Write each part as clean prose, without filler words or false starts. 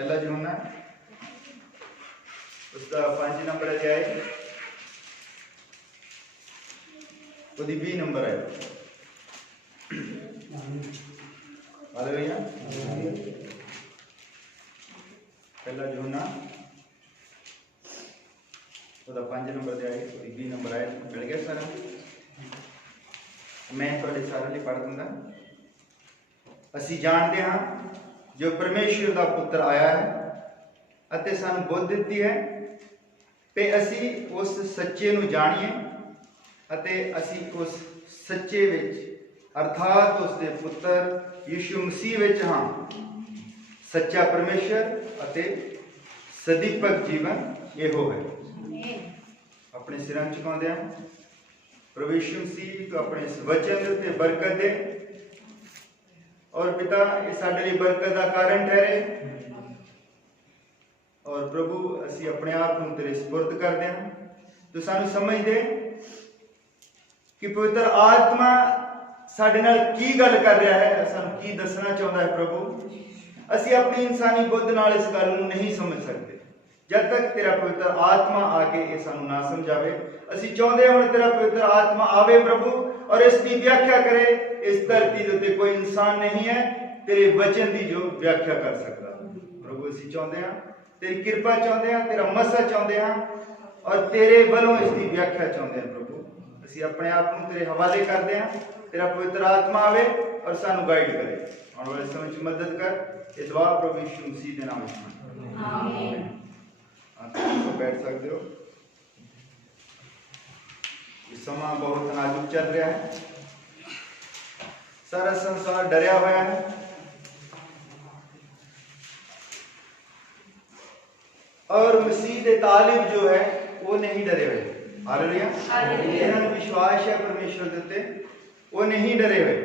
पहला यूहन्ना उसका 5 नंबर अध्याय ਉਹਦੀ 20 नंबर है। हालेलुया। पहला यूहन्ना ਉਹਦਾ 5 नंबर अध्याय ਉਹਦੀ 20 नंबर है। मिल गया सारा? मैं ਤੁਹਾਡੇ ਸਾਰਿਆਂ ਲਈ पढ़ दूंगा। ਅਸੀਂ ਜਾਣਦੇ ਹਾਂ जो परमेश्वर का पुत्र आया है ਅਤੇ ਸਾਨੂੰ बुद्ध ਦਿੱਤੀ है ਤੇ ਅਸੀਂ ਉਸ ਸੱਚੇ ਨੂੰ ਜਾਣੀਏ ਅਤੇ ਅਸੀਂ ਉਸ ਸੱਚੇ ਵਿੱਚ अर्थात उसके पुत्र यीशु मसीह विच हाँ। सच्चा परमेश्वर अते सदीपक जीवन यहो है। अपने सिरां झुकाउंदे हैं प्रभु यीशु मसीह को अपने इस वचन के उत्ते बरकत दे और पिता ये साडे लई बरकत का कारण ठहरे और प्रभु असी अपने आप को तेरे सुपुर्द करते हैं तो सानू समझ दे कि पवित्र आत्मा साडे नाल की गल कर रहा है, सानू की दसना चाहता है। प्रभु असी अपनी इंसानी बुद्ध नाल इस गल नूं नहीं समझ सकते जब तक तेरा पवित्र आत्मा आके ये सानू ना समझावे। असी चाहते हैं हुण तेरा पवित्र आत्मा आवे प्रभु और इसकी व्याख्या करे। इस धरती के उत्ते कोई इंसान नहीं है तेरे वचन की जो व्याख्या कर सकता। प्रभु असी चाहते हैं तेरी कृपा चाहते हैं, तेरा मसा चाहते हैं और तेरे वालों इसकी व्याख्या चाहते हैं। प्रभु असी अपने आप को तेरे हवाले करते हैं। तेरा पवित्र आत्मा आवे और सानू गाइड करे आने वाले समय में मदद कर। ये दुआ प्रभु यीशु मसीह के नाम में आमीन। आप बैठ सकते हो। इस समय बहुत नाजुक चल रहा है, सारा संसार डरिया हुआ है और मसीह के तालिब जो है वो नहीं डरे हुए। हालेलुया। जिन्होंने विश्वास है परमेश्वर के उत्ते वो नहीं डरे हुए।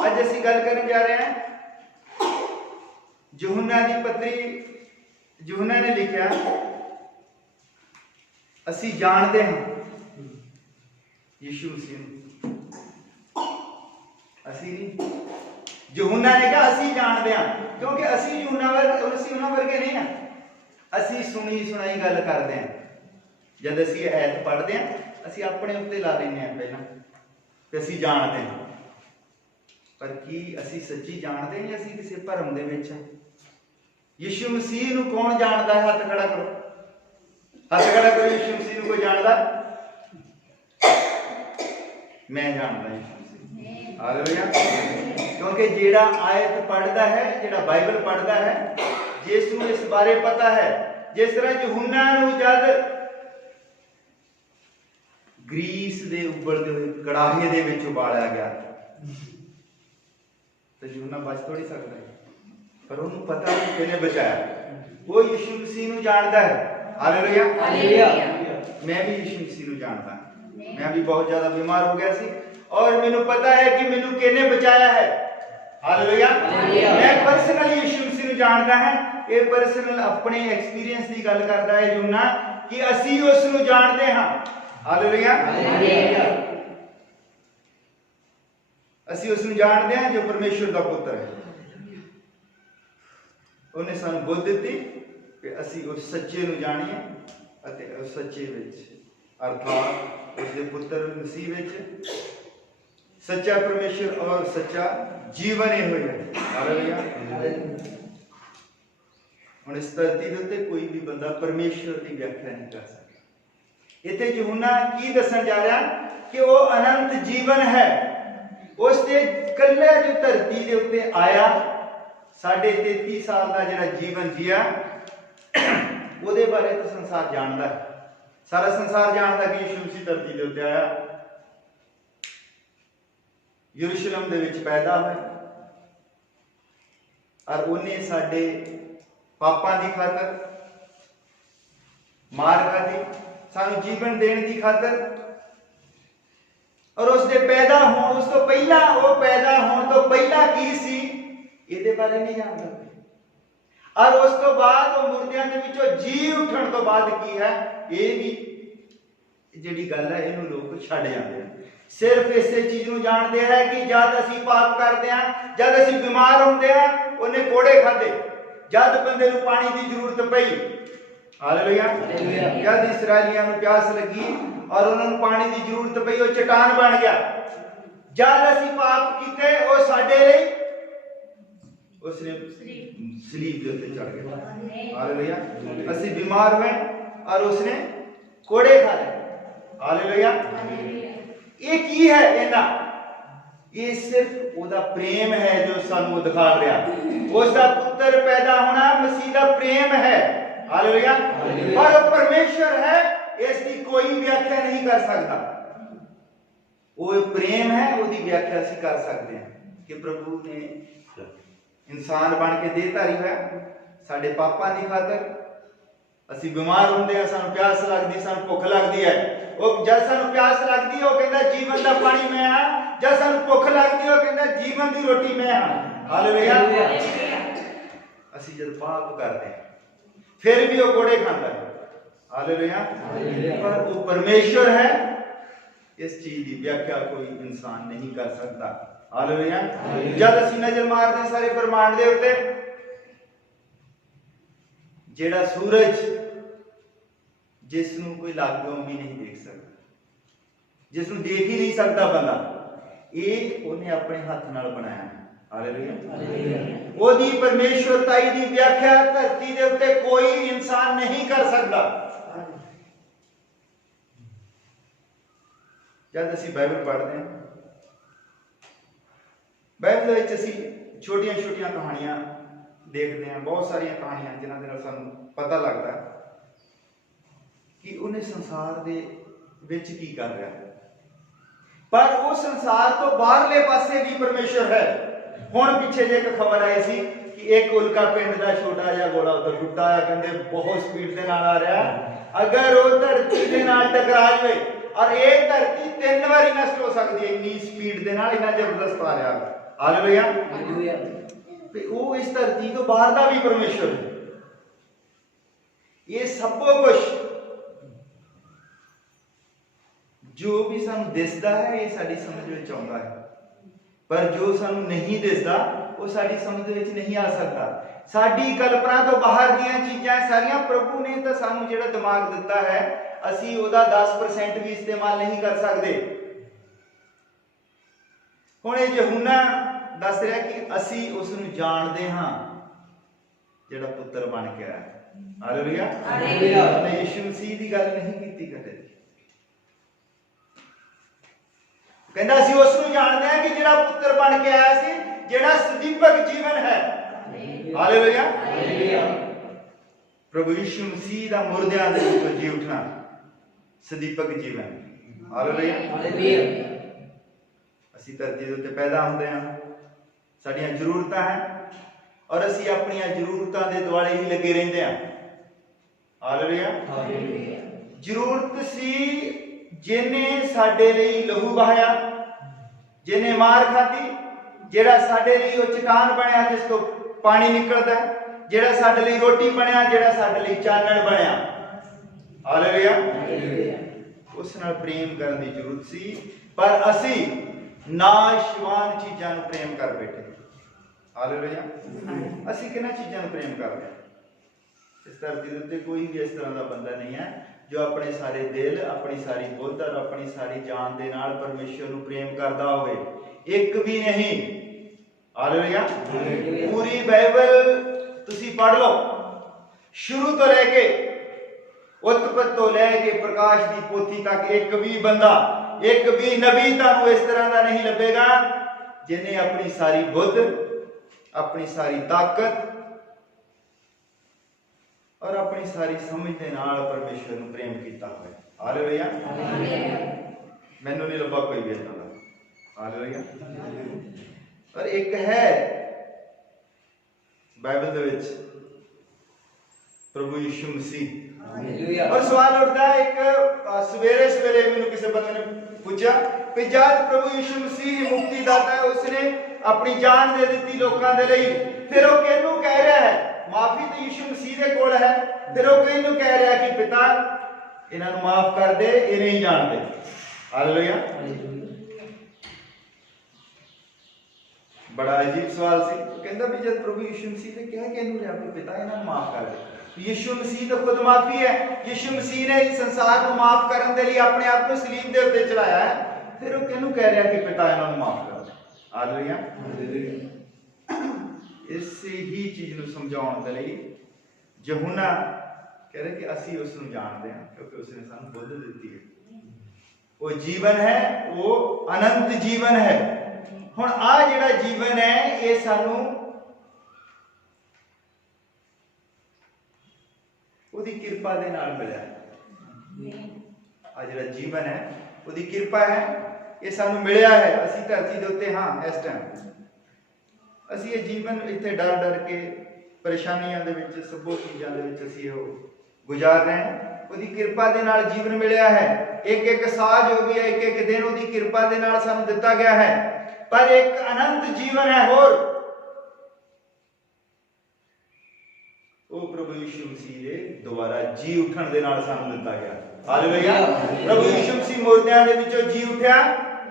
आज असी गल करने जा रहे हैं यूहन्ना की पत्री। यूहन्ना ने लिखा असी जानते हैं यीशु मसीह। असी नहीं, यूहन्ना ने कहा असी जानते हैं क्योंकि असी यूहन्ना वर्गे नहीं हैं। असी सुनी सुनाई गल करते हैं। जब असी ऐत पढ़ते हैं असी अपने उत्ते ला लेने हैं पहला कि असी जानते हैं, पर की असी सच्ची जानते हैं या असी किसी भरम दे विच हैं? यीशु मसीह नूं कौन जानता है? हाथ खड़ा करो, हाथ खड़ा करो। यीशु मसीह नूं कोई जानता? मैं जानता यीशु मसीह। हालेलुया। क्योंकि जेड़ा आयत पढ़ता है, जेड़ा बाइबल पढ़ता है, जिसनूं इस बारे पता है, जिस तरह यूहन्ना नूं जद ग्रीस दे उबलते हुए कड़ाहे दे विच उबालिया गया तो यूहन्ना बच थोड़ी सकता है, पर उन्हें पता है किने बचाया। वो यीशु मसीह नूं जानता है। हालेलुया। मैं भी यीशु मसीह नूं जानता। मैं भी बहुत ज्यादा बीमार हो गया सी और मैनू पता है कि मैनू किने बचाया है। हालेलुया। मैं पर्सनली यीशु मसीह नूं जानता है। ये पर्सनल अपने एक्सपीरियंस की गल करता है यूहन्ना कि असी उस नूं जानते हैं। हालेलुया। असी उस नूं जानते हैं जो परमेश्वर का पुत्र है। उन्हें सानू बुद्ध दी कि असी उस सच्चे नूं जानिए अते उस सच्चे विच अर्थात उसके पुत्र मसीह विच सच्चा परमेश्वर और सच्चा जीवन ही होया। हालेलुया। हुण इस धरती दे उत्ते कोई भी बंदा परमेश्वर की व्याख्या नहीं कर सकता। इत्थे यूहन्ना की दसन जा रहा कि वो अनंत जीवन है। उसने कल्ला जो धरती के उत्ते आया 33.5 साल का जिहड़ा जीवन जिया ਉਹਦੇ बारे तो संसार जानता है। सारा संसार जानता कि यीशु मसीह धरती के उत्ते आया, यरूशलेम दे विच पैदा होया और उन्हें साडे पापां की खातर मार खाधी, सानू जीवन देने की खातर। और उसके पैदा होने उस तो पहला वो पैदा होने तो पहला की सी ये बारे नहीं जानता। और उस तो बाद वो मुर्दियां के विचों जी उठण तो बाद की है ये भी जिहड़ी गल है इहनूं लोग छड्ड जांदे हैं। सिर्फ इसे चीज नूं जानते हैं कि जद असीं पाप करते हैं, जद असीं बीमार होंदे हैं, उन्हें कोड़े खाधे, जद बंदे नूं पानी की जरूरत पई, हालेलुया, जद इसराइलियां नूं प्यास लगी और उन्होंने पानी की जरूरत पई, वो चट्टान बन गया। जद असीं पाप कीते, वो साडे लई उसने सलीब के उत्ते चढ़ गया, हालेलुया। असीं बीमार हुए और उसने कोड़े खा ले, हालेलुया। ये की है इन्ना? ये सिर्फ उसका प्रेम है जो सानू दिखा रहा। उसका पुत्र पैदा होना मसीह का प्रेम है, हालेलुया। पर परमेश्वर है, इसकी कोई व्याख्या नहीं कर सकता। वो प्रेम है, उसकी व्याख्या असीं कर सकते हैं कि प्रभु ने इंसान बन के दे धारी है साडे पापां दी खातर। असीं बीमार होंदे आ, सानू प्यास लगदी, सानू भुख लगदी है। वो जद सानू प्यास लगदी है, वो कहंदा जीवन दा पानी मैं हां। जद सानू भुख लगदी है, वो कहंदा जीवन दी रोटी मैं हां, हालेलुया। असीं जद पाप करदे हैं फिर भी वो कोड़े खांदा है, हालेलुया। पर वो परमेश्वर है, इस चीज की व्याख्या कोई इंसान नहीं कर सकता, हालेलुया। जद असीं नजर मारदे सारे ब्रह्मांड दे उत्ते, जेड़ा सूरज जिसनूं कोई लागों भी नहीं देख सकता, जिसनूं देख ही नहीं सकता बंदा, ये उन्हें अपने हाथ नाल बनाया, हालेलुया। ओदी परमेश्वरताई दी व्याख्या धरती दे उत्ते कोई इंसान नहीं कर सकता। जब असीं बाइबल पढ़ते हैं, बाइबल विच असीं छोटियां छोटियां कहानियां देखते हैं, बहुत सारिया कहानियां जिन्हां दे नाल सानूं पता लगता है कि उन्हें संसार दे विच की कर रहा है। पर वो संसार तो बाहरले पासे भी परमेश्वर है। हुण पिछे जे एक खबर आई सी कि एक उल्का पिंड का छोटा जिहा गोला उत्ते टुटा है, कहंदे बहुत स्पीड दे नाल आ रहा। अगर वो धरती दे नाल टकरा जाए और ये धरती 3 बारी नष्ट हो सकती है, इन्नी स्पीड दे नाल, इन्ना जबरदस्त आ रहा, हालेलुया। वो इस धरती तो बाहर का भी परमेश्वर है। ये सब कुछ जो भी सानू दिसदा है, ये साडी समझ विच आउंदा है, पर जो सानू नहीं दिसदा वो साडी समझ विच नहीं आ सकता। साडी कल्पना तो बाहर दीयां चीज़ां सारियां। प्रभु ने तो सानू जिहड़ा दिमाग दिता है, असीं ओहदा 10% भी इस्तेमाल नहीं कर सकते। हुण ये यूहन्ना दस रहा कि असीं उसनूं जाणदे हां जिहड़ा पुत्र बन के आया, हालेलुया। उन्हें यीशु मसीह की गल नहीं कीती कदे। कहंदा असीं उसनूं जाणदे हां कि जिहड़ा पुत्र बन के आया सी, जिहड़ा सदीपक जीवन है, हालेलुया। प्रभु यीशु मसीह दा मुर्दियां दे विचों जी उठना सदीपक जीवन, हालेलुया। असीं धरती दे उत्ते पैदा हुंदे हां, साडियां जरूरतां हैं और असीं अपनियां जरूरतां दे दुआले ही लगे रहिंदे हां, हालेलुया। जरूरत सी जिन्ने साडे लई लहू बहाया, जिन्ने मार खाधी, जेड़ा साडे लई वो चट्टान बनिया जिस तो पानी निकलदा है, जेड़ा साडे लई रोटी बनिया, जेड़ा साडे लई चानण बनिया, हालेलुया। उस नाल प्रेम करन दी जरूरत सी, पर असीं नाशवान चीज़ां नूं प्रेम कर बैठे, हालेलुया। असीं किन्हां चीज़ां नूं प्रेम करदे हां? इस धरती दे उत्ते कोई भी इस तरह का बंदा नहीं है जो अपने सारे दिल, अपनी सारी बुद्ध और अपनी सारी जान दे नाल परमेश्वर नूं प्रेम करदा होवे। एक भी नहीं, हालेलुया। पूरी बाइबल तुसीं पढ़ लो, शुरू तो लेके उत्पत्ति तो लेके प्रकाश की पोथी तक, एक भी बंदा, एक भी नबी तुहानूं इस तरह का नहीं लभेगा जिन्हें अपनी सारी बुद्ध, अपनी सारी ताकत और अपनी सारी समझ के नाल परमेश्वर नूं प्रेम कीता होवे, हालेलुया। मैनूं नहीं लभा कोई भी इदां दा, हालेलुया। और एक है बाइबल दे विच प्रभु यीशु मसीह, और सवाल उठता है, एक सवेरे सवेरे मैनूं किसी बंदे ने पूछा कि जब प्रभु यीशु मसीह मुक्ति दाता है, उसने अपनी जान दे दी लोगों के लिए, फिर वो किहनूं कह रहा है? माफी तो यीशु मसीह के कोल है, फिर वो किहनूं कह रहा है कि पिता इन्हां नूं माफ कर दे, ये नहीं जानते, हालेलुया। बड़ा अजीब सवाल सी। कहता भी जब प्रभु यीशु मसीह ने कहा कि इन्हों रब पिता इन्हों माफ कर दे, यीशु मसीह तो खुद माफी है। यीशु मसीह ने इस संसार को माफ करने के लिए अपने आप को सलीब के उत्ते चढ़ाया है, फिर वो किहनूं कह रहा कि पिता इन्हों माफ कर दे। हालेलुया। इस ही चीज को समझाने के लिए यूहन्ना कह रहे कि असी उसनूं जानते हैं क्योंकि उसने सानूं बुद्ध दी है। वो जीवन है, वो अनंत जीवन है। हुण आ जिहड़ा जीवन है ये सानू उहदी किरपा दे नाल मिलिआ। आ जिहड़ा जीवन है उहदी किरपा है, ये सानू मिलिआ है। असीं धरती दे उत्ते हां, इस टाइम असीं ये जीवन इत्थे डर डर के परेशानियां दे विच सबो चीज़ां दे विच असीं इहो गुजार रहे हैं। उहदी किरपा दे नाल जीवन मिलिआ है। एक एक साह जो भी है, एक एक दिन उहदी किरपा दे नाल सानू दित्ता गया है। पर एक अनंत जीवन है होर, वो प्रभु यीशु मसीह दे दोबारा जी उठण दे नाल सानू दित्ता गया। हालेलुया। प्रभु यीशु मसीह मुर्दियां दे विचों जी उठिया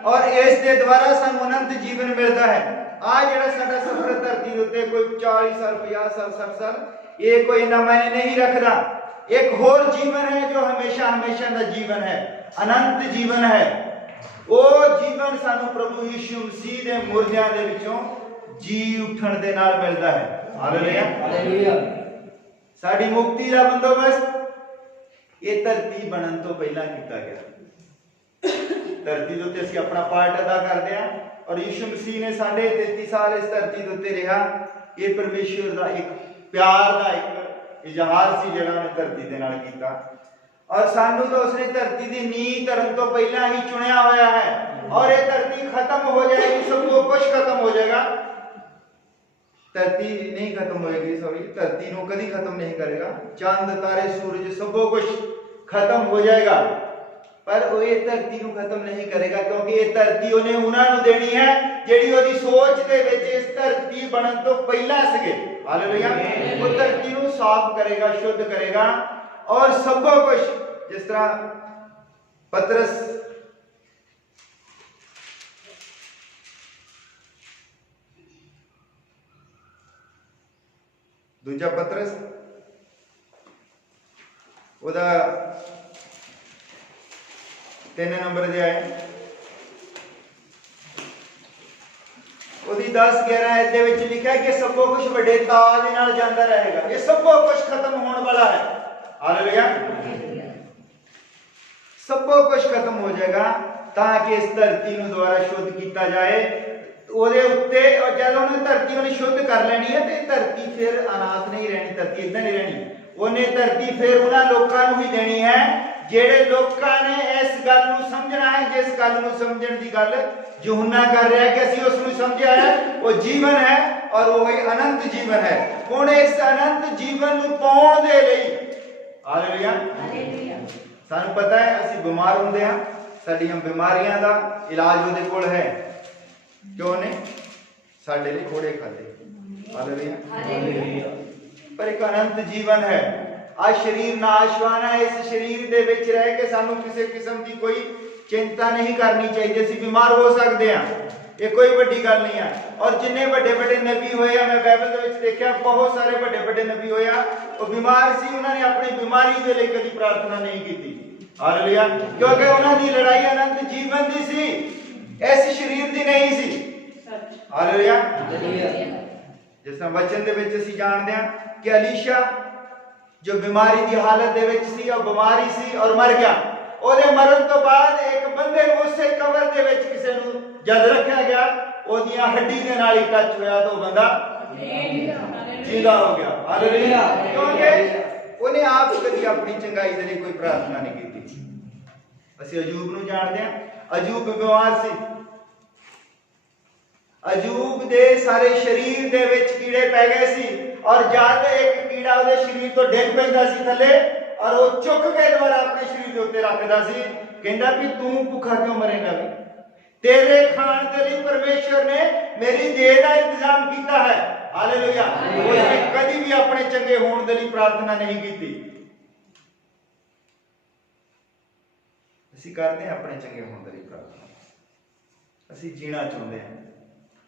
और इस दे द्वारा सानू अनंत जीवन मिलता है। आ जिहड़ा साडा सफर धरती दे उत्ते कोई 40 साल 50 साल 60 साल ये कोई इन्ना मायने नहीं रखदा। एक होर जीवन है जो हमेशा हमेशा का जीवन है, अनंत जीवन है। वो जीवन सानू प्रभु यीशु मसीह दे मुर्दियां दे विचों जी उठण दे नाल मिलदा है। हालेलुया। हालेलुया। साडी मुक्ति दा बंदोबस्त ये धरती बनन तो पहला कीता गया। धरती दे उत्ते असीं अपना पार्ट अदा करदे हां और यीशु मसीह ने साढ़े 33 साल इस धरती दे उत्ते रहा। ये परमेश्वर दा एक प्यार दा एक इजहार सी जिहड़ा उहने धरती दे नाल कीता और सानू तो उसने धरती की नींह धरन तो पहला ही चुनिया होया है। और ये धरती खत्म हो जाएगी, सब कुछ खत्म हो जाएगा। धरती नहीं खत्म होएगी, सॉरी, धरती को कभी खत्म नहीं करेगा। चांद तारे सूरज सब कुछ खत्म हो जाएगा, पर वो ये धरती को खत्म नहीं करेगा क्योंकि ये धरती उन्हें उन्होंने देनी है जिहड़ी ओदी सोच दे विच इस धरती बनन तो पहला सीगे। हालेलुया। वो धरती को साफ करेगा, शुद्ध करेगा और सब कुछ जिस तरह पतरस दूजा पतरस ओदा 3 नंबर दे आए ओदी 10-11 ऐत दे विच लिखा है कि सब कुछ बड़े ताज दे नाल जांदा रहेगा। ये सब कुछ खत्म होने वाला है। हालेलुया। सब कुछ खत्म हो जाएगा ताकि इस धरती को दोबारा शुद्ध किया जाए। ਉਹਦੇ ਉੱਤੇ ਜਦੋਂ ਉਹਨੇ ਧਰਤੀ ਉਹਨੇ ਸ਼ੁੱਧ ਕਰ ਲੈਣੀ ਹੈ ਤੇ ਧਰਤੀ ਫਿਰ ਅਨਾਥ ਨਹੀਂ ਰਹਿਣੀ, ਧਰਤੀ ਇਦਾਂ ਨਹੀਂ ਰਹਿਣੀ। ਉਹਨੇ ਧਰਤੀ ਫਿਰ ਉਹਨਾਂ ਲੋਕਾਂ ਨੂੰ ਹੀ ਦੇਣੀ ਹੈ ਜਿਹੜੇ ਲੋਕਾਂ ਨੇ ਇਸ ਗੱਲ ਨੂੰ ਸਮਝਣਾ ਹੈ, ਜਿਸ ਗੱਲ ਨੂੰ ਸਮਝਣ ਦੀ ਗੱਲ यूहन्ना कर रहा है कि ਅਸੀਂ ਉਸ ਨੂੰ ਸਮਝਿਆ ਹੈ। ਉਹ ਜੀਵਨ ਹੈ ਔਰ ਉਹ ਹੀ ਅਨੰਤ ਜੀਵਨ ਹੈ। ਹੁਣ ਇਸ ਅਨੰਤ ਜੀਵਨ ਨੂੰ ਪਾਉਣ ਦੇ ਲਈ ਹਾਲੇਲੂਇਆ ਹਾਲੇਲੂਇਆ ਸਾਨੂੰ ਪਤਾ ਹੈ ਅਸੀਂ ਬਿਮਾਰ ਹੁੰਦੇ ਹਾਂ, ਸਾਡੀਆਂ ਬਿਮਾਰੀਆਂ ਦਾ ਇਲਾਜ ਉਹਦੇ ਕੋਲ ਹੈ। क्यों ने साडे लिए घोड़े खाते। Hallelujah hallelujah. पर एक अनंत जीवन है। आज शरीर नाशवान है, इस शरीर दे विच रह के सानू किसी किस्म की कोई चिंता नहीं करनी चाहिए। असीं बीमार हो सकते हैं, ये कोई बड़ी गल नहीं है। और जिन्ने बड़े बड़े नबी होए मैं बाइबल दे विच देखिया बहुत सारे बड़े बड़े नबी होया वो बीमार सी, उन्होंने अपनी बीमारी के लिए कभी प्रार्थना नहीं की। हालेलुया। क्योंकि उन्होंने लड़ाई अनंत जीवन की सी, इस शरीर की नहीं सी। हालेलुया। जिस तरह वचन दे विच असीं जानदे हां कि अलीशा जो बीमारी की हालत दे विच सी और बीमारी सी और मर गया। ओदे मरण तो बाद एक बंदे उसे कबर दे विच किसे नूं जद रखा गया, ओदियां हड्डी दे नाल ही टच होया तो बंदा जिंदा हो गया। हालेलुया। क्योंकि उन्हें आप कभी अपनी चंगाई दे लिए कोई प्रार्थना नहीं की। असीं अजूब नूं जानदे हां, अजूब बीमार सी। अजूब दे सारे शरीर दे विच कीड़े पै गए सी और जद एक कीड़ा उहदे शरीर तो डिग पैंदा सी थल्ले और वो चुक के दोबारा अपने शरीर के उत्ते रखदा सी, कहंदा भी तू भुखा क्यों मरेगा, भी तेरे खाण दे लई परमेश्वर ने मेरी देह दा इंतजाम कीता है। हालेलुया। उसने कभी भी अपने चंगे होण दे लई प्रार्थना नहीं की। ਅਸੀਂ ਕਰਦੇ ਹਾਂ अपने चंगे होने के लिए प्रार्थना। ਅਸੀਂ जीना चाहते हैं,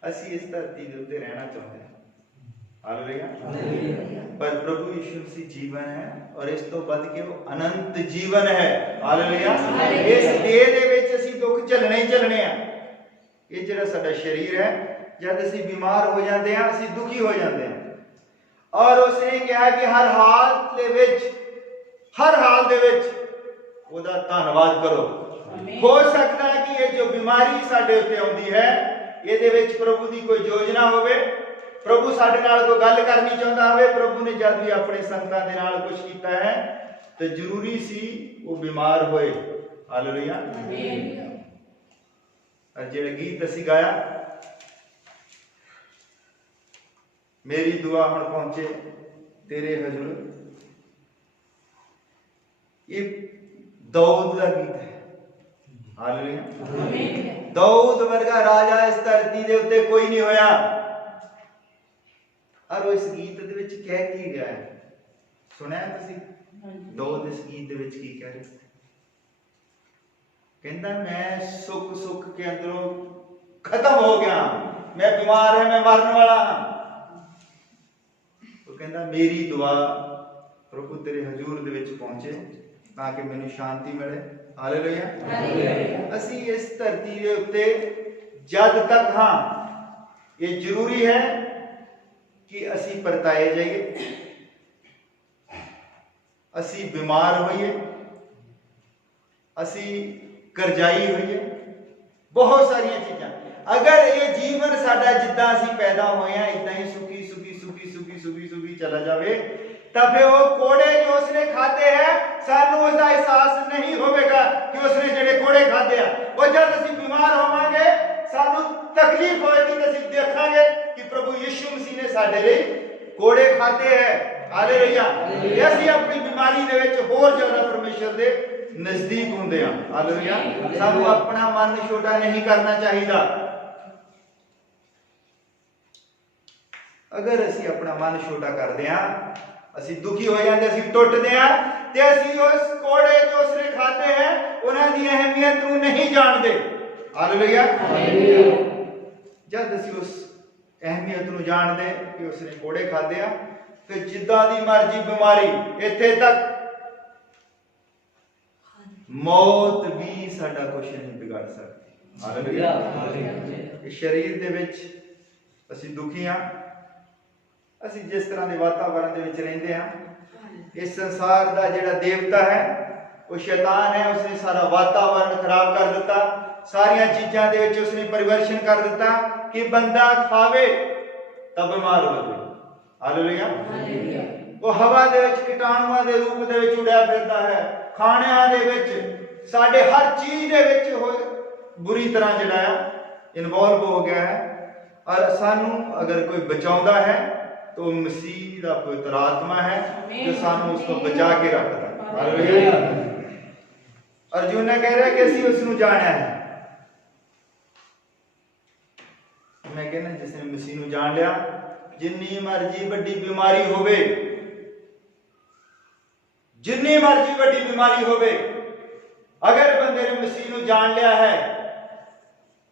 ਅਸੀਂ ਇਸ ਧਰਤੀ ਦੇ ਉੱਤੇ ਰਹਿਣਾ ਚਾਹੁੰਦੇ ਹਾਂ। ਹਾਲੇਲੂਇਆ। ਪਰ ਪ੍ਰਭੂ ਯਿਸੂ ਮਸੀਹ ਜੀਵਨ ਹੈ ਔਰ ਇਸ ਤੋਂ ਵੱਧ ਕੇ ਉਹ ਅਨੰਤ ਜੀਵਨ ਹੈ। ਹਾਲੇਲੂਇਆ। ਇਸ ਦੇਹ ਦੇ ਵਿੱਚ ਅਸੀਂ ਦੁੱਖ ਝੱਲਣੇ ਹੀ ਝੱਲਣੇ ਆ। ਇਹ ਜਿਹੜਾ ਸਾਡਾ ਸਰੀਰ ਹੈ, ਜਦ ਅਸੀਂ ਬਿਮਾਰ ਹੋ ਜਾਂਦੇ ਹਾਂ ਅਸੀਂ ਦੁਖੀ ਹੋ ਜਾਂਦੇ ਹਾਂ। ਔਰ ਉਸਨੇ ਕਿਹਾ ਕਿ ਹਰ ਹਾਲ ਦੇ ਵਿੱਚ ਉਹਦਾ ਧੰਨਵਾਦ ਕਰੋ। ਹੋ ਸਕਦਾ ਹੈ ਕਿ ਇਹ ਜੋ ਬਿਮਾਰੀ ਸਾਡੇ ਉੱਤੇ ਆਉਂਦੀ ਹੈ ਇਹਦੇ ਵਿੱਚ ਪ੍ਰਭੂ ਦੀ ਕੋਈ ਯੋਜਨਾ ਹੋਵੇ, ਪ੍ਰਭੂ ਸਾਡੇ ਨਾਲ ਕੋਈ ਗੱਲ ਕਰਨੀ ਚਾਹੁੰਦਾ ਹੋਵੇ। ਪ੍ਰਭੂ ਨੇ ਜਦ ਵੀ ਆਪਣੇ ਸੰਤਾਂ ਦੇ ਨਾਲ ਕੁਝ ਕੀਤਾ ਹੈ ਤੇ ਜ਼ਰੂਰੀ ਸੀ ਉਹ ਬਿਮਾਰ ਹੋਏ। ਹਾਲੇਲੂਇਆ। ਔਰ ਜਿਹੜਾ ਗੀਤ ਅਸੀਂ ਗਾਇਆ, ਮੇਰੀ ਦੁਆ ਹੁਣ ਪਹੁੰਚੇ ਤੇਰੇ ਹਜ਼ੂਰ, ਇਹ ਦਾਊਦ ਦਾ ਗੀਤ ਹੈ। ਹਾਲੇਲੂਇਆ। ਦਾਊਦ ਵਰਗਾ ਰਾਜਾ ਇਸ ਧਰਤੀ ਦੇ ਉੱਤੇ ਕੋਈ ਨਹੀਂ ਹੋਇਆ। ਔਰ ਇਸ ਗੀਤ ਦੇ ਵਿੱਚ ਕਹਿ ਕੀ ਗਿਆ ਹੈ, ਸੁਣਿਆ ਤੁਸੀਂ? ਦਾਊਦ ਇਸ ਗੀਤ ਦੇ ਵਿੱਚ ਕੀ ਕਹਿ ਰਿਹਾ? ਕਹਿੰਦਾ ਮੈਂ ਸੁੱਕ ਕੇ ਅੰਦਰੋਂ ਖਤਮ ਹੋ ਗਿਆ, ਮੈਂ ਬਿਮਾਰ ਹੈ, ਮੈਂ ਮਰਨ ਵਾਲਾ ਹਾਂ। ਉਹ ਕਹਿੰਦਾ ਮੇਰੀ ਦੁਆ ਪ੍ਰਭੂ ਤੇਰੇ ਹਜ਼ੂਰ ਦੇ ਵਿੱਚ ਪਹੁੰਚੇ ਤਾਂ ਕਿ ਮੈਨੂੰ ਸ਼ਾਂਤੀ ਮਿਲੇ। ਹਾਲੇਲੂਇਆ। ਅਸੀਂ ਇਸ ਧਰਤੀ ਦੇ ਉੱਤੇ ਜਦ ਤੱਕ ਹਾਂ, ਇਹ ਜ਼ਰੂਰੀ ਹੈ ਕਿ ਅਸੀਂ ਪਰਤਾਏ ਜਾਈਏ, ਅਸੀਂ ਬਿਮਾਰ ਹੋਈਏ, ਅਸੀਂ ਕਰਜ਼ਾਈ ਹੋਈਏ, ਬਹੁਤ ਸਾਰੀਆਂ ਚੀਜ਼ਾਂ। ਅਗਰ ਇਹ ਜੀਵਨ ਸਾਡਾ ਜਿੱਦਾਂ ਅਸੀਂ ਪੈਦਾ ਹੋਏ ਆ ਇਦਾਂ ਹੀ ਸੁਖੀ ਚਲਾ ਜਾਵੇ ਤਾਂ ਫਿਰ ਉਹ ਕੋੜੇ ਜੋ ਉਸਨੇ ਖਾਦੇ ਹੈ ਸਾਨੂੰ ਉਸਦਾ ਅਹਿਸਾਸ ਨਹੀਂ ਹੋਵੇਗਾ ਕਿ ਉਸਨੇ ਜਿਹੜੇ ਕੋੜੇ ਖਾਦੇ ਆ। ਉਹ ਜਦ ਅਸੀਂ ਬਿਮਾਰ ਹੋਵਾਂਗੇ ਸਾਨੂੰ ਤਕਲੀਫ ਹੋਏਗੀ ਤੇ ਅਸੀਂ ਦੇਖਾਂਗੇ ਕਿ ਪ੍ਰਭੂ ਯਿਸੂ ਮਸੀਹ ਨੇ ਸਾਡੇ ਲਈ ਕੋੜੇ ਖਾਦੇ ਹੈ। ਹਾਲੇਲੂਇਆ। ਇਹ ਅਸੀਂ ਆਪਣੀ ਬਿਮਾਰੀ ਦੇ ਵਿੱਚ ਹੋਰ ਜ਼ਿਆਦਾ ਪਰਮੇਸ਼ਰ ਦੇ ਨਜ਼ਦੀਕ ਹੁੰਦੇ ਹਾਂ। ਹਾਲੇਲੂਇਆ। ਸਾਨੂੰ ਆਪਣਾ ਮਨ ਛੋਟਾ ਨਹੀਂ ਕਰਨਾ ਚਾਹੀਦਾ। ਅਗਰ ਅਸੀਂ ਆਪਣਾ ਮਨ ਛੋਟਾ ਕਰਦੇ ਹਾਂ, ਅਸੀਂ ਦੁਖੀ ਹੋ ਜਾਂਦੇ, ਅਸੀਂ ਟੁੱਟਦੇ ਹਾਂ ਤੇ ਅਸੀਂ ਉਸ ਕੋੜੇ ਜੋ ਉਸਨੇ ਖਾਦੇ ਹੈ ਉਹਨਾਂ ਦੀ ਅਹਿਮੀਅਤ ਨੂੰ ਨਹੀਂ ਜਾਣਦੇ। ਹਾਲੇਲੂਇਆ। ਜਦ ਅਸੀਂ ਉਸ ਅਹਿਮੀਅਤ ਨੂੰ ਜਾਣਦੇ ਕਿ ਉਸਨੇ ਕੋੜੇ ਖਾਦੇ ਆ, ਫਿਰ ਜਿੱਦਾਂ ਦੀ ਮਰਜ਼ੀ ਬਿਮਾਰੀ, ਇੱਥੇ ਤੱਕ ਮੌਤ ਵੀ ਸਾਡਾ ਕੁਝ ਨਹੀਂ ਵਿਗਾੜ ਸਕਦੀ। ਹਾਲੇਲੂਇਆ। ਇਸ ਸਰੀਰ ਦੇ ਵਿੱਚ ਅਸੀਂ ਦੁਖੀ ਹਾਂ। ਅਸੀਂ ਜਿਸ ਤਰ੍ਹਾਂ ਦੇ ਵਾਤਾਵਰਣ ਦੇ ਵਿੱਚ ਰਹਿੰਦੇ ਹਾਂ, ਇਸ ਸੰਸਾਰ ਦਾ ਜਿਹੜਾ ਦੇਵਤਾ ਹੈ ਉਹ ਸ਼ੈਤਾਨ ਹੈ। ਉਸਨੇ ਸਾਰਾ ਵਾਤਾਵਰਣ ਖਰਾਬ ਕਰ ਦਿੱਤਾ, ਸਾਰੀਆਂ ਚੀਜ਼ਾਂ ਦੇ ਵਿੱਚ ਉਸਨੇ ਪਰਿਵਰਤਨ ਕਰ ਦਿੱਤਾ ਕਿ ਬੰਦਾ ਖਾਵੇ ਤਾਂ ਬਿਮਾਰ ਹੋ ਜਾਵੇ। ਹਾਲੇਲੂਇਆ। ਉਹ ਹਵਾ ਦੇ ਵਿੱਚ ਕੀਟਾਣੂਆਂ ਦੇ ਰੂਪ ਦੇ ਵਿੱਚ ਉੜਿਆ ਫਿਰਦਾ ਹੈ, ਖਾਣਿਆਂ ਦੇ ਵਿੱਚ, ਸਾਡੇ ਹਰ ਚੀਜ਼ ਦੇ ਵਿੱਚ ਬੁਰੀ ਤਰ੍ਹਾਂ ਜਿਹੜਾ ਹੈ ਇਨਵੋਲਵ ਹੋ ਗਿਆ ਹੈ। ਔਰ ਸਾਨੂੰ ਅਗਰ ਕੋਈ ਬਚਾਉਂਦਾ ਹੈ तो मसीह का पवित्र आत्मा है जो सानू उसको बचा के रखता है। हालेलुया। अर्जुन ने कह रहा है कि ਅਸੀਂ ਉਸ ਨੂੰ ਜਾਣਿਆ ਹੈ। मैं कहना जिसने मसीह ਨੂੰ ਜਾਣ ਲਿਆ, ਜਿੰਨੀ ਮਰਜ਼ੀ ਵੱਡੀ ਬਿਮਾਰੀ ਹੋਵੇ, ਜਿੰਨੀ ਮਰਜ਼ੀ ਵੱਡੀ ਬਿਮਾਰੀ ਹੋਵੇ, ਅਗਰ ਬੰਦੇ ਨੇ ਮਸੀਹ ਨੂੰ ਜਾਣ ਲਿਆ ਹੈ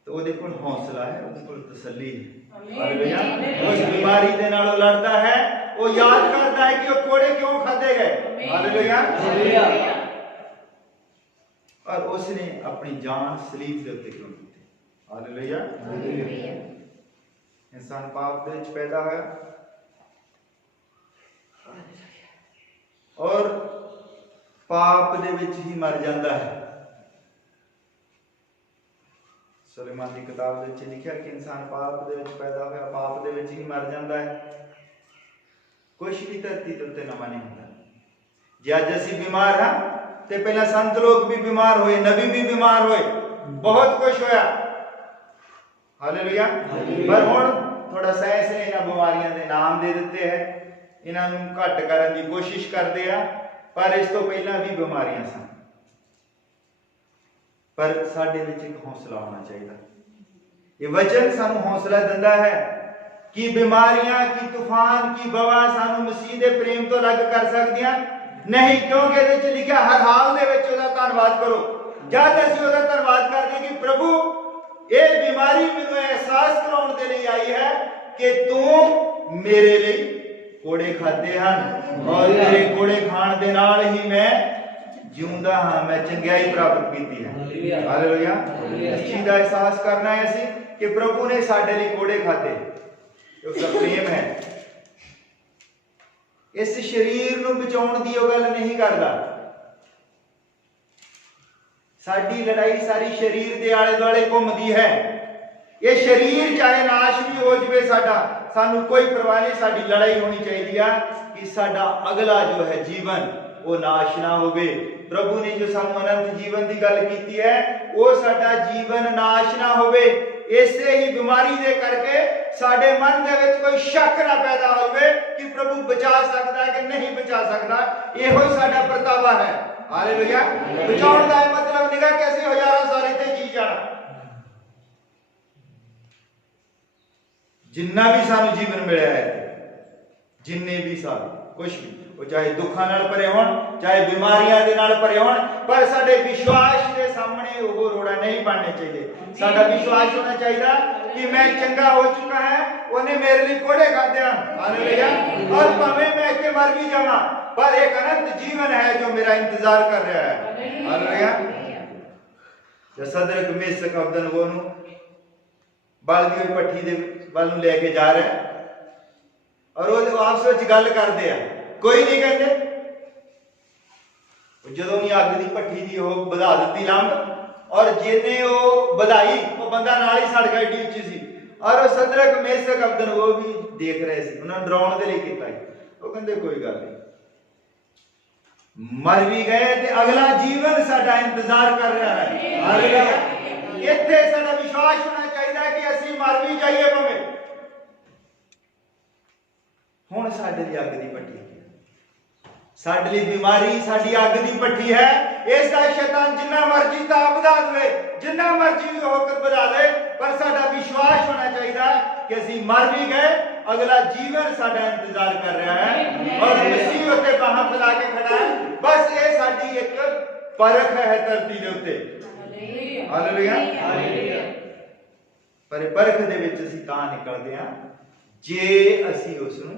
तो ਉਹਦੇ ਕੋਲ ਹੌਸਲਾ ਹੈ, ਉਹਦੇ ਕੋਲ ਤਸੱਲੀ ਹੈ। ਹਾਲੇਲੂਇਆ। ਉਸ ਬਿਮਾਰੀ ਦੇ ਨਾਲ ਉਹ ਲੜਦਾ ਹੈ, ਉਹ ਯਾਦ ਕਰਦਾ ਹੈ ਕਿ ਉਹ ਕੋੜੇ ਕਿਉਂ ਖਾਦੇ ਗਏ। ਹਾਲੇਲੂਇਆ। ਔਰ ਉਸਨੇ ਆਪਣੀ ਜਾਨ ਸਲੀਬ ਦੇ ਉੱਤੇ ਕਿਉਂ ਦਿੱਤੀ। ਹਾਲੇਲੂਇਆ। ਇਨਸਾਨ ਪਾਪ ਦੇ ਵਿੱਚ ਪੈਦਾ ਹੋਇਆ ਔਰ ਪਾਪ ਦੇ ਵਿੱਚ ਹੀ ਮਰ ਜਾਂਦਾ ਹੈ। ਸੁਲੇਮਾਨ ਦੀ ਕਿਤਾਬ ਦੇ ਵਿੱਚ ਲਿਖਿਆ ਕਿ ਇਨਸਾਨ ਪਾਪ ਦੇ ਵਿੱਚ ਪੈਦਾ ਹੋਇਆ, ਪਾਪ ਦੇ ਵਿੱਚ ਹੀ ਮਰ ਜਾਂਦਾ ਹੈ। ਕੁਛ ਵੀ ਧਰਤੀ ਦੇ ਉੱਤੇ ਨਵਾਂ ਨਹੀਂ ਹੁੰਦਾ। ਜੇ ਅੱਜ ਅਸੀਂ ਬਿਮਾਰ ਹਾਂ ਤੇ ਪਹਿਲਾਂ ਸੰਤ ਲੋਕ ਵੀ ਬਿਮਾਰ ਹੋਏ, ਨਬੀ ਵੀ ਬਿਮਾਰ ਹੋਏ, ਬਹੁਤ ਕੁਛ ਹੋਇਆ। ਹਾਲੇਲੂਇਆ। ਪਰ ਹੁਣ ਥੋੜਾ ਸਾਇੰਸ ਨੇ ਇਹਨਾਂ ਬਿਮਾਰੀਆਂ ਦੇ ਨਾਮ ਦੇ ਦਿੱਤੇ ਹੈ, ਇਹਨਾਂ ਨੂੰ ਘੱਟ ਕਰਨ ਦੀ ਕੋਸ਼ਿਸ਼ ਕਰਦੇ ਆ, ਪਰ ਇਸ ਤੋਂ ਪਹਿਲਾਂ ਵੀ ਬਿਮਾਰੀਆਂ ਸਨ। पर साडे विच एक हौसला होना चाहिए। ये वचन सानू हौसला दिंदा है कि बीमारियां की तूफान की बवा सानू मसीह दे प्रेम तो अलग कर सकदियां नहीं, क्योंकि इहदे विच लिखिया हर हाल दे विच ओहदा धन्नवाद करो। जद असीं ओहदा धन्नवाद करदे कि प्रभु ये बीमारी मैनू एहसास कराने के लिए आई है कि तू मेरे लिए कोड़े खाते हैं और तेरे कोड़े खाण दे नाल ही मैं जिउंदा हाँ, मैं चंगियाई प्राप्त की है। हालेलुया। इस चीज का एहसास करना है असी कि प्रभु ने साडे लिए कोड़े खाते, उसका प्रेम है। इस शरीर नूं बचाउण दी गल नहीं करदा। साडी लड़ाई सारी शरीर के आले दुआले घूमती है। ये शरीर चाहे नाश भी हो जाए साडा, सानू कोई परवाह नहीं। साडी लड़ाई होनी चाहिए कि साडा अगला जो है जीवन वो नाश ना होवे। प्रभु ने जो सानू अनंत जीवन की गल की है वो साडा जीवन नाश ना होवे। इसे ही बीमारी दे करके साडे मन दे विच कोई शक ना पैदा होवे कि प्रभु बचा सकता है कि नहीं बचा सकता। यहो ही साडा परतावा है। हालेलुया। बचाउण दा मतलब निगा कैसे हजारों साल इत्थे जी जाना। जिन्ना भी सानू जीवन मिला है, जिन्ने भी साल कुछ भी, वो चाहे दुखा नाल भरे होण, चाहे बीमारियां दे नाल भरे होण, पर साडे विश्वास के सामने वो रोड़ा नहीं बनने चाहिए। साडा विश्वास होना चाहिए कि मैं चंगा हो चुका है, उन्हें मेरे लिए कोड़े खाते हैं। हालेलुया। और भावें मैं इत्थे मर भी जावां, पर एक अनंत जीवन है जो मेरा इंतजार कर रहा है। हालेलुया। सदरक मेशक अबदनगो नूं बलदी हुई भट्ठी दे ਵੱਲ ਨੂੰ ਲੈ ਕੇ ਜਾ ਰਿਹਾ ਔਰ ਉਹ ਆਪਸ ਵਿੱਚ ਗੱਲ ਕਰਦੇ ਆ, ਕੋਈ ਨਹੀਂ ਕਹਿੰਦੇ। ਜਦੋਂ ਵੀ ਅੱਗ ਦੀ ਭੱਠੀ ਦੀ ਉਹ ਵਧਾ ਦਿੱਤੀ ਲੰਬ ਔਰ ਜਿਹਨੇ ਉਹ ਵਧਾਈ ਉਹ ਬੰਦਾ ਨਾਲ ਹੀ ਸੜ ਗਿਆ, ਏਡੀ ਉੱਚੀ ਸੀ। ਔਰ ਉਹ ਸਦਰਕ ਮੇਸ਼ਕ ਅਬਦਨਗੋ ਵੀ ਦੇਖ ਰਹੇ ਸੀ, ਉਹਨਾਂ ਨੂੰ ਡਰਾਉਣ ਦੇ ਲਈ ਕੀਤਾ। ਉਹ ਕਹਿੰਦੇ ਕੋਈ ਗੱਲ ਨਹੀਂ, मर भी गए तो अगला जीवन साडा इंतजार कर रहा है। हालेलुया। इत्थे साडा विश्वास होना चाहिए कि असीं मर भी जाइए भावें, हुण साडे दी अग दी भट्ठी, साडे लिए बीमारी साडी अग दी भट्ठी है। इसका शैतान जिन्ना मर्जी ताप बढ़ा दे, जिन्ना मर्जी होकर बढ़ा दे, पर साडा विश्वास होना चाहिए कि असीं मर भी गए, अगला जीवन साडा इंतजार कर रहा है और मसीह उत्ते बाहां फैला के खड़ा है। बस ये साडी एक परख है धरती दे उत्ते। हालेलुया। पर परख दे विच असीं तां निकलदे हां जे असीं उस नूं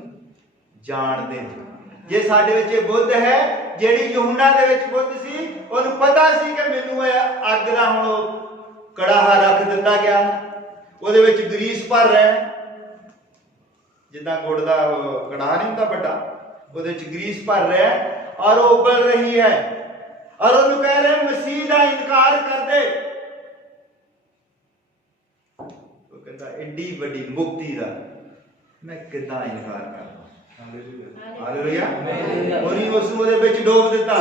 जाणदे हां। जे साडे विच बुद्ध है, जेड़ी यूहन्ना दे विच बुद्ध सी, ओनूं पता सी कि मैनूं अग दा हुण कड़ाहा रख दित्ता गया, ओहदे विच ग्रीस भर रहा है, जिदा गुड़ का कड़ाह नहीं होता बड़ा, वो ग्रीस भर रहा है और वो उबल रही है और उन्होंने कह रहे मसीह का इनकार कर दे। वो कहता एडी बड़ी मुक्ति का मैं किदा इनकार करदा। हालेलुया। उन्हीं उस विच डोब दिता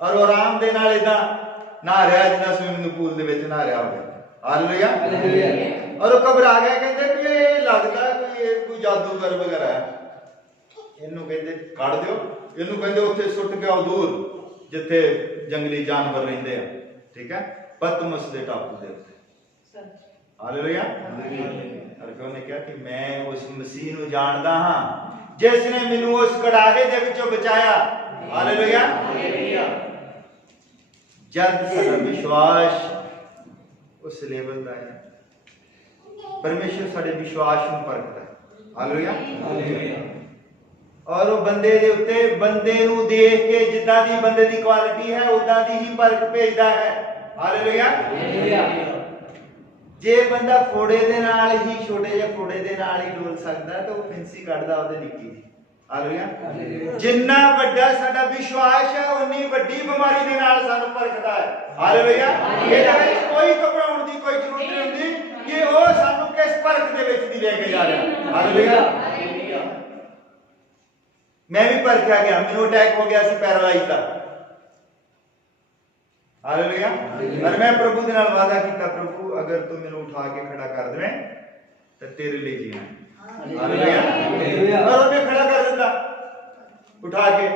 और वो आराम दे नाल इदां नहा रहा जिदा स्विमिंग पूल दे विच नहा रहा होवे। हालेलुया। और वो घबरा गया, कहते कि ये लगता कोई जादूगर वगैरह है, इनू कहते कड़ दो, इनू कहते उत्थे सुट के आओ दूर जिथे जंगली जानवर रहिंदे आ, ठीक है, पतमस दे टापू दे उत्ते। हालेलुया। और फिर उन्हें कहा कि मैं उस मसीह नू जानदा हां जिसने मैनू उस कड़ाहे दे विचों बचाया। हालेलुया। जद साडा विश्वास उस लेवल का है, परमेश्वर साडे विश्वास नूं परखदा है। हालेलुया। और वो बंदे दे उत्ते बंदे नूं देख के जिद्दां दी बंदे दी क्वालिटी है उदां दी ही परख भेजदा है। हालेलुया। जे बंदा फोड़े दे नाल ही छोटे जे फोड़े दे नाल ही डोल सकदा है तो वो फिंसी कढदा ओदे निक्की जी। हालेलुया। जिन्ना वड्डा साडा विश्वास है उन्नी वड्डी बीमारी दे नाल सानू परखदा है। हालेलुया। ਇਹਦੇ ਵਿੱਚ कोई घबराउण दी कोई जरूरत नहीं हुंदी कि वो सानू किस परख दे विच दी लेके जा रहा है। हालेलुया। मैं भी परखिया गया, मैनू अटैक हो गया सी पैरालाइज का। हालेलुया। और मैं प्रभु दे नाल वादा कीता, प्रभु अगर तू मैनू उठा के खड़ा कर देवे तो तेरे लिए जीना। हालेलुया। और उन्हें खड़ा कर दिता उठा के।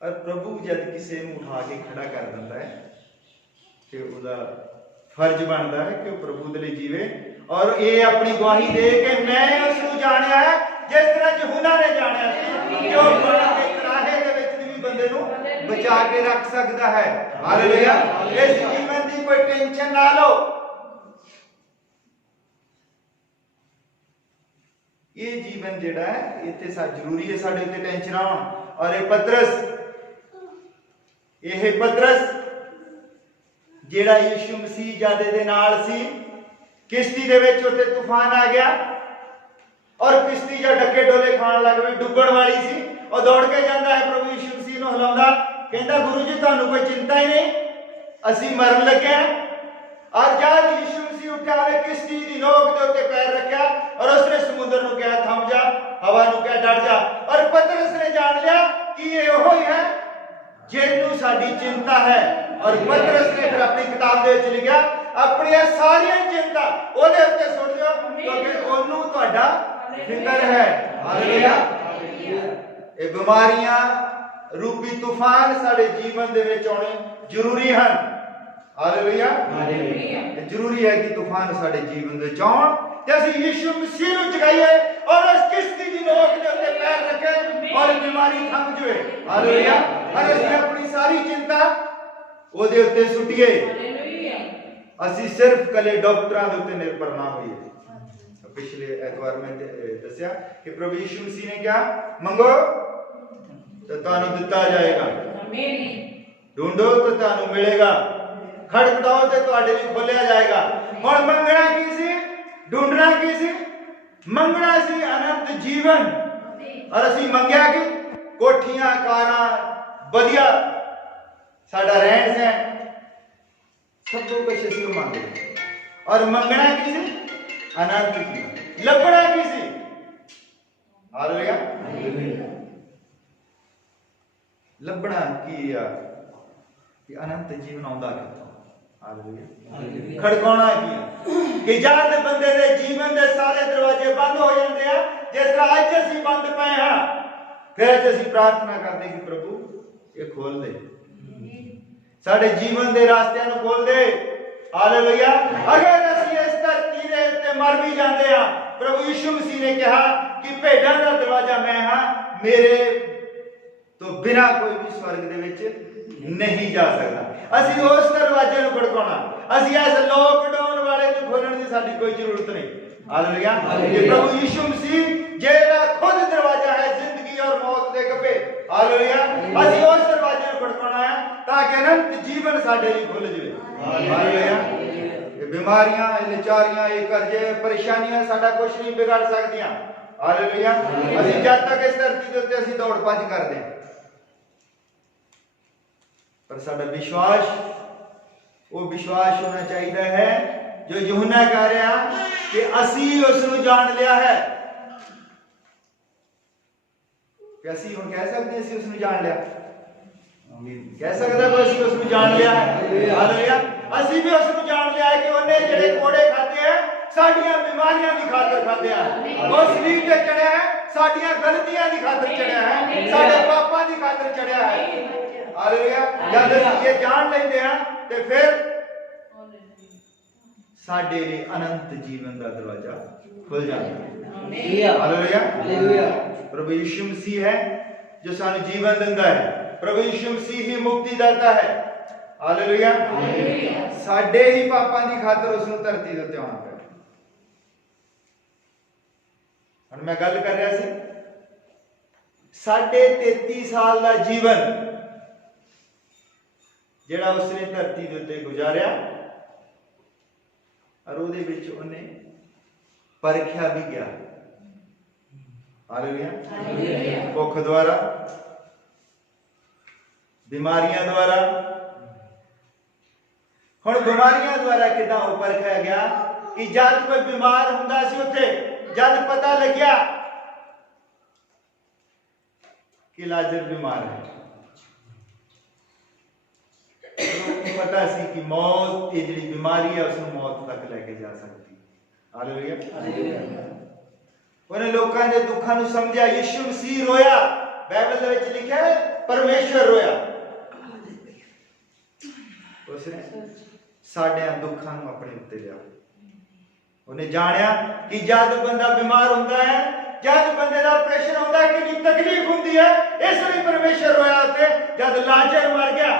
और प्रभु जब किसी नूं उठा के खड़ा कर दिता है तो उसका फर्ज बनता है कि प्रभु दे लिए जीवे और ये अपनी गवाही दे के मैं उसनूं जाणिया है जिस तरह यूहन्ना ने जाणिया सी कि वो कड़ाहे दे विच भी बंदे नूं बचा के रख सकता है। हालेलुया। इस जीवन की कोई टेंशन ना लो। ये जीवन जेड़ा है इत्थे सा जरूरी है साडे उत्ते टेंशन आउण। और ये पतरस जेड़ा यीशु मसीह जादे दे नाल सी, किश्ती दे विच उत्ते तूफान आ गया और किश्ती जो डके डोले खान लग पई, डुब्बण वाली सी। और दौड़ के जाता है प्रभु यीशु मसीह नूं हिलाउंदा, कहंदा गुरु जी तुहानूं कोई चिंता ही नहीं, असीं मरन लगे हैं। और जब यीशु मसीह उठा वे किश्ती दी नोक दे उत्ते पैर रखा और उसने समुद्र नूं कहा थम जा, हवा नूं कहा डर जा। और पतरस ने जान लिया कि ये वो ही है जिन्नू साडी चिंता है। और पतरस ने फिर अपनी किताब दे विच लिखिया अपनी सारी चिंता ओदे उत्ते सुट दिओ क्योंकि ओनू तुहाडा फिकर है। हालेलुया। ये बीमारियां रूपी तूफान साडे जीवन दे विच आउणे जरूरी हन। हालेलुया। हालेलुया। जरूरी है कि तूफान साडे जीवन दे विच आउण ते असीं यीशु मसीह नूं जगाइए और उस किश्ती दी नोक दे उत्ते पैर रखे और बीमारी थम जाए। हालेलुया। और असीं अपनी सारी चिंता ओदे उत्ते सुटिए। असीं सिर्फ कले डॉक्टरां दे उत्ते निर्भर ना होइए। पिछले एतवार में दस्या कि प्रभु यीशु मसीह ने क्या मंगो तो तानू दिता जाएगा, ढूंढो तो तानू मिलेगा, खड़खड़ाओ तो तुहाडे लई खोलिया जाएगा। हुण मंगना की सी, ढूंढना की सी? मंगना सी अनंत जीवन। और असीं मंगया कि कोठियां कारां वधिया साडा रहन सहन सब कुछ असीं मंगदे। और मंगना की सी अनंत जीवन। लभना की सी? हालेलुया। लभना की कि अनंत जीवन आउंदा कित्थों? हालेलुया। खड़काउणा की कि जद बंदे दे जीवन दे सारे दरवाजे बंद हो जाते हैं, जिस तरह अज असीं बंद पे हां, फिर अज असीं प्रार्थना करते कि प्रभु ये खोल दे, साडे जीवन दे रास्तियां नूं खोल दे। हालेलुया। अगर असीं इस धरती दे उत्ते मर भी जाते हैं, प्रभु यीशु मसीह ने कहा कि भेड़ां दा दरवाजा मैं हां, मेरे तो बिना कोई भी स्वर्ग दे विच नहीं जा सकता। असीं उस दरवाजे नूं खड़काउणा, असीं इस लॉकडाउन वाले नूं खोलण दी साडी कोई जरूरत नहीं। हालेलुया। ये प्रभु यीशु मसीह जेड़ा खुद दरवाजा है जिंदगी और मौत दे गप्पे। हालेलुया। असीं उस दरवाजे नूं खड़काउणा है ताकि अनंत जीवन साडे लई खुल जाए। हालेलुया। ये बीमारियां, ये लाचारियां, ये कर्जे, परेशानियां साडा कुछ नहीं बिगाड़ सकदियां। हालेलुया। असीं जद तक इस धरती दे उत्ते असीं दौड़ भज करदे हां, पर साडा विश्वास वो विश्वास होना चाहिए है जो यूहन्ना कह रहा कि असीं उस नूं जान लिया है। कि असीं हुण कह सकदे असीं उस नूं जान लिया? कह सकदा कोई असीं उस नूं जान लिया है? हालेलुया। असीं भी उस नूं जान लिया है कि उन्हें जिहड़े कोड़े खाते हैं साडियां बीमारियां दी खातर खाते हैं। वो सलीब ते चढ़िया है साडियां गलतियां दी खातर चढ़िया है, साडे पापां दी खातर चढ़िया है। हालेलुया। जब असीं ये जान लेंदे हां ते फिर साडे लिए अनंत जीवन का दरवाजा खुल जाता है। हालेलुया। प्रभु यीशु मसीह है जो सानू जीवन दिंदा है। प्रभु यीशु मसीह ही मुक्तिदाता है। हालेलुया। साडे ही पापां दी खातर उस नूं धरती दे उत्ते आउणा पिया। हुण मैं गल कर रहा सी 33.5 साल का जीवन जिहड़ा उसने धरती दे उत्ते गुजारिया और उहदे विच उहने परखिया भी गया। हालेलुया। भुख द्वारा, बीमारियां द्वारा। हुण बीमारियां द्वारा किदां वो परखिया गया कि जद कोई बीमार हुंदा सी उत्थे, जद पता लग्या कि लाजर बीमार है, पता सी कि मौत ये जी बीमारी है उसको मौत तक लेके जा सकती। हालेलुया। उन्हें लोगों के दुखों को समझा। यीशु मसीह रोया, बाइबल में लिखा है परमेश्वर रोया। उसने साढ़े दुखों को अपने उत्ते लिया। उन्हें जानिया कि जब बंदा बीमार होता है, जब बंदे का ऑपरेशन होता है कि तकलीफ होती है, इसलिए परमेश्वर रोया थे जब लाजर मर गया।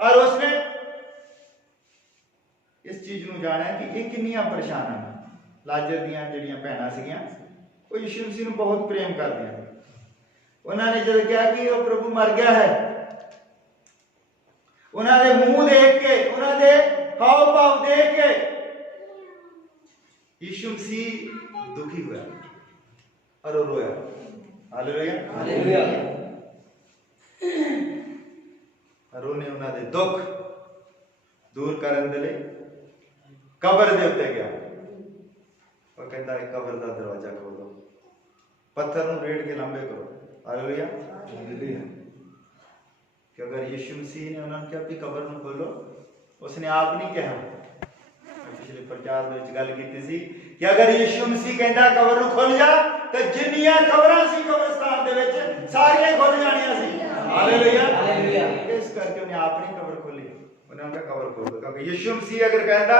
और उसने इस चीज को जाना कि ये किन्नियां परेशान हैं। लाजर दियां जिहड़ियां भैणां सीगियां वो यीशु मसीह को बहुत प्रेम करदियां। उन्होंने जब कहा कि वो प्रभु मर गया है, उन्होंने मुंह देख के, उन्होंने हाव भाव देख के यीशु मसीह दुखी हुआ और रोया। Hallelujah, hallelujah. और उन्हें उन्होंने दुख दूर करने के लिए कबर दे उत्ते गया और कहता है कबर का दरवाजा खोलो, पत्थर को रेड़ के लंबे करो। Hallelujah, hallelujah. कि अगर यीशु मसीह ने उन्होंने कहा कि कबर को खोलो, उसने आप नहीं कहा। पिछले प्रचार में गल की थी कि अगर यीशु मसीह कहता कबर को खोल जा तो जिन्नियां कबरां सी कब्रिस्तान दे विच सारियां खुल जानियां सी। Hallelujah, hallelujah. इस करके उन्हें आप नहीं कबर खोली, उन्होंने कहा कबर खोल दो, क्योंकि यीशु मसीह अगर कहता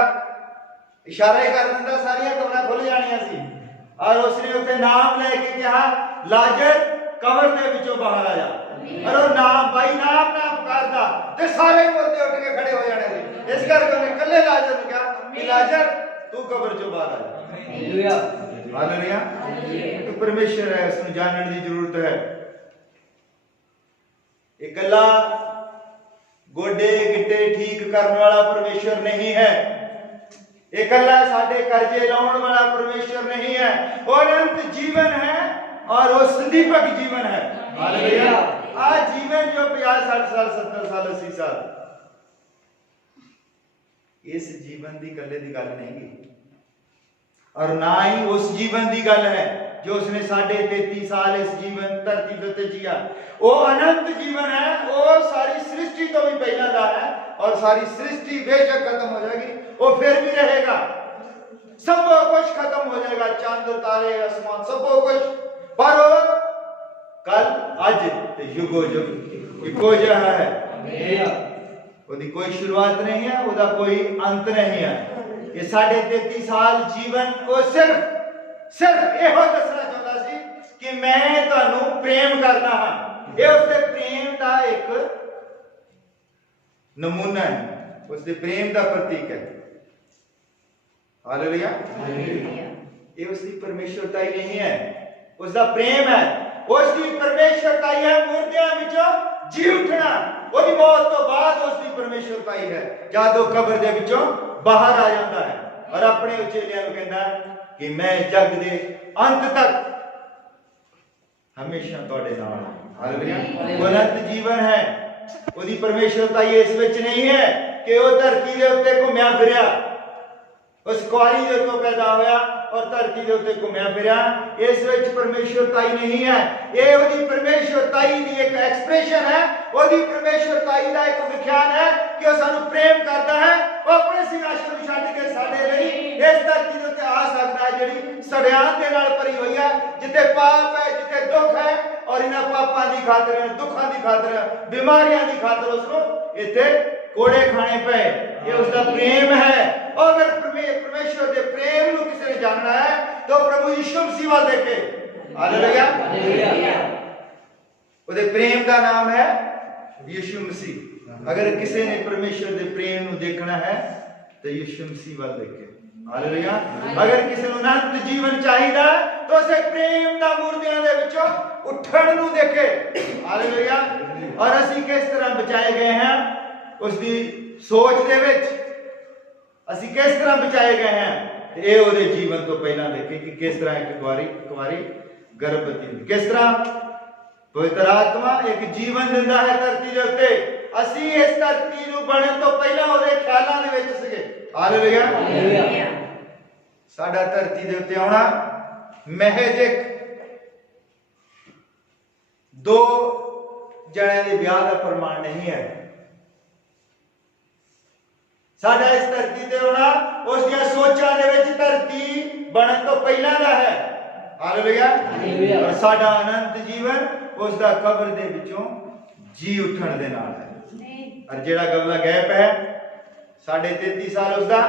इशारा ही कर दिंदा सारियां कबरां खुल जानियां सी। और उसने उत्ते नाम लेके कहा लाजर कबर दे विचों बाहर आ जा। और वो नाम भाई नाम पुकारदा ते सारे मुर्दे उठ के खड़े हो जाने थे। इस करके उन्हें कल्ले लाजर ने कहा कि लाजर तू कब्र चों बाहर आ जा। Hallelujah, hallelujah. तो परमेश्वर है, उसको जानने की जरूरत है। इकल्ला गोडे गिट्टे ठीक करने वाला परमेश्वर नहीं है, इकल्ला साडे कर्जे लाने वाला परमेश्वर नहीं है। वो अनंत जीवन है और वो संदीपक जीवन है। हालेलुया। आज जीवन जो 50 60 साल 70 साल 80 साल, इस जीवन की कल्ले की गल नहीं, और ना ही उस जीवन की गल है जो उसने 33.5 साल इस जीवन धरती पे उत्ते जिया। वो अनंत जीवन है, वो सारी सृष्टि तो भी पहला का है, और सारी सृष्टि बेशक खत्म हो जाएगी, वो फिर भी रहेगा। सब कुछ खत्म हो जाएगा, चांद तारे आसमान सब कुछ, पर वो कल अज ते युगो युग इको जिहा है। उसकी कोई शुरुआत नहीं है, उसका कोई अंत नहीं है। ये 33.5 साल जीवन वो सिर्फ एहो दसना चाहता सी कि मैं तुहानू प्रेम करना हाँ। ये उसके प्रेम का एक नमूना है, उसके प्रेम का प्रतीक है। हालेलुया, ये उसकी परमेश्वरता ही नहीं है, उसका प्रेम है। उसकी परमेश्वरता ही है मुर्दियां विचों जी उठना, उसकी मौत तो बाद उसकी परमेश्वरता ही है जब वो कब्र दे विचों बाहर आ जाता है और अपने चेलियां को कहता है कि मैं जग दे अंत तक हमेशा तुहाडे नाल। हालेलुया। वो अनंत जीवन है, उसकी परमेश्वरता ये इस विच नहीं है कि वो धरती दे उत्ते घुम्या फिरया, उस कुआरी दे उत्तों पैदा होया और धरती दे उत्ते घुम्या फिरया। इस विच परमेश्वरताई नहीं है, ये उसकी परमेश्वरताई दी एक एक्सप्रेशन है, उसकी परमेश्वरताई दा एक विख्यान है कि वो सानू प्रेम करता है। वो अपने सिंहासन को छड्ड के साडे लई इस धरती दे उत्ते आ सकदा है जिहड़ी सड़ियां दे नाल भरी हुई है, जिथे पाप है, जिथे दुख है, और इन्हां पापां दी खातिर, दुखां दी खातिर, बीमारियां दी खातिर उसको इथे कोड़े खाने पे। ये उसका प्रेम है। और अगर परमेश्वर के प्रेम को किसी ने जानना है तो प्रभु यीशु मसीह वाल देखे। Hallelujah, hallelujah. उसके प्रेम का नाम है यीशु मसीह। अगर किसी ने परमेश्वर के प्रेम को देखना है तो यीशु मसीह वाल देखे। हालेलुया। अगर किसी को अनंत जीवन चाहिए तो उसे प्रेम का मुर्दियां दे विचों उठण नूं देखे। हालेलुया। और असीं किस तरह बचाए गए हैं उसकी सोच दे विच, असीं किस तरह बचाए गए हैं ये ਉਹਦੇ जीवन तो पहला देखे कि किस तरह एक कुंवारी गर्भवती हुई, किस तरह पवित्र आत्मा एक जीवन दिंदा है धरती दे उत्ते। असीं इस धरती नूं बनन तो पहला ਉਹਦੇ ख्यालां दे विच सीगे। Hallelujah, hallelujah. साडा धरती दे उत्ते आउणा महज एक 2 जणिਆਂ ਦੇ ਵਿਆਹ ਦਾ प्रमाण नहीं है। साडा इस धरती ते होना उसदियां सोचां दे विच धरती बनन तो पहला दा है। Hallelujah, hallelujah. और साडा अनंत जीवन उसदा कब्र दे विचों जी उठण दे नाल है। और जेड़ा गवला गैप है 33.5 साल उसदा,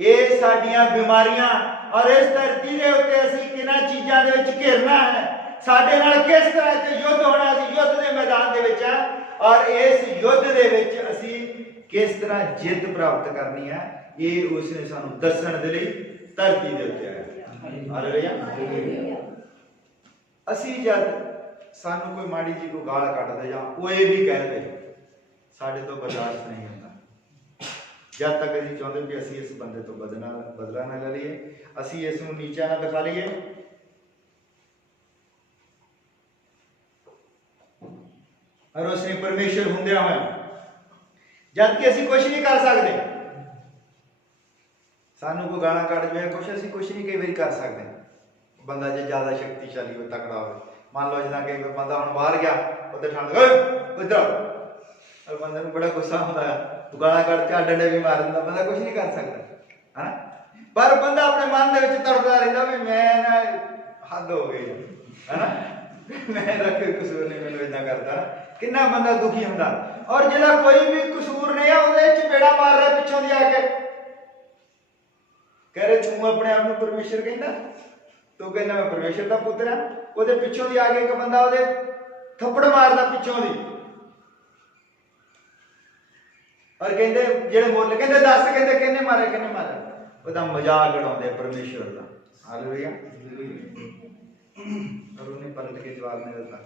ये साडियां बीमारियां और इस धरती दे उत्ते असीं किन्हां चीजां दे विच घिरना है, ਸਾਡੇ ਨਾਲ ਕਿਸ ਤਰ੍ਹਾਂ ਇੱਥੇ ਯੁੱਧ ਹੋਣਾ, ਅਸੀਂ ਯੁੱਧ ਦੇ ਮੈਦਾਨ ਦੇ ਵਿੱਚ ਆ, ਔਰ ਇਸ ਯੁੱਧ ਦੇ ਵਿੱਚ ਅਸੀਂ ਕਿਸ ਤਰ੍ਹਾਂ ਜਿੱਤ ਪ੍ਰਾਪਤ ਕਰਨੀ ਹੈ, ਇਹ ਉਸਨੇ ਸਾਨੂੰ ਦੱਸਣ ਦੇ ਲਈ ਧਰਤੀ ਦੇ ਉੱਤੇ ਆਇਆ। ਹਾਲੇਲੂਇਆ। ਅਸੀਂ ਜਦ ਸਾਨੂੰ ਕੋਈ ਮਾੜੀ ਜੀ ਕੋਈ ਗਾਲ ਕੱਢਦੇ ਜਾਂ ਕੋਈ ਵੀ ਕਹਿੰਦੇ, ਸਾਡੇ ਤੋਂ ਬਰਦਾਸ਼ਤ ਨਹੀਂ ਹੁੰਦਾ। ਜਦ ਤੱਕ ਅਸੀਂ ਚਾਹੁੰਦੇ ਵੀ ਅਸੀਂ ਇਸ ਬੰਦੇ ਤੋਂ ਬਦਲਾ ਨਾ ਲੈ ਲਈਏ, ਅਸੀਂ ਇਸ ਨੂੰ ਨੀਚਾ ਨਾ ਦਿਖਾ ਲਈਏ। और उसने परमेश्वर ਹੁੰਦਿਆਂ ਹੋਇਆ ਜਦ ਕਿ ਅਸੀਂ ਕੁਝ ਨਹੀਂ ਕਰ ਸਕਦੇ, ਸਾਨੂੰ ਕੋਈ ਗਾਣਾ ਕੱਢ ਜਾਵੇ ਕੁਝ, ਅਸੀਂ ਕੁਝ ਨਹੀਂ ਕਈ ਵਾਰੀ ਕਰ ਸਕਦੇ। ਬੰਦਾ ਜੇ ਜ਼ਿਆਦਾ ਸ਼ਕਤੀਸ਼ਾਲੀ ਹੋਵੇ, ਤਕੜਾ ਹੋਵੇ, ਮੰਨ ਲਓ ਜਿੱਦਾਂ ਕਿ ਬੰਦਾ ਹੁਣ ਬਾਹਰ ਗਿਆ, ਉੱਥੇ ਠੰਡ ਇੱਧਰ, ਔਰ ਬੰਦੇ ਨੂੰ ਬੜਾ ਗੁੱਸਾ ਹੁੰਦਾ ਹੈ, ਤੂੰ ਗਾਣਾ ਕੱਢ ਕੇ ਡੰਡੇ ਵੀ ਮਾਰ ਦਿੰਦਾ, ਬੰਦਾ ਕੁਝ ਨਹੀਂ ਕਰ ਸਕਦਾ ਹੈ। ਪਰ ਬੰਦਾ ਆਪਣੇ ਮਨ ਦੇ ਵਿੱਚ ਤੜਫਦਾ ਰਹਿੰਦਾ ਵੀ ਮੈਂ ਨਾ ਹੱਦ ਹੋ ਗਈ ਹੈ ਨਾ, ਮੈਂ ਦਾ ਕੋਈ ਕਸੂਰ ਨਹੀਂ, ਮੈਨੂੰ ਇਦਾਂ ਕਰਦਾ। ਕਿੰਨਾ ਬੰਦਾ ਦੁਖੀ ਹੁੰਦਾ, ਔਰ ਜਿਹੜਾ ਕੋਈ ਵੀ ਕਸੂਰ ਨਹੀਂ ਆ ਉਹਦੇ ਚਪੇੜਾ ਮਾਰ ਰਿਹਾ ਪਿੱਛੋਂ ਦੀ ਆ ਕੇ, ਕਹ ਰਹੇ ਤੂੰ ਆਪਣੇ ਆਪ ਨੂੰ ਪਰਮੇਸ਼ਰ ਕਹਿੰਦਾ, ਤੂੰ ਕਹਿੰਦਾ ਮੈਂ ਪਰਮੇਸ਼ਰ ਦਾ ਪੁੱਤਰ ਆ। ਉਹਦੇ ਪਿੱਛੋਂ ਦੀ ਆ ਕੇ ਇੱਕ ਬੰਦਾ ਉਹਦੇ ਥੱਪੜ ਮਾਰਦਾ ਪਿੱਛੋਂ ਦੀ, ਔਰ ਕਹਿੰਦੇ ਜਿਹੜੇ ਮੁੱਲ ਕਹਿੰਦੇ ਦੱਸ, ਕਹਿੰਦੇ ਕਿਹਨੇ ਮਾਰਿਆ, ਕਿਹਨੇ ਮਾਰਿਆ, ਉਹਦਾ ਮਜ਼ਾਕ ਉਡਾਉਂਦੇ ਪਰਮੇਸ਼ਰ ਦਾ। ਹਾਲੇਲੂਇਆ। और उन्हें पलट के जवाब नहीं देता।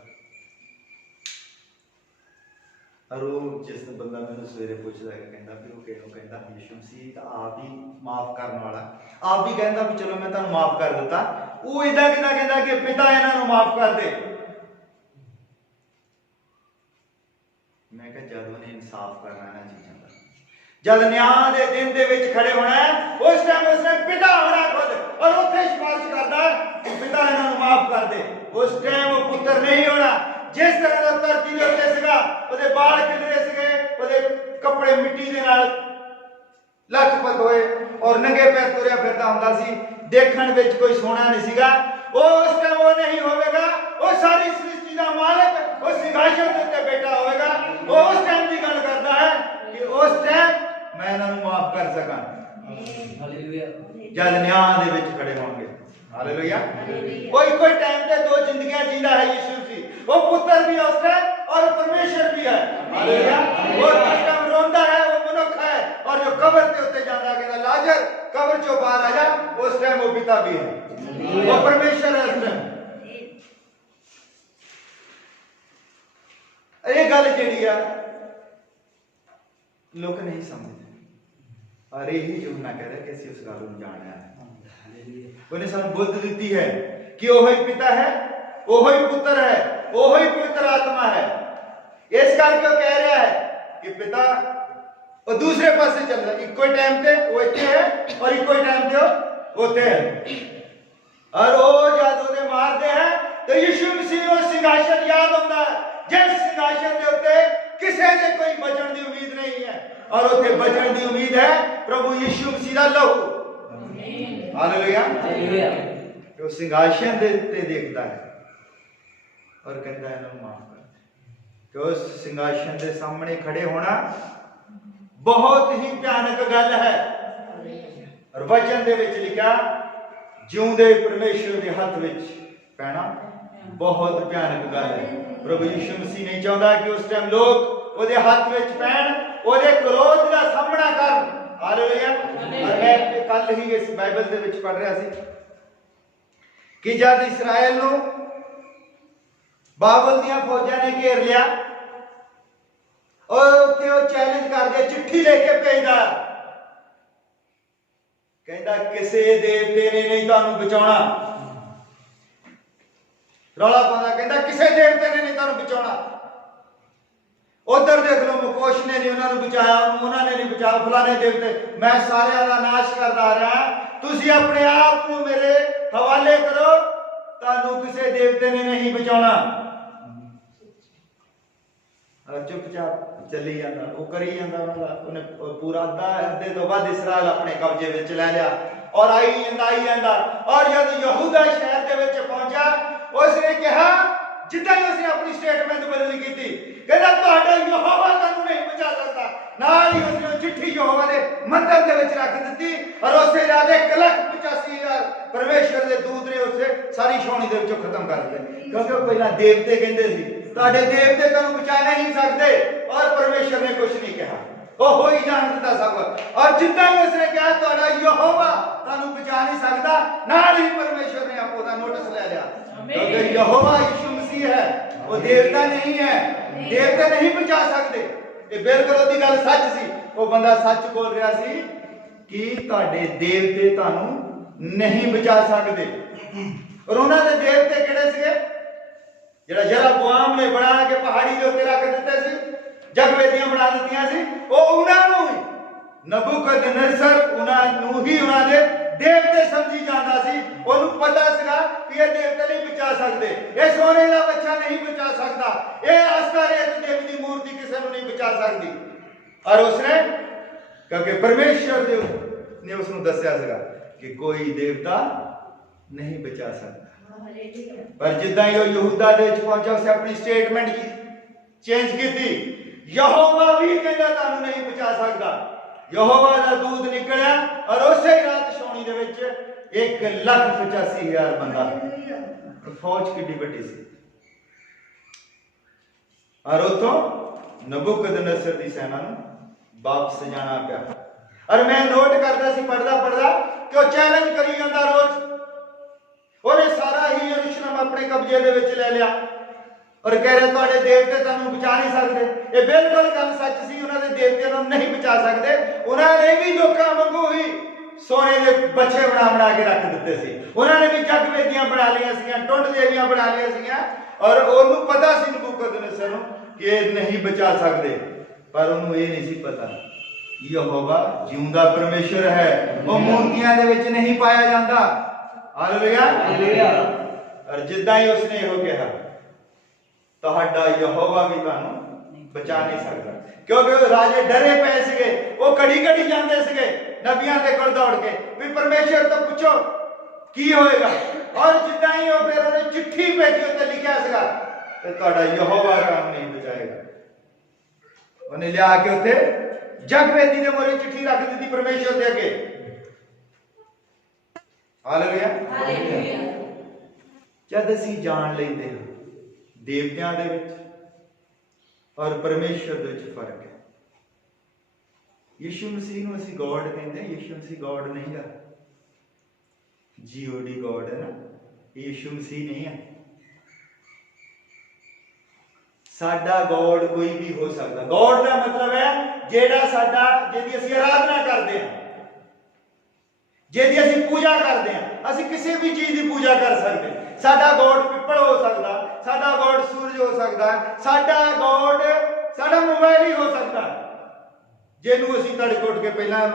और वो जिस बंदा मैंने सवेरे पूछता है, कहता भी वो किहनूं कहता, यीशु मसीह तो आप ही माफ करने वाला, आप भी कहता भी चलो मैं तुहानूं माफ कर दिता। वो इदां किदां कहता कि पिता इन्हां नूं माफ कर दे। मैं कहा जद उन्हें इंसाफ करना इन्हां चीज़ां दा, जद न्याय के दिन दे विच खड़े होना है, उस टाइम उसने पिता होना खुद, और उत्थे सिफारिश करदा कि पिता इन्हां नूं माफ कर दे। उस टाइम वो पुत्र नहीं होना। जिस तरह का धरती के उत्ते सीगा, ਉਹਦੇ ਬਾਲ ਕਿਧਰੇ ਸੀਗੇ, ਉਹਦੇ ਕੱਪੜੇ ਮਿੱਟੀ ਦੇ ਨਾਲ ਲੱਥਪੱਥ ਹੋਏ, ਔਰ ਨੰਗੇ ਪੈਰ ਤੁਰਿਆ ਫਿਰਦਾ ਹੁੰਦਾ ਸੀ, ਦੇਖਣ ਵਿੱਚ ਕੋਈ ਸੋਹਣਾ ਨਹੀਂ ਸੀਗਾ। ਉਹ ਉਸ ਟਾਈਮ ਉਹ ਨਹੀਂ ਹੋਵੇਗਾ, ਉਹ ਸਾਰੀ ਸ੍ਰਿਸ਼ਟੀ ਦਾ ਮਾਲਕ ਉਹ ਸਿੰਘਾਸਨ ਦੇ ਉੱਤੇ ਬੈਠਾ ਹੋਵੇਗਾ। ਉਹ ਉਸ ਟਾਈਮ ਦੀ ਗੱਲ ਕਰਦਾ ਹੈ ਕਿ ਉਸ ਟਾਈਮ ਮੈਂ ਇਹਨਾਂ ਨੂੰ ਮਾਫ ਕਰ ਸਕਾਂ। ਹਾਲੇਲੂਇਆ। ਜਦ ਨਿਆਂ ਦੇ ਵਿੱਚ ਖੜੇ ਹੋਣਗੇ। हालेलुया। कोई टाइम पे दो जिंदगियां जीता है यीशु मसीह, वो पुत्र भी है उस टाइम और परमेश्वर भी है। हालेलुया। वो जिस टाइम रोंदा है वो मनुष्य है, और जो कब्र के उत्ते जाता कहता लाजर कब्र चो बाहर आ जा, उस टाइम वो पिता भी है, वो परमेश्वर है उस टाइम। ये गल जेड़ी है लोग नहीं समझते, और यही जो मैं कह रहा कि ਅਸੀਂ ਉਸ ਗੱਲ ਨੂੰ ਜਾਣਿਆ ਹੈ। ਉਹਨੇ ਸਾਨੂੰ ਬੁੱਧ ਦਿੱਤੀ ਹੈ ਕਿ ਉਹ ਹੀ ਪਿਤਾ ਹੈ, ਉਹ ਹੀ ਪੁੱਤਰ ਹੈ, ਉਹ ਹੀ ਪਵਿੱਤਰ ਆਤਮਾ ਹੈ। ਇਸ ਕਰਕੇ ਉਹ ਕਹਿ ਰਿਹਾ ਹੈ ਕਿ ਪਿਤਾ ਉਹ ਦੂਸਰੇ ਪਾਸੇ ਚੱਲ ਰਿਹਾ, ਇੱਕੋ ਹੀ ਟਾਈਮ ਤੇ ਉਹ ਇੱਥੇ ਹੈ ਔਰ ਇੱਕੋ ਹੀ ਟਾਈਮ ਤੇ ਉਹ ਉੱਥੇ ਹੈ। ਔਰ ਉਹ ਜਦ ਉਹਦੇ ਮਾਰਦੇ ਹੈ ਤੇ ਯਿਸੂ ਮਸੀਹ ਨੂੰ ਸਿੰਘਾਸਨ ਯਾਦ ਆਉਂਦਾ ਹੈ, ਜਿਸ ਸਿੰਘਾਸਨ ਦੇ ਉੱਤੇ ਕਿਸੇ ਦੇ ਕੋਈ ਬਚਣ ਦੀ ਉਮੀਦ ਨਹੀਂ ਹੈ, ਔਰ ਉੱਥੇ ਬਚਣ ਦੀ ਉਮੀਦ ਹੈ ਪ੍ਰਭੂ ਯਿਸੂ ਮਸੀਹ ਦਾ ਲਹੂ। हालेलुया। वो सिंहासन दे उत्ते देखता है और कहता है इन्होंने माफ कर दे, कि उस सिंहासन के सामने खड़े होना बहुत ही भयानक गल है। और वचन दे विच लिखा जिउंदे परमेश्वर के हाथ विच पैना बहुत भयानक गल है। प्रभु यीशु मसीह नहीं चाहता कि उस टाइम लोग ਉਹਦੇ ਹੱਥ ਵਿੱਚ ਪੈਣ, ਉਹਦੇ ਕ੍ਰੋਧ ਦਾ ਸਾਹਮਣਾ ਕਰਨ। ਹਾਲੇਲੂਇਆ। मैं कल ही इस बाइबल ਦੇ ਵਿੱਚ ਪੜ੍ਹ ਰਿਹਾ ਸੀ ਕਿ ਜਦ ਇਸਰਾਇਲ ਨੂੰ ਬਾਬਲ ਦੀਆਂ ਫੌਜਾਂ ਨੇ ਘੇਰ ਲਿਆ, ਔਰ ਉੱਥੇ ਉਹ ਚੈਲੰਜ ਕਰਦੇ, ਚਿੱਠੀ ਲੈ ਕੇ ਭੇਜਦਾ, ਕਹਿੰਦਾ ਕਿਸੇ ਦੇਵਤੇ ਨੇ ਨਹੀਂ ਤੁਹਾਨੂੰ ਬਚਾਉਣਾ। ਰੌਲਾ ਪਾਉਂਦਾ, ਕਹਿੰਦਾ ਕਿਸੇ ਦੇਵਤੇ ਨੇ ਨਹੀਂ ਤੁਹਾਨੂੰ ਬਚਾਉਣਾ। उधर देख लो मुकोश ने नहीं उन्होंने बचाया, उन्होंने नहीं बचाया, फलाने देवते, मैं सारे का नाश करता रहा, तुसी अपने आप को मेरे हवाले करो, तानू किसी देवते ने नहीं बचाना। चुपचाप चली जाता, वो करी जाता, उन्हें पूरा अद्धे तो वध इसराइल अपने कब्जे विच ले लिया, और आई जाता। और जब यहूदा शहर के विच पहुंचा, उसने कहा जिद्दां ही उसने अपनी स्टेटमेंट बदली की, कहता तुहाडा यहोवा तुहानू नहीं बचा सकता, ਨਾਲ ਹੀ ਉਸਨੇ ਉਹ ਚਿੱਠੀ ਯਹੋਵਾ ਦੇ ਮੰਦਰ ਦੇ ਵਿੱਚ ਰੱਖ ਦਿੱਤੀ ਔਰ ਉਸੇ ਰਾਤ 1,85,000 ਪਰਮੇਸ਼ਰ ਦੇ ਦੂਤ ਨੇ ਉਸੇ ਸਾਰੀ ਛਾਉਣੀ ਦੇ ਵਿੱਚੋਂ ਖਤਮ ਕਰ ਦਿੱਤੇ। ਕਿਉਂਕਿ ਉਹ ਪਹਿਲਾਂ ਦੇਵਤੇ ਕਹਿੰਦੇ ਸੀ ਤੁਹਾਡੇ ਦੇਵਤੇ ਤੁਹਾਨੂੰ ਬਚਾ ਨਹੀਂ ਸਕਦੇ ਔਰ ਪਰਮੇਸ਼ਰ ਨੇ ਕੁਝ ਨਹੀਂ ਕਿਹਾ, ਉਹ ਹੋ ਹੀ ਜਾਣ ਦਿੱਤਾ ਸਭ। ਔਰ ਜਿੱਦਾਂ ਹੀ ਉਸਨੇ ਕਿਹਾ ਤੁਹਾਡਾ ਯਹੋਵਾ ਤੁਹਾਨੂੰ ਬਚਾ ਨਹੀਂ ਸਕਦਾ, ਨਾਲ ਹੀ ਪਰਮੇਸ਼ਰ ਨੇ ਆਪੋ ਦਾ ਨੋਟਿਸ ਲੈ ਲਿਆ। ਕਿਉਂਕਿ ਯਹੋਵਾ ਯਿਸੂ ਮਸੀਹ ਹੈ, ਉਹ ਦੇਵਤਾ ਨਹੀਂ ਹੈ, ਦੇਵਤੇ ਨਹੀਂ ਬਚਾ ਸਕਦੇ। ਇਹ ਬਿਲਕੁਲ ਉਹਦੀ ਗੱਲ ਸੱਚ ਸੀ, ਉਹ ਬੰਦਾ ਸੱਚ ਬੋਲ ਰਿਹਾ ਸੀ ਕਿ ਤੁਹਾਡੇ ਦੇਵਤੇ ਤੁਹਾਨੂੰ ਨਹੀਂ ਬਚਾ ਸਕਦੇ। ਔਰ ਉਹਨਾਂ ਦੇ ਦੇਵਤੇ ਕਿਹੜੇ ਸੀਗੇ? ਜਿਹੜਾ ਯਰੋਬੋਆਮ ਨੇ ਬਣਾ ਕੇ ਪਹਾੜੀ ਦੇ ਉੱਤੇ ਰੱਖ ਦਿੱਤੇ ਸੀ, ਜਗਵੇਦੀਆਂ ਬਣਾ ਦਿੱਤੀਆਂ ਸੀ, ਉਹ ਉਹਨਾਂ ਨੂੰ ਹੀ ਨਬੂਕਦਨੇਸਰ ਉਹਨਾਂ ਨੂੰ ਹੀ ਉਹਨਾਂ ਦੇ ਦੇਵਤੇ ਸਮਝੀ ਜਾਂਦਾ ਸੀ। ਉਹਨੂੰ ਪਤਾ ਸੀਗਾ ਕਿ ਇਹ ਦੇਵਤੇ ਨਹੀਂ ਬਚਾ ਸਕਦੇ, ਇਹ ਸੋਨੇ ਦਾ ਬੱਚਾ ਨਹੀਂ ਬਚਾ ਸਕਦਾ, ਇਹ ਅਸਤਾਰੇਤ ਦੇਵੀ ਦੀ ਮੂਰਤੀ ਕਿਸੇ ਨੂੰ ਨਹੀਂ ਬਚਾ ਸਕਦੀ। ਔਰ ਉਸਨੇ ਕਿਉਂਕਿ ਪਰਮੇਸ਼ਰ ਨੇ ਉਸਨੂੰ ਦੱਸਿਆ ਸੀਗਾ ਕਿ ਕੋਈ ਦੇਵਤਾ ਨਹੀਂ ਬਚਾ ਸਕਦਾ। ਪਰ ਜਿੱਦਾਂ ਹੀ ਉਹ ਯਹੂਦਾ ਦੇ ਵਿੱਚ ਪਹੁੰਚਾ ਉਸੇ ਆਪਣੀ ਸਟੇਟਮੈਂਟ ਚੇਂਜ ਕੀਤੀ, ਯਹੋਵਾ ਵੀ ਕਹਿੰਦਾ ਤੁਹਾਨੂੰ ਨਹੀਂ ਬਚਾ ਸਕਦਾ। ਯਹੋਵਾ ਦਾ ਦੂਤ ਨਿਕਲਿਆ ਔਰ ਉਸੇ ਹੀ ਰਾਤ ਛਾਉਣੀ ਦੇ ਵਿੱਚ 1,85,000 ਬੰਦਾ, ਫੌਜ ਕਿੱਡੀ ਵੱਡੀ ਸੀ। ਔਰ ਉਥੋਂ ਨਬੂਕਦਨੇਸਰ ਦੀ ਸੈਨਾ ਨੂੰ ਵਾਪਸ ਜਾਣਾ ਪਿਆ। ਔਰ ਮੈਂ ਨੋਟ ਕਰਦਾ ਸੀ ਪੜਦਾ ਕਿ ਉਹ ਚੈਲੰਜ ਕਰੀ ਜਾਂਦਾ ਰੋਜ਼। ਉਹਨੇ ਸਾਰਾ ਹੀ ਯਰੂਸ਼ਲਮ ਆਪਣੇ ਕਬਜ਼ੇ ਦੇ ਵਿੱਚ ਲੈ ਲਿਆ ਔਰ ਕਹਿ ਰਿਹਾ ਤੁਹਾਡੇ ਦੇਵਤੇ ਤੁਹਾਨੂੰ ਬਚਾ ਨਹੀਂ ਸਕਦੇ। ਇਹ ਬਿਲਕੁਲ ਗੱਲ ਸੱਚ ਸੀ, ਉਹਨਾਂ ਦੇ ਦੇਵਤੇ ਨੂੰ ਨਹੀਂ ਬਚਾ ਸਕਦੇ। ਉਹਨਾਂ ਨੇ ਵੀ ਲੋਕਾਂ ਵਾਂਗੂ ਹੀ ਸੋਨੇ ਦੇ ਬੱਚੇ ਬਣਾ ਕੇ ਰੱਖ ਦਿੱਤੇ ਸੀ। ਉਹਨਾਂ ਨੇ ਵੀ ਜਗ ਵੇਦੀਆਂ ਬਣਾ ਲਈਆਂ ਸੀਗੀਆਂ, ਟੁੰਡ ਦੇਵੀਆਂ ਬਣਾ ਲਈਆਂ ਸੀਗੀਆਂ ਔਰ ਉਹਨੂੰ ਪਤਾ ਸੀ ਨਬੂਕਦਨੇਸਰ ਨੂੰ ਕਿ ਇਹ ਨਹੀਂ ਬਚਾ ਸਕਦੇ। ਪਰ ਉਹਨੂੰ ਇਹ ਨਹੀਂ ਸੀ ਪਤਾ ਯਹੋਵਾ ਜਿਉਂਦਾ ਪਰਮੇਸ਼ਰ ਹੈ, ਉਹ ਮੂਰਤੀਆਂ ਦੇ ਵਿੱਚ ਨਹੀਂ ਪਾਇਆ ਜਾਂਦਾ। ਹਾਲੇਲੂਇਆ। ਔਰ ਜਿੱਦਾਂ ਹੀ ਉਸਨੇ ਇਹੋ ਕਿਹਾ ਤੁਹਾਡਾ ਯਹੋਵਾ ਵੀ ਤੁਹਾਨੂੰ ਬਚਾ ਨਹੀਂ ਸਕਦਾ। ਕਿਉਂਕਿ ਉਹ ਰਾਜੇ ਡਰੇ ਪਏ ਸੀਗੇ, ਉਹ ਘੜੀ ਜਾਂਦੇ ਸੀਗੇ ਨਬੀਆਂ ਦੇ ਕੋਲ ਦੌੜ ਕੇ ਵੀ ਪਰਮੇਸ਼ਰ ਤੋਂ ਪੁੱਛੋ ਕੀ ਹੋਏਗਾ। ਔਰ ਜਿੱਦਾਂ ਹੀ ਉਹ ਫਿਰ ਉਹਨੇ ਚਿੱਠੀ ਭੇਜੀ, ਉੱਤੇ ਲਿਖਿਆ ਸੀਗਾ ਤੇ ਤੁਹਾਡਾ ਯਹੋਵਾ ਤੁਹਾਨੂੰ ਨਹੀਂ ਬਚਾਏਗਾ। ਉਹਨੇ ਲਿਆ ਕੇ ਉੱਥੇ ਜਗਵੇਦੀ ਦੇ ਮੋਹਰੇ ਚਿੱਠੀ ਰੱਖ ਦਿੱਤੀ ਪਰਮੇਸ਼ਰ ਦੇ ਅੱਗੇ। ਹਾਲੇਲੂਇਆ। ਜਦ ਅਸੀਂ ਜਾਣ ਲੈਂਦੇ ਹਾਂ ਦੇਵਤਿਆਂ ਦੇ ਵਿੱਚ ਔਰ ਪਰਮੇਸ਼ਰ ਦੇ ਵਿੱਚ ਫਰਕ ਹੈ। ਯਿਸੂ ਮਸੀਹ ਨੂੰ ਅਸੀਂ ਗੋਡ ਕਹਿੰਦੇ, ਯਿਸੂ ਮਸੀਹ ਗੋਡ ਨਹੀਂ ਹੈ। GOD ਗੋਡ ਹੈ ਨਾ, ਯਿਸੂ ਮਸੀਹ ਨਹੀਂ ਹੈ। ਸਾਡਾ ਗੋਡ ਕੋਈ ਵੀ ਹੋ ਸਕਦਾ। ਗੋਡ ਦਾ ਮਤਲਬ ਹੈ ਜਿਹੜਾ ਸਾਡਾ, ਜਿਹਦੀ ਅਸੀਂ ਆਰਾਧਨਾ ਕਰਦੇ ਹਾਂ, ਜਿਹਦੀ ਅਸੀਂ ਪੂਜਾ ਕਰਦੇ ਹਾਂ। ਅਸੀਂ ਕਿਸੇ ਵੀ ਚੀਜ਼ ਦੀ ਪੂਜਾ ਕਰ ਸਕਦੇ। ਸਾਡਾ ਗੋਡ ਪਿੱਪਲ ਹੋ ਸਕਦਾ, ਸਾਡਾ ਗੋਡ ਸੂਰਜ ਹੋ ਸਕਦਾ, ਸਾਡਾ ਗੋਡ ਸਾਡਾ ਮੋਬਾਈਲ ਹੀ ਹੋ ਸਕਦਾ, ਜਿਹਨੂੰ ਅਸੀਂ ਤੜਕੇ ਉੱਠ ਕੇ ਪਹਿਲਾਂ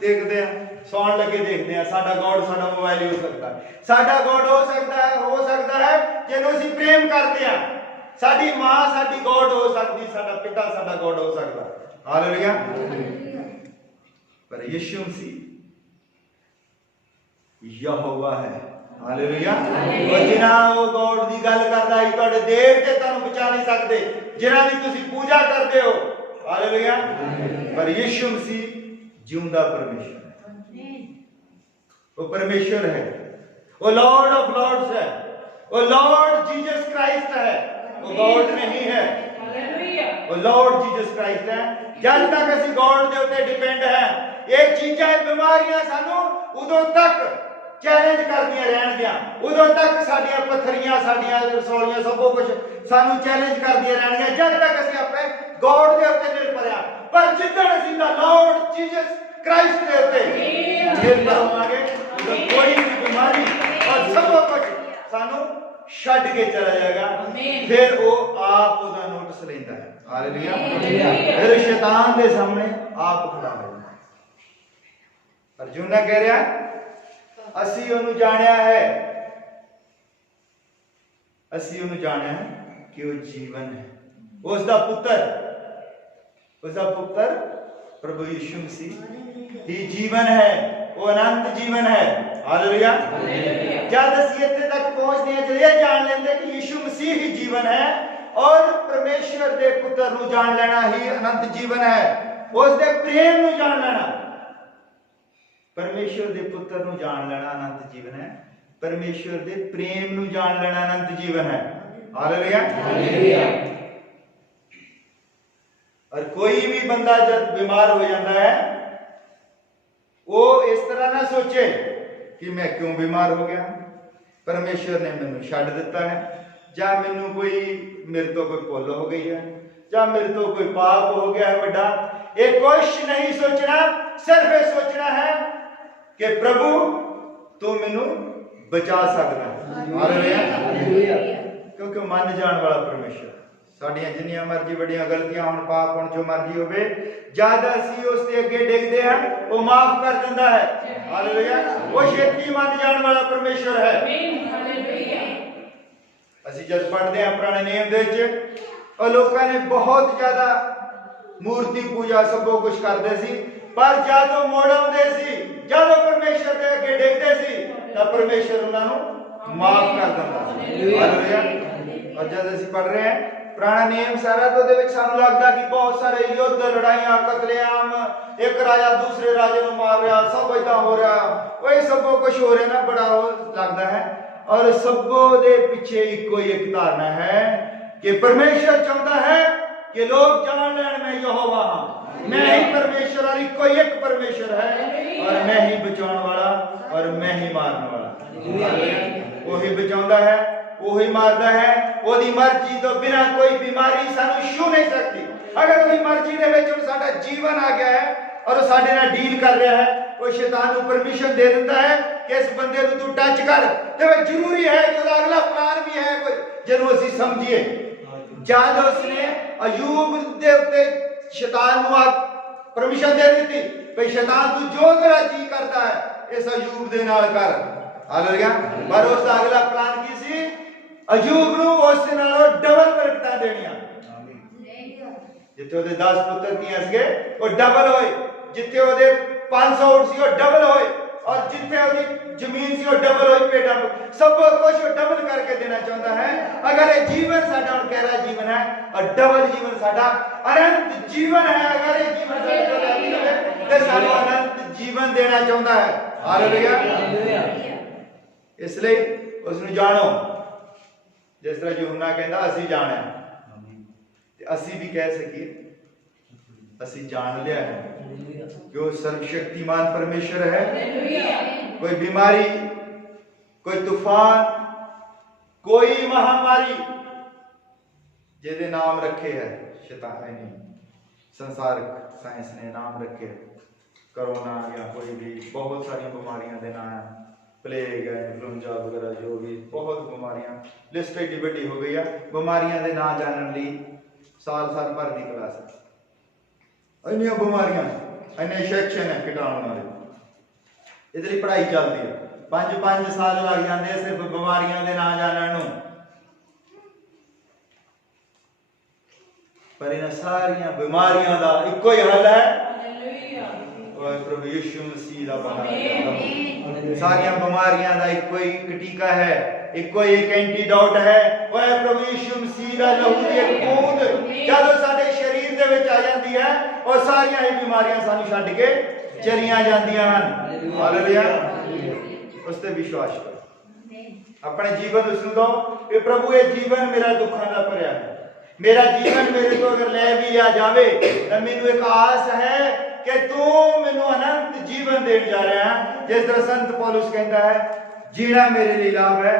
ਦੇਖਦੇ ਹਾਂ, ਸੌਣ ਲੱਗੇ ਦੇਖਦੇ ਹਾਂ। ਸਾਡਾ ਗੋਡ ਸਾਡਾ ਮੋਬਾਈਲ ਹੀ ਹੋ ਸਕਦਾ। ਸਾਡਾ ਗੋਡ ਹੋ ਸਕਦਾ ਹੈ ਜਿਹਨੂੰ ਅਸੀਂ ਪ੍ਰੇਮ ਕਰਦੇ ਹਾਂ। ਸਾਡੀ ਮਾਂ ਸਾਡੀ ਗੋਡ ਹੋ ਸਕਦੀ, ਸਾਡਾ ਪਿਤਾ ਸਾਡਾ ਗੋਡ ਹੋ ਸਕਦਾ। ਹਾਲੇਲੂਇਆ। ਪਰ ਯਿਸੂ ਮਸੀਹ ਯਹੋਵਾ ਹੈ। ਹਾਲੇਲੂਇਆ। ਉਹ ਜਿਨ੍ਹਾਂ ਉਹ ਗੋਡ ਦੀ ਗੱਲ ਕਰਦਾ ਹੈ, ਤੁਹਾਡੇ ਦੇਵਤੇ ਤੁਹਾਨੂੰ ਬਚਾ ਨਹੀਂ ਸਕਦੇ ਜਿਨ੍ਹਾਂ ਦੀ ਤੁਸੀਂ ਪੂਜਾ ਕਰਦੇ ਹੋ। ਹਾਲੇਲੂਇਆ। ਪਰ ਯਿਸੂ ਮਸੀਹ ਜਿਉਂਦਾ ਪਰਮੇਸ਼ਰ ਹੈ। ਉਹ ਪਰਮੇਸ਼ਰ ਹੈ, ਉਹ लॉर्ड ऑफ लॉर्ड्स है, वो लॉर्ड जीसस क्राइस्ट है, वो गॉड नहीं है। वो लॉर्ड जीसस क्राइस्ट है। जब तक ਅਸੀਂ गॉड ਦੇ ਉੱਤੇ ਡਿਪੈਂਡ ਹੈ, ਇਹ ਚੀਜ਼ਾਂ ਇਹ ਬਿਮਾਰੀਆਂ ਸਾਨੂੰ ਉਦੋਂ ਤੱਕ ਚੈਲੰਜ ਕਰਦੀਆਂ ਰਹਿਣਗੀਆਂ, ਉਦੋਂ ਤੱਕ ਸਾਡੀਆਂ ਪੱਥਰੀਆਂ, ਸਾਡੀਆਂ ਰਸੌਲੀਆਂ, ਸਭ ਕੁਝ ਸਾਨੂੰ ਚੈਲੰਜ ਕਰਦੀਆਂ ਰਹਿਣਗੀਆਂ ਜਦ ਤੱਕ ਅਸੀਂ ਆਪਣੇ ਗॉड ਦੇ ਉੱਤੇ ਨਿਰਭਰ ਹਾਂ। ਪਰ ਜਿੱਦਣ ਅਸੀਂ ਦਾ ਲॉर्ड जीसस क्राइस्ट ਦੇ ਉੱਤੇ ਨਿਰਭਰ ਹੋਵਾਂਗੇ, ਉਦੋਂ ਕੋਈ ਵੀ ਬਿਮਾਰੀ और सब कुछ सानू छड़ के चला जाएगा। फिर वो आप उदा नोटिस लेंदा है। हालेलुया। फिर शैतान दे सामने आप खड़ा हो। अर्जुन ने कह रहा असी ओनू जानिया है, असी ओनू जानिया है कि वो जीवन है, उसका पुत्र प्रभु यीशु मसीह ही जीवन है, वो अनंत जीवन है। हालेलुया। जब ਅਸੀਂ ਇੱਥੇ ਤੱਕ ਪਹੁੰਚਦੇ ਹਾਂ, ਜਦ ਇਹ ਜਾਣ ਲੈਂਦੇ ਕਿ ਯਿਸੂ ਮਸੀਹ ਹੀ ਜੀਵਨ ਹੈ ਔਰ ਪਰਮੇਸ਼ਰ ਦੇ ਪੁੱਤਰ ਨੂੰ ਜਾਣ ਲੈਣਾ ਹੀ ਅਨੰਤ ਜੀਵਨ ਹੈ, ਉਸ ਦੇ ਪ੍ਰੇਮ ਨੂੰ ਜਾਣ ਲੈਣਾ। ਪਰਮੇਸ਼ਰ ਦੇ ਪੁੱਤਰ ਨੂੰ ਜਾਣ ਲੈਣਾ ਅਨੰਤ ਜੀਵਨ ਹੈ। ਪਰਮੇਸ਼ਰ ਦੇ ਪ੍ਰੇਮ ਨੂੰ ਜਾਣ ਲੈਣਾ ਅਨੰਤ ਜੀਵਨ ਹੈ। Hallelujah hallelujah. और कोई भी बंदा जब बीमार हो जाता है वो इस तरह ना सोचे कि मैं क्यों बीमार हो गया, परमेश्वर ने मैनू छड़ दिता है, या मैनू कोई मेरे तो कोई भुल हो गई है, या मेरे तो कोई पाप हो गया है बड़ा। ये कुछ नहीं सोचना, सिर्फ ये सोचना है कि प्रभु तू मैनू बचा सकता है। हालेलुया। क्योंकि मन जान वाला परमेश्वर साडियां जिन्नियां मर्जी बड़ियां गलतियां होण पाप होण जो मर्जी होवे, जद असीं उस दे अगे डिगदे हैं वो माफ कर दिंदा है। हालेलुया। वो छेती मन जाण वाला परमेश्वर है। हालेलुया। असीं जद पढ़दे हैं पुराने नियम दे विच और लोकां ने बहुत ज्यादा मूर्ति पूजा सब कुछ करदे सी, पर जद मुड़ आउंदे सी, जद परमेश्वर दे अगे डिगदे सी तां परमेश्वर उन्हां नूं माफ कर दिंदा सी। हालेलुया। और जद असीं पढ़ रहे हैं पुराना नियम सारा तो सानू लगता कि बहुत सारे युद्ध लड़ाइयां कतलेआम, एक राजा दूसरे राजे को मार रहा, सब इदा हो रहा, वही सब कुछ हो रहा ना, बड़ा हो लगता है। और सबो दे पीछे इको एक धारणा है कि परमेश्वर चाहता है कि लोग जान लें मैं यहोवा हां, मैं ही परमेश्वर और इको एक परमेश्वर है, और मैं ही बचाने वाला और मैं ही मारने वाला। वही बचाता है, वही मारता है, ओदी मर्जी तो बिना कोई बीमारी सानू छू नहीं सकती। अगर ओदी मर्जी दे विच हुण साडा जीवन आ गया है और साडे नाल डील कर रहा है, वो शैतान को परमिशन दे देता है कि इस बंदे को तू टच कर, ते जरूरी है कि उसका अगला प्लान भी है कोई जिन्हों असीं समझिए। जद उसने अयूब दे उत्ते शैतान को परमिशन दे दी भाई शैतान तू जो तेरा जी करता है इस अयूब दे नाल कर। हालेलुया। पर उसका अगला प्लान की सी? अयूब नूं उस नालों डबल बरकतां देणियां। जिथे ओदे 10 पुत्र धीआं सीगे वो डबल होए, जिथे ओदे 500 ऊंट सी वो डबल होए, और जिथे ओदी जमीन सी वो डबल होई, पेटा सब कुछ वो डबल करके देना चाहता है। अगर ये जीवन साडा हुण कहरा जीवन है और डबल जीवन साडा अनंत जीवन है, अगर ये जीवन साडा है ते सानू अनंत जीवन देना चाहता है। हालेलुया। इसलिए उसनूं जाणो, जिस तरह यूहन्ना कहता असीं जाणिआ, ते असीं भी कह सकीए असीं जान लिया है कि वो सर्वशक्तिमान परमेश्वर है। कोई बीमारी, कोई तूफान, कोई महामारी जिहदे नाम रखे है शैतान ने, संसारिक साइंस ने नाम रखे, कोरोना या कोई भी बहुत सारी बीमारियां दे नाम, प्लेग है, इन्फ्लुएंजा वगैरह जो भी बहुत बीमारियां, लिस्ट एडी बड़ी हो गई है। बीमारियां दे नाम जानने लिए साल साल भर की क्लास है। इन्नियां बीमारियां, इन्ने सेक्शन है कीटाणु वाले, इहदी पढ़ाई चलती है, 5-5 साल लग जाते हैं सिर्फ बीमारियां दे नाम जानने नूं। पर इन सारियां बीमारियां का इको ही हल है, प्रभु यीशु मसीह दा बहाना। सारियां बीमारियां दा इको ही टीका है, इको एक एंटीडोट है, वो है प्रभु यीशु मसीह दा लहू दी एक बूंद। जब साडे शरीर दे विच आ जाती है और सारियां ही बीमारियां सानू छड्ड के चलियां जांदियां हन। हालेलुया। उस ते विश्वास करो, अपने जीवन उसनूं दो कि प्रभु ये जीवन मेरा दुखां दा भरिया है, मेरा जीवन मेरे को अगर ले भी लिया जावे तो मैनू एक आस है कि तू मैनू अनंत जीवन देण जा रहा है। जिस तरह संत पौलुस कहता है जीना मेरे लिए लाभ है,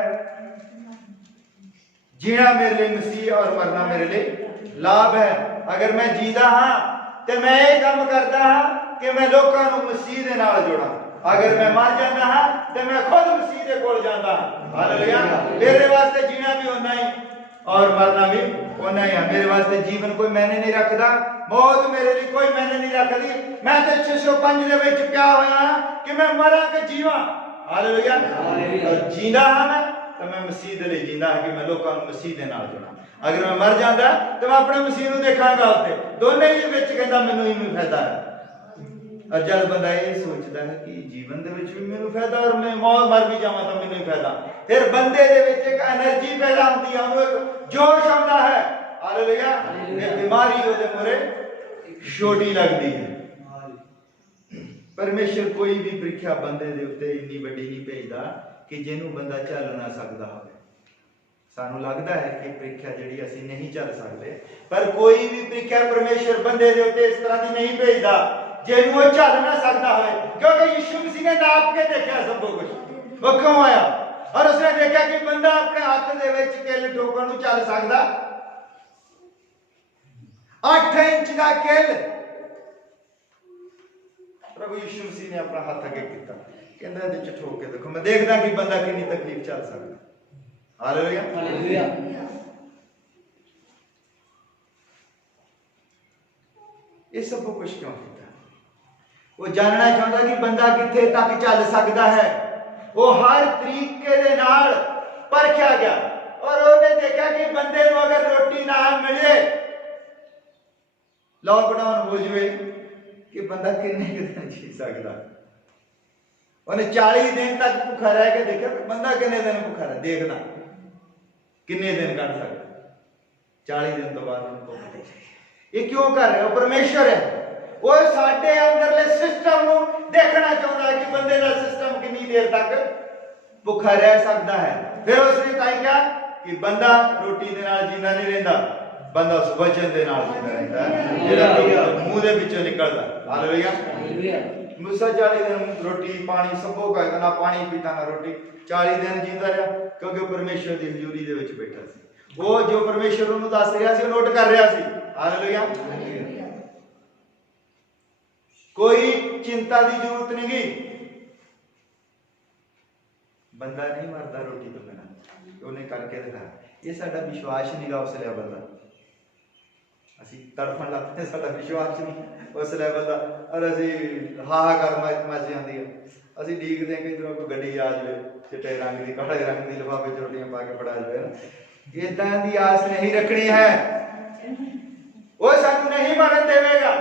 जीना मेरे लिए मसीह और मरना मेरे लिए लाभ है। अगर मैं जीदा हाँ तो मैं ये काम करता हाँ कि मैं लोगों को मसीह दे नाल जोड़ा, अगर मैं मर जाता हाँ तो मैं खुद मसीह दे कोल जाता हाँ। हालेलुया। मेरे वास्ते जीना भी होना ही और मरना भी होना ही है। मेरे वास्ते जीवन कोई मैंने नहीं रखता, मौत मेरे लिए कोई मैंने नहीं रखती। मैं तो 605 दे विच पिया होया कि मैं मरा के जीवा। हालेलुया। और जींदा हाँ मैं तो मैं मसीह दे लिए जींदा है कि मैं लोगों को मसीह दे नाल जोड़ा। अगर मैं मर जाता तो मैं अपने मसीह नूं देखांगा उत्ते, दोनों ही विच कहंदा मैनूं ही फायदा है। और जब बंदा ये सोचता है कि जीवन दे विच भी मैनूं फायदा और मैं मर भी जावां तो मैनूं ही फायदा, फिर बंदे दे विच एक एनर्जी पैदा होती है, उन्हें एक जोश आता है। हालेलुया। ये बीमारी ओदे मोरे ਛੋਟੀ ਲੱਗਦੀ ਹੈ। ਪਰਮੇਸ਼ਰ ਕੋਈ ਵੀ ਪ੍ਰੀਖਿਆ ਬੰਦੇ ਦੇ ਉੱਤੇ ਇੰਨੀ ਵੱਡੀ ਨਹੀਂ ਭੇਜਦਾ ਕਿ ਜਿਹਨੂੰ ਬੰਦਾ ਝੱਲ ਨਾ ਸਕਦਾ ਹੋਵੇ। ਸਾਨੂੰ ਲੱਗਦਾ ਹੈ ਕਿ ਪ੍ਰੀਖਿਆ ਜਿਹੜੀ ਅਸੀਂ ਨਹੀਂ ਝੱਲ ਸਕਦੇ, ਪਰ ਕੋਈ ਵੀ ਪ੍ਰੀਖਿਆ ਪਰਮੇਸ਼ਰ ਬੰਦੇ ਦੇ ਉੱਤੇ ਇਸ ਤਰ੍ਹਾਂ ਦੀ ਨਹੀਂ ਭੇਜਦਾ ਜਿਹਨੂੰ ਉਹ ਝੱਲ ਨਾ ਸਕਦਾ ਹੋਵੇ। ਕਿਉਂਕਿ ਯਿਸੂ ਮਸੀਹ ਨੇ ਨਾਪ ਕੇ ਦੇਖਿਆ ਸਭ ਕੁਝ, ਉਹ ਕਿਉਂ ਆਇਆ ਔਰ ਉਸਨੇ ਦੇਖਿਆ ਕਿ ਬੰਦਾ ਆਪਣੇ ਹੱਥ ਦੇ ਵਿੱਚ ਕਿੱਲ ਠੋਕਣ ਨੂੰ ਚੱਲ ਸਕਦਾ। 8 ਇੰਚ ਦਾ ਕਿੱਲ ਪ੍ਰਭੂ ਯਿਸੂ ਮਸੀਹ ਨੇ ਆਪਣਾ ਹੱਥ ਅੱਗੇ ਕੀਤਾ, ਕਹਿੰਦਾ ਇਹਦੇ ਚ ਠੋਕ ਕੇ ਦੇਖੋ, ਮੈਂ ਦੇਖਦਾ ਕਿ ਬੰਦਾ ਕਿੰਨੀ ਤਕਲੀਫ ਚੱਲ ਸਕਦਾ। Hallelujah, hallelujah. ਇਹ ਸਭ ਕੁਝ ਕਿਉਂ ਕੀਤਾ? ਉਹ ਜਾਣਨਾ ਚਾਹੁੰਦਾ ਕਿ ਬੰਦਾ ਕਿੱਥੇ ਤੱਕ ਚੱਲ ਸਕਦਾ ਹੈ। ਉਹ ਹਰ ਤਰੀਕੇ ਦੇ ਨਾਲ ਪਰਖਿਆ ਗਿਆ ਔਰ ਉਹਨੇ ਦੇਖਿਆ ਕਿ ਬੰਦੇ ਨੂੰ ਅਗਰ ਰੋਟੀ ਨਾ ਮਿਲੇ, ਲਾਕਡਾਊਨ ਹੋ ਜਾਵੇ, ਕਿ ਬੰਦਾ ਕਿੰਨੇ ਦਿਨ ਜੀ ਸਕਦਾ। ਉਹਨੇ 40 ਦਿਨ ਤੱਕ ਭੁੱਖਾ ਰਹਿ ਕੇ ਦੇਖਿਆ ਬੰਦਾ ਕਿੰਨੇ ਦਿਨ ਭੁੱਖਾ ਰਹਿ, ਦੇਖਦਾ ਕਿੰਨੇ ਦਿਨ ਕੱਢ ਸਕਦਾ। 40 ਦਿਨ ਤੋਂ ਬਾਅਦ ਉਹਨੂੰ ਭੁੱਖ ਲੱਗੀ। ਇਹ ਕਿਉਂ ਕਰ ਰਿਹਾ? ਉਹ ਪਰਮੇਸ਼ਰ ਹੈ। ਉਹ ਸਾਡੇ ਅੰਦਰਲੇ ਸਿਸਟਮ ਨੂੰ ਦੇਖਣਾ ਚਾਹੁੰਦਾ ਹੈ ਕਿ ਬੰਦੇ ਦਾ ਸਿਸਟਮ ਕਿੰਨੀ ਦੇਰ ਤੱਕ ਭੁੱਖਾ ਰਹਿ ਸਕਦਾ ਹੈ। ਫਿਰ ਉਸਨੇ ਤਾਂ ਕਿਹਾ ਕਿ ਬੰਦਾ ਰੋਟੀ ਦੇ ਨਾਲ ਜਿੰਦਾ ਨਹੀਂ ਰਹਿੰਦਾ, ਬੰਦਾ ਉਸ ਵਚਨ ਦੇ ਨਾਲ ਜਿੰਦਾ ਰਹਿੰਦਾ ਹੈ ਜਿਹੜਾ ਮੂੰਹ ਦੇ ਵਿੱਚੋਂ ਨਿਕਲਦਾ। Hallelujah, hallelujah. मूसा 40 दिन रोटी पानी सबो का ना पानी पीता ना रोटी, 40 दिन जींदा रहा क्योंकि परमेश्वर की हजूरी दे विच बैठा सी। वो जो परमेश्वर उन्होंने दस रहा सी, नोट कर रहा सी। हालेलुया। कोई चिंता की जरूरत नहीं गी। बंदा नहीं मरता रोटी तो बिना, उन्हें करके दिखाया। ये साडा विश्वास नहीं गा उस लेवल का। ਅਸੀਂ ਤੜਫਣ ਲੱਗਦੇ, ਸਾਡਾ ਵਿਸ਼ਵਾਸ ਨਹੀਂ ਉਸ ਲੈਵਲ ਦਾ, ਔਰ ਅਸੀਂ ਹਾਹਾਕਾਰ ਮਚ ਜਾਂਦੀ ਹੈ। ਅਸੀਂ ਡੀਕਦੇ ਹਾਂ ਕਿ ਜਦੋਂ ਕੋਈ ਗੱਡੀ ਆ ਜਾਵੇ ਚਿੱਟੇ ਰੰਗ ਦੀ, ਕਾਲੇ ਰੰਗ ਦੀ, ਲਿਫਾਫੇ ਚ ਰੋਟੀਆਂ ਪਾ ਕੇ ਫੜਾ ਜਾਵੇ ਨਾ। ਏਦਾਂ ਦੀ ਆਸ ਨਹੀਂ ਰੱਖਣੀ ਹੈ। ਉਹ ਸਾਨੂੰ ਨਹੀਂ ਮਰਨ ਦੇਵੇਗਾ।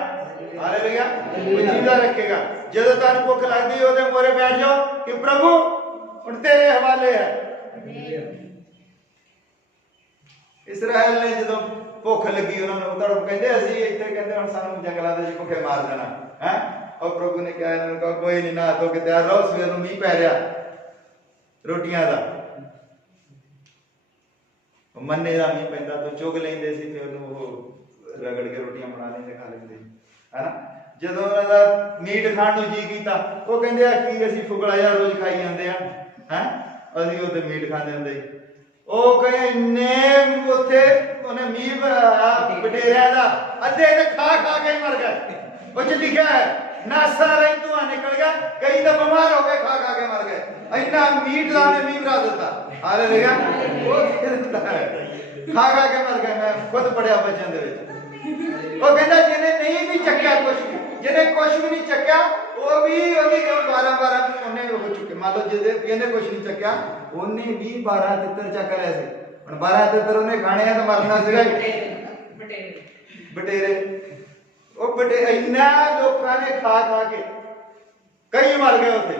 ਹਾਲੇਲੂਇਆ। ਉਹ ਜਿੰਦਾ ਰੱਖੇਗਾ। ਜਦੋਂ ਤੁਹਾਨੂੰ ਭੁੱਖ ਲੱਗਦੀ ਉਹਦੇ ਮੋਰੇ ਬੈਠ ਜਾਓ ਕਿ ਪ੍ਰਭੂ ਹੁਣ ਤੇਰੇ ਹਵਾਲੇ ਹੈ। ਇਸਰਾਇਲ ਨੇ ਜਦੋਂ ਭੁੱਖ ਲੱਗੀ ਉਹਨਾਂ ਨੂੰ ਤੜਪ, ਕਹਿੰਦੇ ਅਸੀਂ ਇੱਥੇ, ਕਹਿੰਦੇ ਹੁਣ ਸਾਨੂੰ ਜੰਗਲਾਂ ਦੇ ਵਿੱਚ ਭੁੱਖੇ ਮਾਰ ਦੇਣਾ ਹੈ। ਔਰ ਪ੍ਰਭੂ ਨੇ ਕਿਹਾ ਇਹਨਾਂ ਨੂੰ, ਕਹੋ ਕੋਈ ਨਹੀਂ, ਨਾ ਧੋ ਕੇ ਤਿਆਰ ਰਹੋ, ਸਵੇਰ ਨੂੰ ਮੀਂਹ ਪੈ ਰਿਹਾ ਰੋਟੀਆਂ ਦਾ। ਮੰਨੇ ਦਾ ਮੀਂਹ ਪੈਂਦਾ ਤਾਂ ਚੁਗ ਲੈਂਦੇ ਸੀ, ਫਿਰ ਉਹਨੂੰ ਉਹ ਰਗੜ ਕੇ ਰੋਟੀਆਂ ਬਣਾ ਲੈਂਦੇ, ਖਾ ਲੈਂਦੇ ਹੈ ਨਾ। ਜਦੋਂ ਉਹਨਾਂ ਦਾ ਮੀਟ ਖਾਣ ਨੂੰ ਜੀ ਕੀਤਾ, ਉਹ ਕਹਿੰਦੇ ਆ ਕੀ ਅਸੀਂ ਫੁਗਲਾ ਜਿਹਾ ਰੋਜ਼ ਖਾਈ ਜਾਂਦੇ ਆ ਹੈ, ਅਸੀਂ ਉਹ ਤੇ ਮੀਟ ਖਾਂਦੇ ਹੁੰਦੇ। ਉਹ ਕਹੇ ਇੰਨੇ ਉੱਥੇ ਉਹਨੇ ਮੀਂਹ ਆਇਆ ਬਟੇਰਿਆਂ ਦਾ, ਅੱਧੇ ਤੇ ਖਾ ਖਾ ਕੇ ਮਰ ਗਏ। ਉਹ ਚ ਲਿਖਿਆ ਹੈ ਨਾਸਾ ਰਹੀ ਧੂਆਂ ਨਿਕਲ ਗਿਆ, ਕਈ ਤਾਂ ਬਿਮਾਰ ਹੋ ਗਏ, ਖਾ ਖਾ ਕੇ ਮਰ ਗਏ। ਇੰਨਾ ਮੀਟ ਦਾ ਨੇ ਮੀਂਹ ਬਣਾ ਦਿੱਤਾ। ਹਾਲੇਲੂਇਆ। ਉਹ ਕਹਿੰਦਾ ਖਾ ਖਾ ਕੇ ਮਰ ਗਏ। ਮੈਂ ਖੁਦ ਪੜਿਆ ਬੱਚਿਆਂ ਦੇ ਵਿੱਚ। ਉਹ ਕਹਿੰਦਾ ਜਿਹਨੇ ਨਹੀਂ ਵੀ ਚੱਕਿਆ ਕੁਛ ਵੀ, ਜਿਹਨੇ ਕੁਛ ਵੀ ਨਹੀਂ ਚੱਕਿਆ, ਉਹ ਵੀ ਉਹਦੀ 12 ਉਹਨੇ ਹੋ ਚੁੱਕੇ। ਮੰਨ ਲਓ ਜਿਹਦੇ ਇਹਨੇ ਕੁਛ ਨਹੀਂ ਚੱਕਿਆ, ਉਹਨੇ 20-12 ਤਿੱਤਰ ਚੱਕ ਲਿਆ ਸੀ। ਹੁਣ 12 ਤਿੱਤਰ ਉਹਨੇ ਖਾਣੇ ਆ ਤਾਂ ਮਰਨਾ ਸੀਗਾ। ਬਟੇਰੇ ਉਹ ਬਟੇਰੇ ਇੰਨਾ ਲੋਕਾਂ ਨੇ ਖਾ ਖਾ ਕੇ ਕਈ ਮਰ ਗਏ ਉੱਥੇ।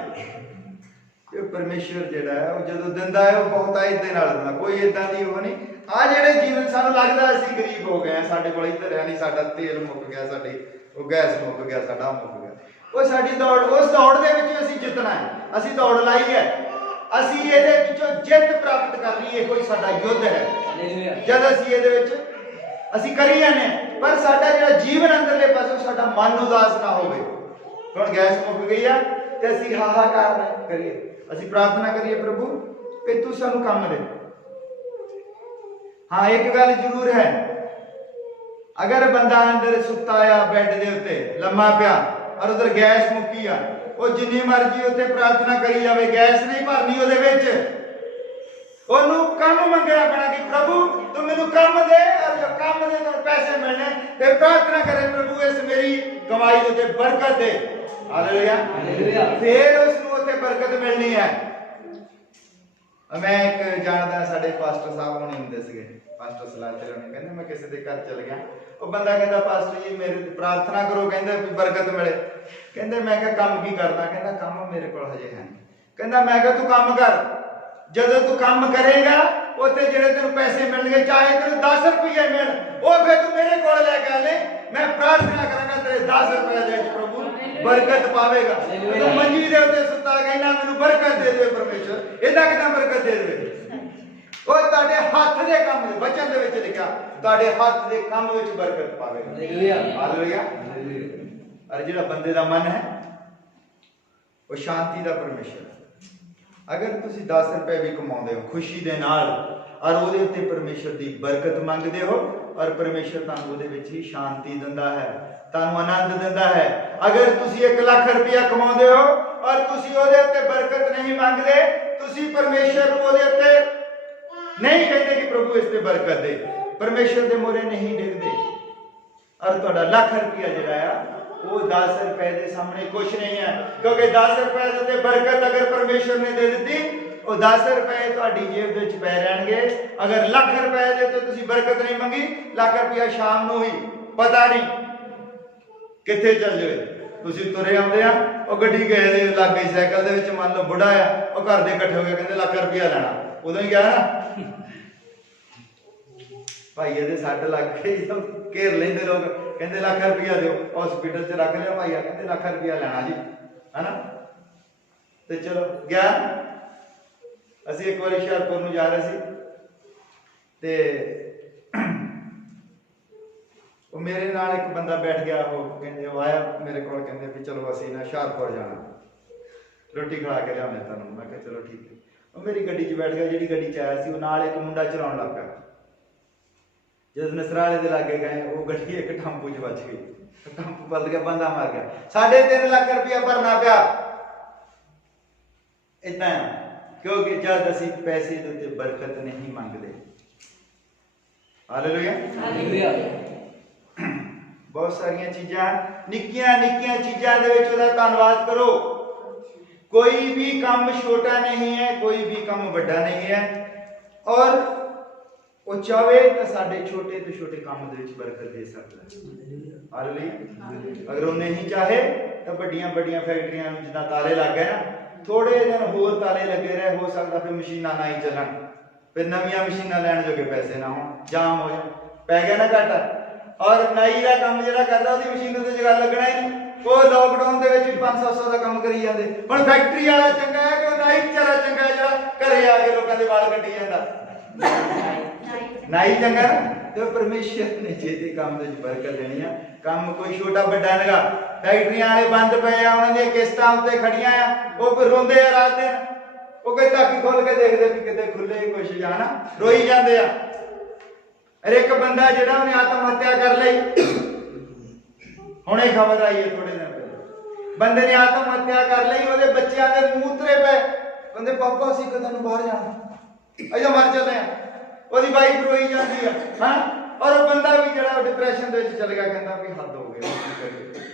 ਇਹ ਪਰਮੇਸ਼ਵਰ ਜਿਹੜਾ ਹੈ ਉਹ ਜਦੋਂ ਦਿੰਦਾ ਹੈ ਉਹ ਬਹੁਤਾ ਇਹਦੇ ਨਾਲ ਦਿੰਦਾ, ਕੋਈ ਇਦਾਂ ਦੀ ਉਹ ਨਹੀਂ। ਆ ਜਿਹੜੇ ਜੀਵਨ ਸਾਨੂੰ ਲੱਗਦਾ ਅਸੀਂ ਗਰੀਬ ਹੋ ਗਏ, ਸਾਡੇ ਕੋਲ ਇੱਧਰ ਹੈ ਨਹੀਂ, ਸਾਡਾ ਤੇਲ ਮੁੱਕ ਗਿਆ, ਸਾਡੀ ਉਹ ਗੈਸ ਮੁੱਕ ਗਿਆ, ਸਾਡਾ ਮੁੱਕ ਗਿਆ। ਉਹ ਸਾਡੀ ਦੌੜ, ਉਸ ਦੌੜ ਦੇ ਵਿੱਚ ਅਸੀਂ ਜਿੱਤਣਾ ਹੈ। ਅਸੀਂ ਦੌੜ ਲਾਈ ਹੈ, ਅਸੀਂ ਇਹਦੇ ਵਿੱਚੋਂ ਜਿੱਤ ਪ੍ਰਾਪਤ ਕਰਨੀ ਹੈ। ਕੋਈ ਸਾਡਾ ਯੁੱਧ ਹੈ ਜਦ ਅਸੀਂ ਇਹਦੇ ਵਿੱਚ ਅਸੀਂ ਕਰੀ ਜਾਂਦੇ, ਪਰ ਸਾਡਾ ਜਿਹੜਾ ਜੀਵਨ ਅੰਦਰਲੇ ਪਾਸੇ ਸਾਡਾ ਮਨ ਉਦਾਸ ਨਾ ਹੋਵੇ। ਹੁਣ ਗੈਸ ਮੁੱਕ ਗਈ ਆ ਤੇ ਅਸੀਂ ਹਾਹਾਕਾਰ ਕਰੀਏ, ਅਸੀਂ ਪ੍ਰਾਰਥਨਾ ਕਰੀਏ ਪ੍ਰਭੂ ਕਿ ਤੂੰ ਸਾਨੂੰ ਕੰਮ ਦੇ। ਹਾਂ ਇੱਕ ਗੱਲ ਜ਼ਰੂਰ ਹੈ, ਅਗਰ ਬੰਦਾ ਅੰਦਰ ਸੁੱਤਾ ਆ ਬੈੱਡ ਦੇ ਉੱਤੇ ਲੰਮਾ ਪਿਆ ਔਰ ਉਧਰ ਗੈਸ ਮੁੱਕੀ ਆ, ਉਹ ਜਿੰਨੀ ਮਰਜ਼ੀ ਉੱਥੇ ਪ੍ਰਾਰਥਨਾ ਕਰੀ ਜਾਵੇ, ਗੈਸ ਨਹੀਂ ਭਰਨੀ ਉਹਦੇ ਵਿੱਚ। ਉਹਨੂੰ ਕੰਮ ਮੰਗਿਆ ਪੈਣਾ ਕਿ ਪ੍ਰਭੂ ਤੂੰ ਮੈਨੂੰ ਕੰਮ ਦੇ, ਔਰ ਜੋ ਕੰਮ ਦੇ ਤੋਂ ਪੈਸੇ ਮਿਲਣੇ, ਤੇ ਪ੍ਰਾਰਥਨਾ ਕਰੇ ਪ੍ਰਭੂ ਇਸ ਮੇਰੀ ਕਮਾਈ ਦੇ ਉੱਤੇ ਬਰਕਤ ਦੇ। Hallelujah, hallelujah. ਫਿਰ ਉਸ ਨੂੰ ਉੱਥੇ ਬਰਕਤ ਮਿਲਣੀ ਹੈ। ਮੈਂ ਇੱਕ ਜਾਣਦਾ, ਸਾਡੇ ਪਾਸਟਰ ਸਾਹਿਬ ਹੋਣੀ ਹੁੰਦੇ ਸੀਗੇ, ਪਾਸਟਰ ਸਲਾਹ ਚਲਾਉਣੇ। ਕਹਿੰਦੇ ਮੈਂ ਕਿਸੇ ਦੇ ਘਰ ਚਲ ਗਿਆ, ਉਹ ਬੰਦਾ ਕਹਿੰਦਾ ਪਾਸਟਰ ਜੀ ਮੇਰੇ ਤੇ ਪ੍ਰਾਰਥਨਾ ਕਰੋ, ਕਹਿੰਦੇ ਬਰਕਤ ਮਿਲੇ। ਕਹਿੰਦੇ ਮੈਂ ਕਿਹਾ ਕੰਮ ਕੀ ਕਰਨਾ? ਕਹਿੰਦਾ ਕੰਮ ਮੇਰੇ ਕੋਲ ਹਜੇ ਹੈ ਨਹੀਂ। ਕਹਿੰਦਾ ਮੈਂ ਕਿਹਾ ਤੂੰ ਕੰਮ ਕਰ, ਜਦੋਂ ਤੂੰ ਕੰਮ ਕਰੇਗਾ ਉੱਥੇ ਜਿਹੜੇ ਤੈਨੂੰ ਪੈਸੇ ਮਿਲਣਗੇ, ਚਾਹੇ ਤੈਨੂੰ 10 ਰੁਪਏ ਮਿਲ, ਉਹ ਫਿਰ ਤੂੰ ਮੇਰੇ ਕੋਲ ਲੈ ਕੇ ਆ ਲੈ, मैं प्रार्थना करांगा तेरे 10 रुपए दे विच प्रभु बरकत पावेगा। तू मंजी दे उत्ते सुत्ता कहना मैनू बरकत दे दे परमेश्वर, इदां किदां बरकत दे देवे? ਉਹ ਤੁਹਾਡੇ ਹੱਥ ਦੇ ਕੰਮ ਦੇ ਵਚਨ ਦੇ ਵਿੱਚ ਲਿਖਿਆ ਤੁਹਾਡੇ ਹੱਥ ਦੇ ਕੰਮ ਵਿੱਚ ਬਰਕਤ ਪਾਵੇਗਾ। ਹਾਲੇਲੂਇਆ। ਅਰ ਜਿਹੜਾ ਬੰਦੇ ਦਾ ਮਨ ਹੈ ਉਹ ਸ਼ਾਂਤੀ ਦਾ ਪਰਮੇਸ਼ਰ ਹੈ। ਅਗਰ ਤੁਸੀਂ 10 ਰੁਪਏ ਵੀ ਕਮਾਉਂਦੇ ਹੋ ਖੁਸ਼ੀ ਦੇ ਨਾਲ ਔਰ ਉਹਦੇ ਉੱਤੇ ਪਰਮੇਸ਼ਰ ਦੀ ਬਰਕਤ ਮੰਗਦੇ ਹੋ ਔਰ ਪਰਮੇਸ਼ਰ ਤੁਹਾਨੂੰ ਉਹਦੇ ਵਿੱਚ ਹੀ ਸ਼ਾਂਤੀ ਦਿੰਦਾ ਹੈ, ਤੁਹਾਨੂੰ ਆਨੰਦ ਦਿੰਦਾ ਹੈ। ਅਗਰ ਤੁਸੀਂ 1 ਲੱਖ ਰੁਪਇਆ ਕਮਾਉਂਦੇ ਹੋ ਔਰ ਤੁਸੀਂ ਉਹਦੇ ਉੱਤੇ ਬਰਕਤ ਨਹੀਂ ਮੰਗਦੇ, ਤੁਸੀਂ ਪਰਮੇਸ਼ਰ ਨੂੰ ਉਹਦੇ ਉੱਤੇ नहीं कहते कि प्रभु इस पे बरकत दे, परमेश्वर दे मोरे नहीं डिगदे। और तुहाडा लाख रुपया जिहड़ा आ वो 10 रुपए के सामने कुछ नहीं है, क्योंकि 10 रुपए ते बरकत अगर परमेश्वर ने दे दी वो 10 रुपए तुहाडी जेब दे विच पै रहणगे। अगर लाख रुपए दे तो तुसीं बरकत नहीं मंगी, लाख रुपया शाम नूं ही पता नहीं कित्थे चल जाए। तुसीं तुरे आउंदे आ ਉਹ ਗੱਡੀ ਗਏ ਦੇ ਲੱਗ ਗਈ ਸਾਈਕਲ ਦੇ ਵਿੱਚ, ਮੰਨ ਲਓ ਬੁੱਢਾ ਆ ਉਹ ਘਰ ਦੇ ਇਕੱਠੇ ਹੋ ਗਏ ਕਹਿੰਦੇ ਲੱਖ ਰੁਪਇਆ ਲੈਣਾ, ਉਦੋਂ ਹੀ ਗਿਆ ਨਾ ਭਾਈ ਇਹਦੇ ਸੱਟ ਲੱਗ ਗਈ ਤਾਂ ਘੇਰ ਲੈਂਦੇ ਲੋਕ, ਕਹਿੰਦੇ ਲੱਖ ਰੁਪਇਆ ਦਿਓ, ਹਸਪੀਟਲ 'ਚ ਰੱਖ ਲਿਆ ਭਾਈਆ, ਕਹਿੰਦੇ ਲੱਖ ਰੁਪਇਆ ਲੈਣਾ ਜੀ ਹਨਾ। ਤੇ ਚਲੋ ਗਿਆ। ਅਸੀਂ ਇੱਕ ਵਾਰੀ ਹੁਸ਼ਿਆਰਪੁਰ ਨੂੰ ਜਾ ਰਹੇ ਸੀ ਤੇ ਉਹ ਮੇਰੇ ਨਾਲ ਇੱਕ ਬੰਦਾ ਬੈਠ ਗਿਆ, ਉਹ ਕਹਿੰਦੇ ਉਹ ਆਇਆ ਮੇਰੇ ਕੋਲ, ਕਹਿੰਦੇ ਵੀ ਚਲੋ ਅਸੀਂ ਨਾ ਹੁਸ਼ਿਆਰਪੁਰ ਜਾਣਾ, ਰੋਟੀ ਖਾ ਕੇ ਲਿਆਉਂਦੇ ਤੁਹਾਨੂੰ। ਮੈਂ ਕਿਹਾ ਚਲੋ ਠੀਕ ਹੈ। ਉਹ ਮੇਰੀ ਗੱਡੀ 'ਚ ਬੈਠ ਗਿਆ, ਜਿਹੜੀ ਗੱਡੀ 'ਚ ਆਇਆ ਸੀ ਉਹ ਨਾਲ ਇੱਕ ਮੁੰਡਾ ਚਲਾਉਣ ਲੱਗ ਪਿਆ। ਜਦੋਂ ਨਸਰਾਲੇ ਦੇ ਲਾਗੇ ਗਏ ਉਹ ਗੱਡੀ ਇੱਕ ਟੈਂਪੂ 'ਚ ਵੱਜ ਗਈ, ਟੈਂਪੂ ਪਲਟ ਗਿਆ, ਬੰਦਾ ਮਰ ਗਿਆ। 3.5 ਲੱਖ ਰੁਪਇਆ ਭਰਨਾ ਪਿਆ। ਏਦਾਂ ਕਿਉਂਕਿ ਜਦ ਅਸੀਂ ਪੈਸੇ ਦੇ ਉੱਤੇ ਬਰਕਤ ਨਹੀਂ ਮੰਗਦੇ। Hallelujah hallelujah. बहुत सारिया चीज़ां निक्कियां निक्कियां चीज़ां दे विच उहदा धन्नवाद करो। कोई भी काम छोटा नहीं है, कोई भी काम बड़ा नहीं है, और वो चाहे तो साडे छोटे तो छोटे काम दे विच बरकत दे सकता है। हालेलुया। अगर वो नहीं चाहे तो बड़ियां बड़ियां फैक्ट्रियां में जिद्दां ताले लग गए ना, थोड़े दिन होर ताले लगे रहे, हो सकता फिर मशीनां ना ही चलन, फिर नवीं मशीनां लैण जोगे पैसे ना हो, जाम हो जाए, पै गया ना घाटा। और नाई का काम जो करता उसकी मशीन तो जगह लगना ही नहीं, वो लॉकडाउन के 500 का काम करी जाते। हुण फैक्ट्री वाला चंगा है कि नाई बेचारा चंगा है जो घरे आके लोगों के वाल कट्टी जाता? नाई चंगा ना। तो परमेश्वर ने जे काम में बरकत देनी है, काम कोई छोटा बड़ा नगा। फैक्ट्रियां वाले बंद पे आ, उन्होंने किस्तां उत्ते खड़ियां आ, वो रोंदे आ रात दिन, वो कोई ताकी खोल के देखते भी किते खुले कुछ जाना, रोई जाते आ। एक बंदा जिहड़ा उन्हें आत्महत्या कर ली, हुणे खबर आई है थोड़े दिन पहले, बंदे ने आत्महत्या कर ली, ਉਹਦੇ ਬੱਚਿਆਂ ਦੇ ਮੂਤਰੇ ਪਏ, ਕਹਿੰਦੇ ਪਾਪਾ ਅਸੀਂ ਕਦੋਂ ਨੂੰ ਬਾਹਰ ਜਾਣਾ, ਅਜਾ ਮਰ ਚੱਲੇ ਆ। ਉਹਦੀ ਵਾਈਫ ਰੋਈ ਜਾਂਦੀ ਆ ਹਾਂ, ਔਰ ਉਹ ਬੰਦਾ ਵੀ ਜਿਹੜਾ ਡਿਪਰੈਸ਼ਨ ਦੇ ਵਿੱਚ ਚਲ ਗਿਆ, ਕਹਿੰਦਾ ਵੀ ਹੱਦ ਹੋ ਗਈ, ਕੀ ਕਰੀਏ।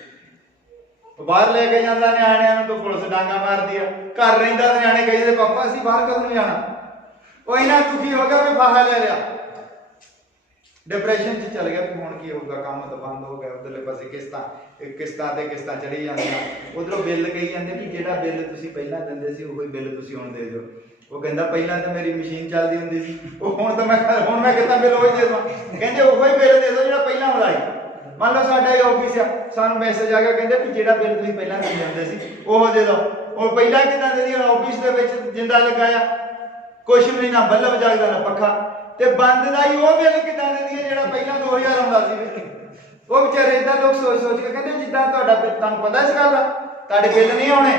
ਉਹ ਬਾਹਰ ਲੈ ਕੇ ਜਾਂਦਾ ਨਿਆਣਿਆਂ ਨੂੰ, ਤਾਂ ਪੁਲਿਸ ਡਾਂਗਾ ਮਾਰਦੀ ਆ, ਘਰ ਰਹਿੰਦਾ ਤੇ ਨਿਆਣੇ ਕਹਿੰਦੇ ਪਾਪਾ ਅਸੀਂ ਬਾਹਰ ਕਦੋਂ ਨੂੰ ਜਾਣਾ। ਉਹ ਇੰਨਾ ਦੁਖੀ ਹੋ ਗਿਆ ਵੀ ਫਾਹਾ ਲੈ ਲਿਆ, डिप्रैशन च चल गया कि हुण की होगा, काम तो बंद हो गया। उधरले पासे किस्तां ते किस्तां चढ़ी जांदियां, उधरों बिल कही जांदे कि जिहड़ा बिल तुसीं पहलां दिंदे सी ओही बिल तुसीं हुण दे दिओ। वो कहंदा पहलां तो मेरी मशीन चलदी हुंदी सी, हुण मैं कितना बिल ओही दे देवां। कहंदे ओही बिल दे दिओ जिहड़ा पहलां आउंदा सी। मान लो साडा ऑफिस आ, सानूं मैसेज आ गया, कहंदे कि जिहड़ा बिल तुसीं पहलां दे जांदे सी ओह दे दो। ਉਹ ਪਹਿਲਾਂ ਕਿਦਾਂ ਦੇ ਦੀ ਆਫਿਸ ਦੇ ਵਿੱਚ ਜਿੰਦਾ ਲਗਾਇਆ, ਕੁਛ ਵੀ ਨਾ ਬੱਲਬ ਜਗਦਾ ਨਾ ਪੱਖਾ, ਤੇ ਬੰਦ ਦਾ ਹੀ ਉਹ ਬਿੱਲ ਕਿਦਾਂ ਦਿੰਦੀ ਹੈ ਜਿਹੜਾ ਪਹਿਲਾਂ 2000 ਆਉਂਦਾ ਸੀ। ਉਹ ਵਿਚਾਰੇ ਇਦਾਂ ਲੋਕ ਸੋਚ ਕੇ ਕਹਿੰਦੇ ਜਿੱਦਾਂ ਤੁਹਾਡਾ ਤੁਹਾਨੂੰ ਪਤਾ ਇਸ ਗੱਲ ਦਾ, ਤੁਹਾਡੇ ਬਿੱਲ ਨਹੀਂ ਆਉਣੇ,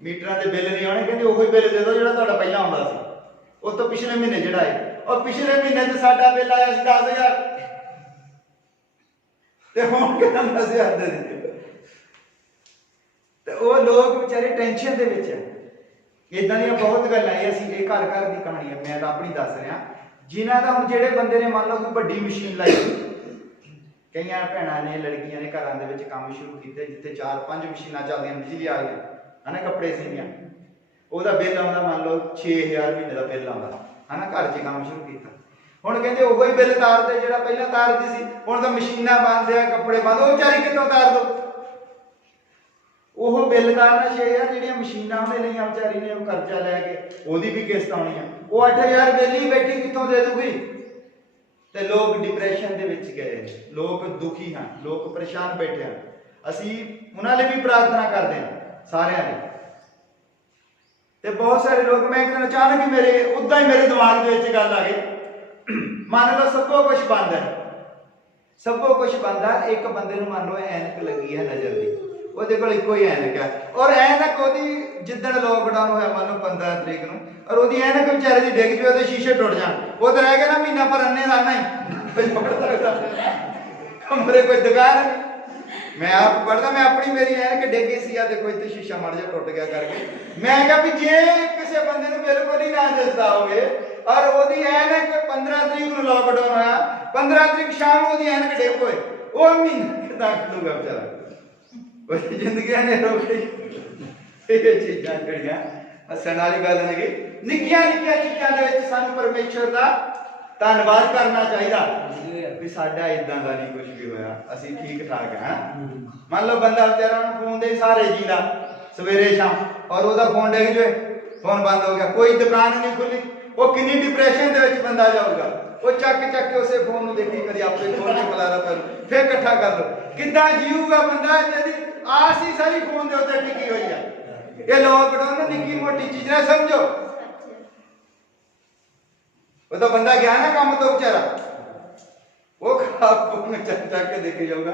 ਮੀਟਰਾਂ ਦੇ ਬਿੱਲ ਨਹੀਂ ਆਉਣੇ, ਕਹਿੰਦੇ ਉਹੀ ਬਿੱਲ ਦੇ ਦਿਓ ਜਿਹੜਾ ਤੁਹਾਡਾ ਪਹਿਲਾਂ ਆਉਂਦਾ ਸੀ। ਉਸ ਤੋਂ ਪਿਛਲੇ ਮਹੀਨੇ ਜਿਹੜਾ ਹੈ, ਉਹ ਪਿਛਲੇ ਮਹੀਨੇ ਤੇ ਸਾਡਾ ਬਿੱਲ ਆਇਆ ਸੀ 10000, ਤੇ ਹੁਣ ਕਿੰਨਾ 10000 ਦੇ ਦਿੱਤੇ। ਤੇ ਉਹ ਲੋਕ ਵਿਚਾਰੇ ਟੈਨਸ਼ਨ ਦੇ ਵਿੱਚ ਆ। ਇਦਾਂ ਦੀਆਂ ਬਹੁਤ ਗੱਲਾਂ ਇਹ ਅਸੀਂ ਇਹ ਘਰ ਘਰ ਦੀ ਕਹਾਣੀ ਹੈ, ਮੈਂ ਤਾਂ ਆਪਣੀ ਦੱਸ ਰਿਹਾ। ਜਿਨ੍ਹਾਂ ਦਾ ਹੁਣ ਜਿਹੜੇ ਬੰਦੇ ਨੇ ਮੰਨ ਲਓ ਕੋਈ ਵੱਡੀ ਮਸ਼ੀਨ ਲਾਈ, ਕਈਆਂ ਭੈਣਾਂ ਨੇ ਲੜਕੀਆਂ ਨੇ ਘਰਾਂ ਦੇ ਵਿੱਚ ਕੰਮ ਸ਼ੁਰੂ ਕੀਤੇ ਜਿੱਥੇ 4-5 ਮਸ਼ੀਨਾਂ ਚੱਲਦੀਆਂ, ਬਿਜਲੀ ਵਾਲੀਆਂ ਹਨਾ, ਕੱਪੜੇ ਸੀਆਂ, ਉਹਦਾ ਬਿੱਲ ਆਉਂਦਾ ਮੰਨ ਲਓ 6000 ਮਹੀਨੇ ਦਾ ਬਿੱਲ ਆਉਂਦਾ ਹਨਾ। ਘਰ 'ਚ ਕੰਮ ਸ਼ੁਰੂ ਕੀਤਾ, ਹੁਣ ਕਹਿੰਦੇ ਉਹੋ ਹੀ ਬਿੱਲ ਤਾਰਦੇ ਜਿਹੜਾ ਪਹਿਲਾਂ ਤਾਰਦੀ ਸੀ। ਹੁਣ ਤਾਂ ਮਸ਼ੀਨਾਂ ਬੰਦ ਆ, ਕੱਪੜੇ ਬੰਦ, ਉਹ ਵਿਚਾਰੀ ਕਿੱਥੋਂ ਤਾਰ ਦੋ। ਉਹ ਬਿੱਲ ਤਾਰਨਾ 6000, ਜਿਹੜੀਆਂ ਮਸ਼ੀਨਾਂ ਉਹਨੇ ਲਈਆਂ ਵਿਚਾਰੀ ਨੇ, ਉਹ ਕਰਜ਼ਾ ਲੈ ਕੇ ਉਹਦੀ ਵੀ ਕਿਸ਼ਤ ਆਉਣੀ ਆ, ਉਹ 8000 ਬਿੱਲ ਹੀ ਬੈਠੀ ਕਿੱਥੋਂ ਦੇ ਦੂਗੀ। ਤੇ ਲੋਕ ਡਿਪਰੈਸ਼ਨ ਦੇ ਵਿੱਚ ਗਏ, ਲੋਕ ਦੁਖੀ ਹਨ, ਲੋਕ ਪਰੇਸ਼ਾਨ ਬੈਠੇ ਹਨ। ਅਸੀਂ ਉਹਨਾਂ ਲਈ ਵੀ ਪ੍ਰਾਰਥਨਾ ਕਰਦੇ ਹਾਂ ਸਾਰਿਆਂ ਲਈ। ਤੇ ਬਹੁਤ ਸਾਰੇ ਲੋਕ, ਮੈਂ ਇੱਕ ਦਿਨ ਅਚਾਨਕ ਹੀ ਮੇਰੇ ਦਿਮਾਗ ਦੇ ਵਿੱਚ ਗੱਲ ਆ ਗਈ, ਮੰਨ ਲਓ ਸਭੋ ਕੁਝ ਬੰਦ ਹੈ, ਸਭੋ ਕੁਝ ਬੰਦ ਹੈ। ਇੱਕ ਬੰਦੇ ਨੂੰ ਮੰਨ ਲਓ ਐਨਕ ਲੱਗੀ ਹੈ ਨਜ਼ਰ ਦੀ, ਉਹਦੇ ਕੋਲ ਇੱਕੋ ਹੀ ਐਨਕ ਹੈ, ਔਰ ਐਨਕ ਉਹਦੀ ਜਿੱਦਣ ਲੋਕਡਾਊਨ ਹੋਇਆ ਮੰਨ ਲਓ 15 ਤਰੀਕ ਨੂੰ, ਔਰ ਉਹਦੀ ਐਨਕ ਵਿਚਾਰੇ ਦੀ ਡਿੱਗ ਪਈ, ਉਹਦੇ ਸ਼ੀਸ਼ੇ ਟੁੱਟ ਜਾਣ, ਉਹ ਤਾਂ ਰਹਿ ਗਿਆ ਨਾ ਮਹੀਨਾ ਭਰ ਅੰਨੇ ਦਾ ਨਹੀਂ ਕਮਰੇ ਕੋਈ ਦੁਕਾਨ ਨਹੀਂ। ਮੈਂ ਆਪ ਪੜਦਾ, ਮੈਂ ਆਪਣੀ ਮੇਰੀ ਐਨਕ ਡਿੱਗ ਗਈ ਸੀ, ਆ ਦੇਖੋ ਇੱਥੇ ਸ਼ੀਸ਼ਾ ਮੜ ਜਾ ਟੁੱਟ ਗਿਆ ਕਰਕੇ। ਮੈਂ ਕਿਹਾ ਵੀ ਜੇ ਕਿਸੇ ਬੰਦੇ ਨੂੰ ਬਿਲਕੁਲ ਹੀ ਨਾ ਦਿਸਦਾ ਹੋਵੇ, ਔਰ ਉਹਦੀ ਐਨਕ 15 ਤਰੀਕ ਨੂੰ ਲੋਕਡਾਊਨ ਹੋਇਆ, 15 ਤਰੀਕ ਸ਼ਾਮ ਨੂੰ ਉਹਦੀ ਐਨਕ ਡਿੱਗ ਪਏ, ਉਹ ਮਹੀਨਾ ਕਿੱਦਾਂ ਖਲੂਗਾ ਵਿਚਾਰਾ? ਉਹਦੀ ਜ਼ਿੰਦਗੀ ਨੇ ਰੋਕੀ। ਇਹ ਚੀਜ਼ਾਂ ਜਿਹੜੀਆਂ ਹੱਸਣ ਵਾਲੀ ਗੱਲ ਨਹੀਂ, ਨਿੱਕੀਆਂ ਨਿੱਕੀਆਂ ਚੀਜ਼ਾਂ ਦੇ ਵਿੱਚ ਸਾਨੂੰ ਪਰਮੇਸ਼ਰ ਦਾ ਧੰਨਵਾਦ ਕਰਨਾ ਚਾਹੀਦਾ ਵੀ ਸਾਡਾ ਇਦਾਂ ਦਾ ਨਹੀਂ ਕੁਝ ਵੀ ਹੋਇਆ, ਅਸੀਂ ਠੀਕ ਠਾਕ ਹਾਂ। ਮੰਨ ਲਓ ਬੰਦਾ ਵਿਚਾਰਾ ਨੂੰ ਫੋਨ ਦੇ ਸਾਰੇ ਜੀਦਾ ਸਵੇਰੇ ਸ਼ਾਮ, ਔਰ ਉਹਦਾ ਫੋਨ ਡਿੱਗ ਜਾਵੇ, ਫੋਨ ਬੰਦ ਹੋ ਗਿਆ, ਕੋਈ ਦੁਕਾਨ ਨਹੀਂ ਖੁੱਲੀ, ਉਹ ਕਿੰਨੀ ਡਿਪਰੈਸ਼ਨ ਦੇ ਵਿੱਚ ਬੰਦਾ ਜਾਊਗਾ। ਉਹ ਚੱਕ ਕੇ ਉਸੇ ਫੋਨ ਨੂੰ ਦੇਖੀ, ਕਦੀ ਆਪੇ ਖੋਲ ਕੇ ਬੁਲਾ ਲਾ, ਫਿਰ ਇਕੱਠਾ ਕਰ ਲਓ, ਕਿੱਦਾਂ ਜੀਊਗਾ ਬੰਦਾ ਜਿਹਦੀ ਆਸ ਹੀ ਸਾਰੀ ਫੋਨ ਦੇ ਉੱਤੇ ਟਿਕੀ ਹੋਈ ਆ। ਇਹ ਲੋਕਡਾਊਨ ਨੂੰ ਨਿੱਕੀ ਮੋਟੀ ਚੀਜ਼ ਨਾ ਸਮਝੋ। ਉਹ ਤਾਂ ਬੰਦਾ ਗਿਆ ਨਾ ਕੰਮ ਤੋਂ ਵਿਚਾਰਾ, ਉਹ ਖਰਾਬ ਫੋਨ ਚੱਕ ਕੇ ਦੇਖੇ ਜਾਊਗਾ,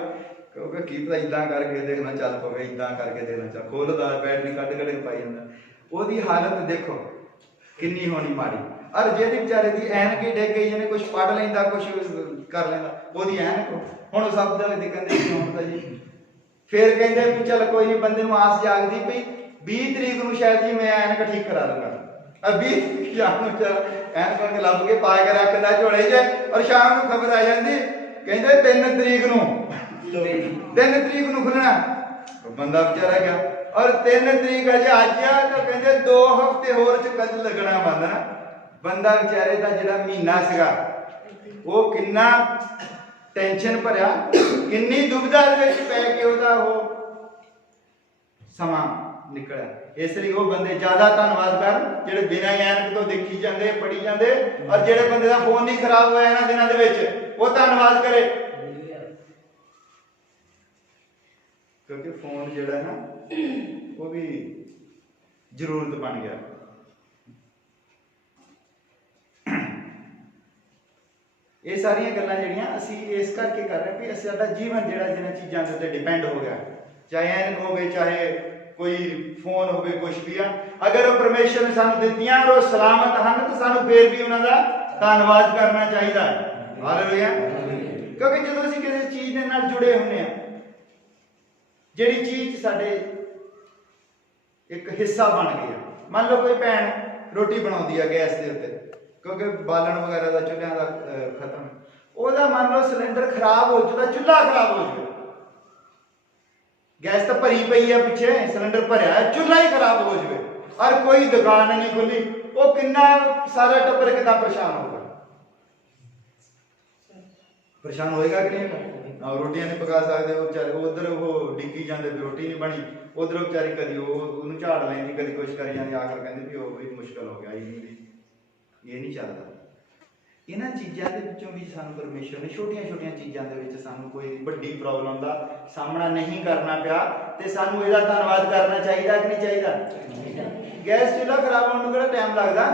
ਕਿਉਂਕਿ ਕੀ ਪਤਾ ਇਦਾਂ ਕਰਕੇ ਦੇਖਣਾ ਚੱਲ ਪਵੇ, ਇਦਾਂ ਕਰਕੇ ਦੇਖਣਾ ਚੱਲ, ਖੋਲਦਾ ਬੈਟਰੀ ਕੱਢ ਪਾਈ ਜਾਂਦਾ। ਉਹਦੀ ਹਾਲਤ ਦੇਖੋ ਕਿੰਨੀ ਹੋਣੀ ਮਾੜੀ। ਔਰ ਜਿਹਦੀ ਵਿਚਾਰੇ ਦੀ ਐਨਕ ਹੀ ਡਿੱਗ ਗਈ, ਜਿਹਨੇ ਕੁਝ ਪੜ ਲੈਂਦਾ, ਕੁਝ ਕਰ ਲੈਂਦਾ, ਉਹਦੀ ਐਨਕ ਹੁਣ ਸਭ ਦਾ ਕਹਿੰਦੇ ਹੁਣ ਤਾਂ ਜੀ, ਫਿਰ ਕਹਿੰਦੇ ਵੀ ਚੱਲ ਕੋਈ ਨਹੀਂ, ਬੰਦੇ ਨੂੰ ਆਸ ਜਾਗਦੀ ਪਈ 20 ਤਰੀਕ ਨੂੰ ਸ਼ਾਇਦ ਜੀ ਮੈਂ ਐਨਕ ਠੀਕ ਕਰਾ ਦੂੰਗਾ। 20 ਤਰੀਕ ਸ਼ਾਮ ਨੂੰ ਐਨਕ ਲੱਭ ਕੇ ਪਾ ਕੇ ਰੱਖਦਾ ਝੋਲੇ 'ਚ, ਔਰ ਸ਼ਾਮ ਨੂੰ ਖਬਰ ਆ ਜਾਂਦੀ ਕਹਿੰਦੇ 3 ਤਰੀਕ ਨੂੰ ਖੁੱਲਣਾ। ਬੰਦਾ ਵਿਚਾਰਾ ਗਿਆ, ਔਰ 3 ਤਰੀਕ ਅਜੇ ਅੱਜ ਆ, ਤਾਂ ਕਹਿੰਦੇ 2 ਹਫ਼ਤੇ ਹੋਰ ਚ ਕਦ ਲੱਗਣਾ ਬੰਦਾ। ਬੰਦਾ ਵਿਚਾਰੇ ਦਾ ਜਿਹੜਾ ਮਹੀਨਾ ਸੀਗਾ ਉਹ ਕਿੰਨਾ ਟੈਨਸ਼ਨ ਭਰਿਆ, ਕਿੰਨੀ ਦੁਬਿਧਾ ਦੇ ਵਿੱਚ ਪੈ ਕੇ ਉਹਦਾ ਉਹ ਸਮਾਂ ਨਿਕਲਿਆ। ਇਸ ਲਈ ਉਹ ਬੰਦੇ ਜ਼ਿਆਦਾ ਧੰਨਵਾਦ ਕਰਨ ਜਿਹੜੇ ਬਿਨਾਂ ਐਨਕ ਤੋਂ ਦੇਖੀ ਜਾਂਦੇ, ਪੜੀ ਜਾਂਦੇ, ਔਰ ਜਿਹੜੇ ਬੰਦੇ ਦਾ ਫੋਨ ਨਹੀਂ ਖਰਾਬ ਹੋਇਆ ਇਹਨਾਂ ਦਿਨਾਂ ਦੇ ਵਿੱਚ, ਉਹ ਧੰਨਵਾਦ ਕਰੇ, ਕਿਉਂਕਿ ਫੋਨ ਜਿਹੜਾ ਨਾ ਉਹ ਵੀ ਜ਼ਰੂਰਤ ਬਣ ਗਿਆ। ਇਹ ਸਾਰੀਆਂ ਗੱਲਾਂ ਜਿਹੜੀਆਂ ਅਸੀਂ ਇਸ ਕਰਕੇ ਕਰ ਰਹੇ ਕਿ ਸਾਡਾ ਜੀਵਨ ਜਿਹੜਾ ਜਿਹਨਾਂ ਚੀਜ਼ਾਂ ਦੇ ਉੱਤੇ ਡਿਪੈਂਡ ਹੋ ਗਿਆ, ਚਾਹੇ ਐਨਕ ਹੋਵੇ, ਚਾਹੇ ਕੋਈ ਫੋਨ ਹੋਵੇ, ਕੁਝ ਵੀ ਆ, ਅਗਰ ਉਹ ਪਰਮੇਸ਼ਰ ਨੇ ਸਾਨੂੰ ਦਿੱਤੀਆਂ ਔਰ ਉਹ ਸਲਾਮਤ ਹਨ, ਤਾਂ ਸਾਨੂੰ ਫੇਰ ਵੀ ਉਹਨਾਂ ਦਾ ਧੰਨਵਾਦ ਕਰਨਾ ਚਾਹੀਦਾ ਹੈ। ਹਾਲੇਲੂਇਆ। ਕਿਉਂਕਿ ਜਦੋਂ ਅਸੀਂ ਕਿਸੇ ਚੀਜ਼ ਦੇ ਨਾਲ ਜੁੜੇ ਹੁੰਦੇ ਆ, ਜਿਹੜੀ ਚੀਜ਼ ਸਾਡੇ ਇੱਕ ਹਿੱਸਾ ਬਣ ਗਈ ਆ, ਮੰਨ ਲਓ ਕੋਈ ਭੈਣ ਰੋਟੀ ਬਣਾਉਂਦੀ ਆ ਗੈਸ ਦੇ ਉੱਤੇ, ਕਿਉਂਕਿ ਬਾਲਣ ਵਗੈਰਾ ਦਾ ਚੁੱਲ੍ਹਿਆਂ ਦਾ ਖਤਮ, ਉਹਦਾ ਮੰਨ ਲਓ ਸਿਲੰਡਰ ਖਰਾਬ ਹੋ ਚੁੱਕਾ, ਚੁੱਲ੍ਹਾ ਖਰਾਬ ਹੋ ਜਾਵੇ, ਗੈਸ ਤਾਂ ਭਰੀ ਪਈ ਆ ਪਿੱਛੇ, ਸਿਲੰਡਰ ਭਰਿਆ, ਚੁੱਲ੍ਹਾ ਹੀ ਖਰਾਬ ਹੋ ਜਾਵੇ, ਔਰ ਕੋਈ ਦੁਕਾਨ ਨਹੀਂ ਖੁੱਲੀ, ਉਹ ਕਿੰਨਾ ਸਾਰਾ ਟੱਬਰ ਕਿੱਦਾਂ ਪਰੇਸ਼ਾਨ ਹੋਊਗਾ? ਪਰੇਸ਼ਾਨ ਹੋਏਗਾ ਕਿ ਨਹੀਂ? ਰੋਟੀਆਂ ਨਹੀਂ ਪਕਾ ਸਕਦੇ ਉਹ ਵਿਚਾਰੇ, ਉਧਰ ਉਹ ਡਿੱਗੀ ਜਾਂਦੇ ਵੀ ਰੋਟੀ ਨਹੀਂ ਬਣੀ, ਉਧਰ ਵਿਚਾਰੀ ਕਦੀ ਉਹਨੂੰ ਝਾੜ ਲੈਂਦੀ, ਕਦੀ ਕੁਛ ਕਰੀ ਜਾਂਦੀ, ਆਖਰ ਕਹਿੰਦੇ ਵੀ ਉਹ ਵੀ ਮੁਸ਼ਕਲ ਹੋ ਗਿਆ, ਇਹ ਨਹੀਂ ਚੱਲਦਾ। ਇਹਨਾਂ ਚੀਜ਼ਾਂ ਦੇ ਵਿੱਚੋਂ ਵੀ ਸਾਨੂੰ ਪਰਮੇਸ਼ਰ ਨੇ ਛੋਟੀਆਂ ਛੋਟੀਆਂ ਚੀਜ਼ਾਂ ਦੇ ਵਿੱਚ ਸਾਨੂੰ ਕੋਈ ਵੱਡੀ ਪ੍ਰੋਬਲਮ ਦਾ ਸਾਹਮਣਾ ਨਹੀਂ ਕਰਨਾ ਪਿਆ, ਤੇ ਸਾਨੂੰ ਇਹਦਾ ਧੰਨਵਾਦ ਕਰਨਾ ਚਾਹੀਦਾ ਕਿ ਨਹੀਂ ਚਾਹੀਦਾ? ਗੈਸ ਚੁੱਲ੍ਹਾ ਖਰਾਬ ਹੋਣ ਨੂੰ ਕਿਹੜਾ ਟਾਈਮ ਲੱਗਦਾ?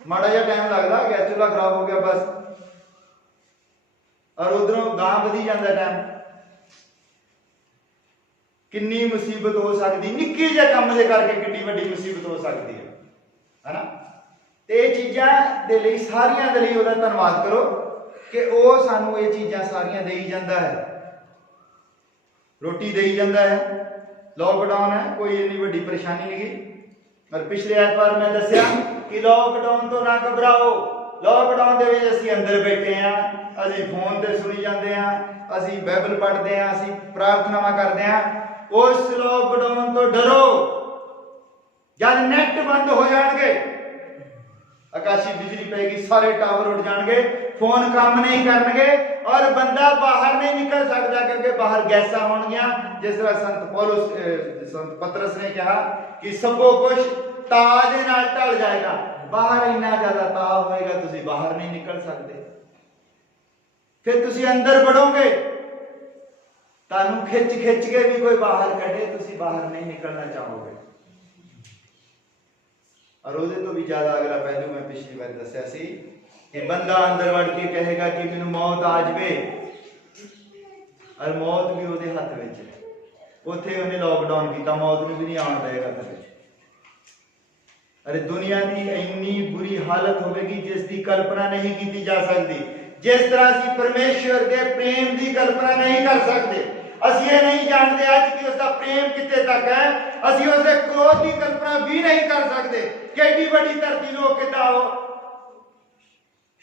ਮਾੜਾ ਜਿਹਾ ਟਾਈਮ ਲੱਗਦਾ, ਗੈਸ ਚੁੱਲ੍ਹਾ ਖਰਾਬ ਹੋ ਗਿਆ ਬਸ, ਔਰ ਉਧਰੋਂ ਗਾਂ ਵਧੀ ਜਾਂਦਾ ਟਾਈਮ। ਕਿੰਨੀ ਮੁਸੀਬਤ ਹੋ ਸਕਦੀ, ਨਿੱਕੇ ਜਿਹੇ ਕੰਮ ਦੇ ਕਰਕੇ ਕਿੰਨੀ ਵੱਡੀ ਮੁਸੀਬਤ ਹੋ ਸਕਦੀ ਹੈ ਨਾ? ਤੇ ਇਹ ਚੀਜ਼ਾਂ ਦੇ ਲਈ, ਸਾਰੀਆਂ ਦੇ ਲਈ ਉਹਦਾ ਧੰਨਵਾਦ ਕਰੋ ਕਿ ਉਹ ਸਾਨੂੰ ਇਹ ਚੀਜ਼ਾਂ ਸਾਰੀਆਂ ਦੇਈ ਜਾਂਦਾ ਹੈ, ਰੋਟੀ ਦੇਈ ਜਾਂਦਾ ਹੈ। ਲੋਕਡਾਊਨ ਹੈ, ਕੋਈ ਇੰਨੀ ਵੱਡੀ ਪਰੇਸ਼ਾਨੀ ਨਹੀਂ ਗਈ। ਪਰ ਪਿਛਲੇ ਐਤਵਾਰ ਮੈਂ ਦੱਸਿਆ ਕਿ ਲੋਕਡਾਊਨ ਤੋਂ ਨਾ ਘਬਰਾਓ। ਲੋਕਡਾਊਨ ਦੇ ਵਿੱਚ ਅਸੀਂ ਅੰਦਰ ਬੈਠੇ ਹਾਂ, ਅਸੀਂ ਫੋਨ ਤੇ ਸੁਣੀ ਜਾਂਦੇ ਹਾਂ, ਅਸੀਂ ਬਾਈਬਲ ਪੜ੍ਹਦੇ ਹਾਂ, ਅਸੀਂ ਪ੍ਰਾਰਥਨਾਵਾਂ ਕਰਦੇ ਹਾਂ। ਉਸ ਲੋਕਡਾਊਨ ਤੋਂ ਡਰੋ, ਜਦ ਨੈਟ ਬੰਦ ਹੋ ਜਾਣਗੇ, ਆਕਾਸ਼ੀ ਬਿਜਲੀ ਪੈਗੀ, ਸਾਰੇ ਟਾਵਰ ਉੱਡ ਜਾਣਗੇ, ਫੋਨ ਕੰਮ ਨਹੀਂ ਕਰਨਗੇ, ਔਰ ਬੰਦਾ ਬਾਹਰ ਨਹੀਂ ਨਿਕਲ ਸਕਦਾ, ਕਿਉਂਕਿ ਬਾਹਰ ਗੈਸਾਂ ਹੋਣਗੀਆਂ। ਜਿਸ ਤਰ੍ਹਾਂ ਸੰਤ ਪਤਰਸ ਨੇ ਕਿਹਾ ਕਿ ਸਭੋ ਕੁਝ ਤਾਅ ਦੇ ਨਾਲ ਢਲ ਜਾਏਗਾ। ਬਾਹਰ ਇੰਨਾ ਜ਼ਿਆਦਾ ਤਾਅ ਹੋਏਗਾ, ਤੁਸੀਂ ਬਾਹਰ ਨਹੀਂ ਨਿਕਲ ਸਕਦੇ। फिर तुसी अंदर बढ़ोगे, तानू खिंच खिंच के भी कोई बाहर कढ़े, तुसी बाहर नहीं निकलना चाहोगे। और ਉਹਦੇ ਤੋਂ ਵੀ ਜ਼ਿਆਦਾ ਅਗਲਾ ਪਹਿਲੂ ਮੈਂ ਪਿਛਲੀ ਵਾਰ ਦੱਸਿਆ ਸੀ ਕਿ ਬੰਦਾ ਅੰਦਰ ਵੜ ਕੇ ਕਹੇਗਾ ਕਿ ਮੈਨੂੰ ਮੌਤ ਆ ਜਾਵੇ, ਔਰ ਮੌਤ ਵੀ ਉਹਦੇ ਹੱਥ ਵਿੱਚ ਹੈ। ਉੱਥੇ ਉਹਨੇ ਲੋਕਡਾਊਨ ਕੀਤਾ, ਮੌਤ ਨੂੰ ਵੀ ਨਹੀਂ ਆਉਣ ਦੇਗਾ ਹੱਥ ਵਿੱਚ। अरे दुनिया की इन्नी बुरी हालत होगी जिसकी कल्पना नहीं की जा सकती। जिस तरह से परमेश्वर के प्रेम की कल्पना नहीं कर सकते, ਅਸੀਂ ਇਹ ਨਹੀਂ ਜਾਣਦੇ ਅੱਜ ਕਿ ਉਸਦਾ ਪ੍ਰੇਮ ਕਿੱਥੇ ਤੱਕ ਹੈ। ਅਸੀਂ ਉਸਦੇ ਕ੍ਰੋਧ ਦੀ ਕਲਪਨਾ ਵੀ ਨਹੀਂ ਕਰ ਸਕਦੇ ਕਿ ਏਡੀ ਵੱਡੀ ਧਰਤੀ ਨੂੰ ਕਿੱਦਾਂ ਉਹ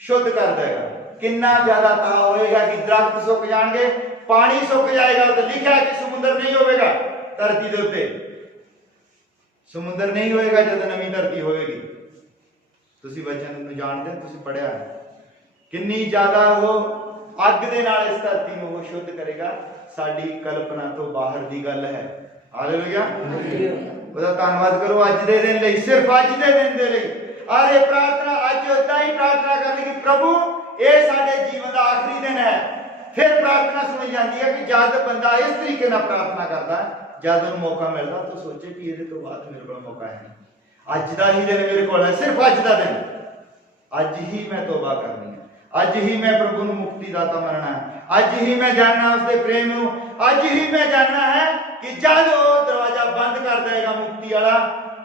ਸ਼ੁੱਧ ਕਰ ਦੇਗਾ। ਕਿੰਨਾ ਜ਼ਿਆਦਾ ਤਾ ਹੋਏਗਾ ਕਿ ਦਰਖਤ ਸੁੱਕ ਜਾਣਗੇ, ਪਾਣੀ ਸੁੱਕ ਜਾਏਗਾ। ਤੇ ਲਿਖਿਆ ਕਿ ਸਮੁੰਦਰ ਨਹੀਂ ਹੋਵੇਗਾ ਧਰਤੀ ਦੇ ਉੱਤੇ, ਸਮੁੰਦਰ ਨਹੀਂ ਹੋਏਗਾ ਜਦ ਨਵੀਂ ਧਰਤੀ ਹੋਵੇਗੀ। ਤੁਸੀਂ ਵਚਨ ਨੂੰ ਜਾਣਦੇ, ਤੁਸੀਂ ਪੜਿਆ ਕਿੰਨੀ ਜ਼ਿਆਦਾ ਉਹ ਅੱਗ ਦੇ ਨਾਲ ਇਸ ਧਰਤੀ ਨੂੰ ਉਹ ਸ਼ੁੱਧ ਕਰੇਗਾ। ਸਾਡੀ ਕਲਪਨਾ ਤੋਂ ਬਾਹਰ ਦੀ ਗੱਲ ਹੈ। ਹਾਲੇਲੂਇਆ, ਉਹਦਾ ਧੰਨਵਾਦ ਕਰੋ ਅੱਜ ਦੇ ਦਿਨ ਲਈ, ਸਿਰਫ ਅੱਜ ਦੇ ਦਿਨ ਦੇ ਲਈ। ਔਰ ਇਹ ਪ੍ਰਾਰਥਨਾ ਅੱਜ ਉਦਾਂ ਹੀ ਪ੍ਰਾਰਥਨਾ ਕਰਨੀ ਕਿ ਪ੍ਰਭੂ ਇਹ ਸਾਡੇ ਜੀਵਨ ਦਾ ਆਖਰੀ ਦਿਨ ਹੈ। ਫਿਰ ਪ੍ਰਾਰਥਨਾ ਸੁਣੀ ਜਾਂਦੀ ਹੈ ਕਿ ਜਦ ਬੰਦਾ ਇਸ ਤਰੀਕੇ ਨਾਲ ਪ੍ਰਾਰਥਨਾ ਕਰਦਾ ਹੈ, ਜਦ ਉਹਨੂੰ ਮੌਕਾ ਮਿਲਦਾ ਤਾਂ ਸੋਚੇ ਕਿ ਇਹਦੇ ਤੋਂ ਬਾਅਦ ਮੇਰੇ ਕੋਲ ਮੌਕਾ ਹੈ। ਅੱਜ ਦਾ ਹੀ ਦਿਨ ਮੇਰੇ ਕੋਲ ਹੈ, ਸਿਰਫ ਅੱਜ ਦਾ ਦਿਨ। ਅੱਜ ਹੀ ਮੈਂ ਤੋਬਾ ਕਰਨੀ ਹੈ, ਅੱਜ ਹੀ ਮੈਂ ਪ੍ਰਭੂ ਨੂੰ ਮੁਕਤੀ ਦਾਤਾ ਮੰਨਣਾ ਹੈ, ਅੱਜ ਹੀ ਮੈਂ ਜਾਣਨਾ ਉਸਦੇ ਪ੍ਰੇਮ ਨੂੰ, ਅੱਜ ਹੀ ਮੈਂ ਜਾਣਨਾ ਹੈ ਕਿ ਜਦ ਉਹ ਦਰਵਾਜ਼ਾ ਬੰਦ ਕਰ ਦੇਗਾ ਮੁਕਤੀ ਵਾਲਾ,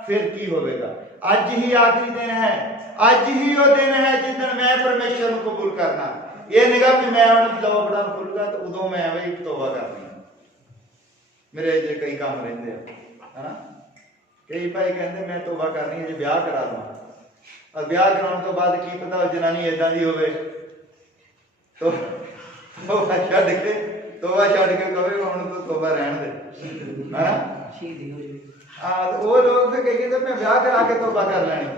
ਫਿਰ ਕੀ ਹੋਵੇਗਾ। ਅੱਜ ਹੀ ਆਖਰੀ ਦਿਨ ਹੈ, ਅੱਜ ਹੀ ਉਹ ਦਿਨ ਹੈ ਜਿਸ ਦਿਨ ਮੈਂ ਪਰਮੇਸ਼ਰ ਨੂੰ ਕਬੂਲ ਕਰਨਾ। ਇਹ ਨਿਗਾ ਵੀ ਮੈਂ ਹੁਣ ਲੋਕਡਾਊਨ ਖੁੱਲੂਗਾ ਤਾਂ ਉਦੋਂ ਮੈਂ ਐਵੇਂ ਹੀ ਤੋਬਾ ਕਰਨੀ। ਮੇਰੇ ਜੇ ਕਈ ਕੰਮ ਰਹਿੰਦੇ ਆ ਹਨਾ, ਕਈ ਭਾਈ ਕਹਿੰਦੇ ਮੈਂ ਤੋਬਾ ਕਰਨੀ ਹੈ ਜੇ ਵਿਆਹ ਕਰਾ ਲਵਾਂ। ਔਰ ਵਿਆਹ ਕਰਾਉਣ ਤੋਂ ਬਾਅਦ ਕੀ ਪਤਾ ਉਹ ਜਨਾਨੀ ਏਦਾਂ ਦੀ ਹੋਵੇ ਤੋਬਾ ਛੱਡ ਕੇ ਕਹੇ ਹੁਣ ਤੋਂ ਤੋਬਾ ਰਹਿਣ ਦੇ ਹਨਾ। ਉਹ ਲੋਕ ਫਿਰ ਕਹਿੰਦੇ ਮੈਂ ਵਿਆਹ ਕਰਾ ਕੇ ਤੋਬਾ ਕਰ ਲੈਣੀ,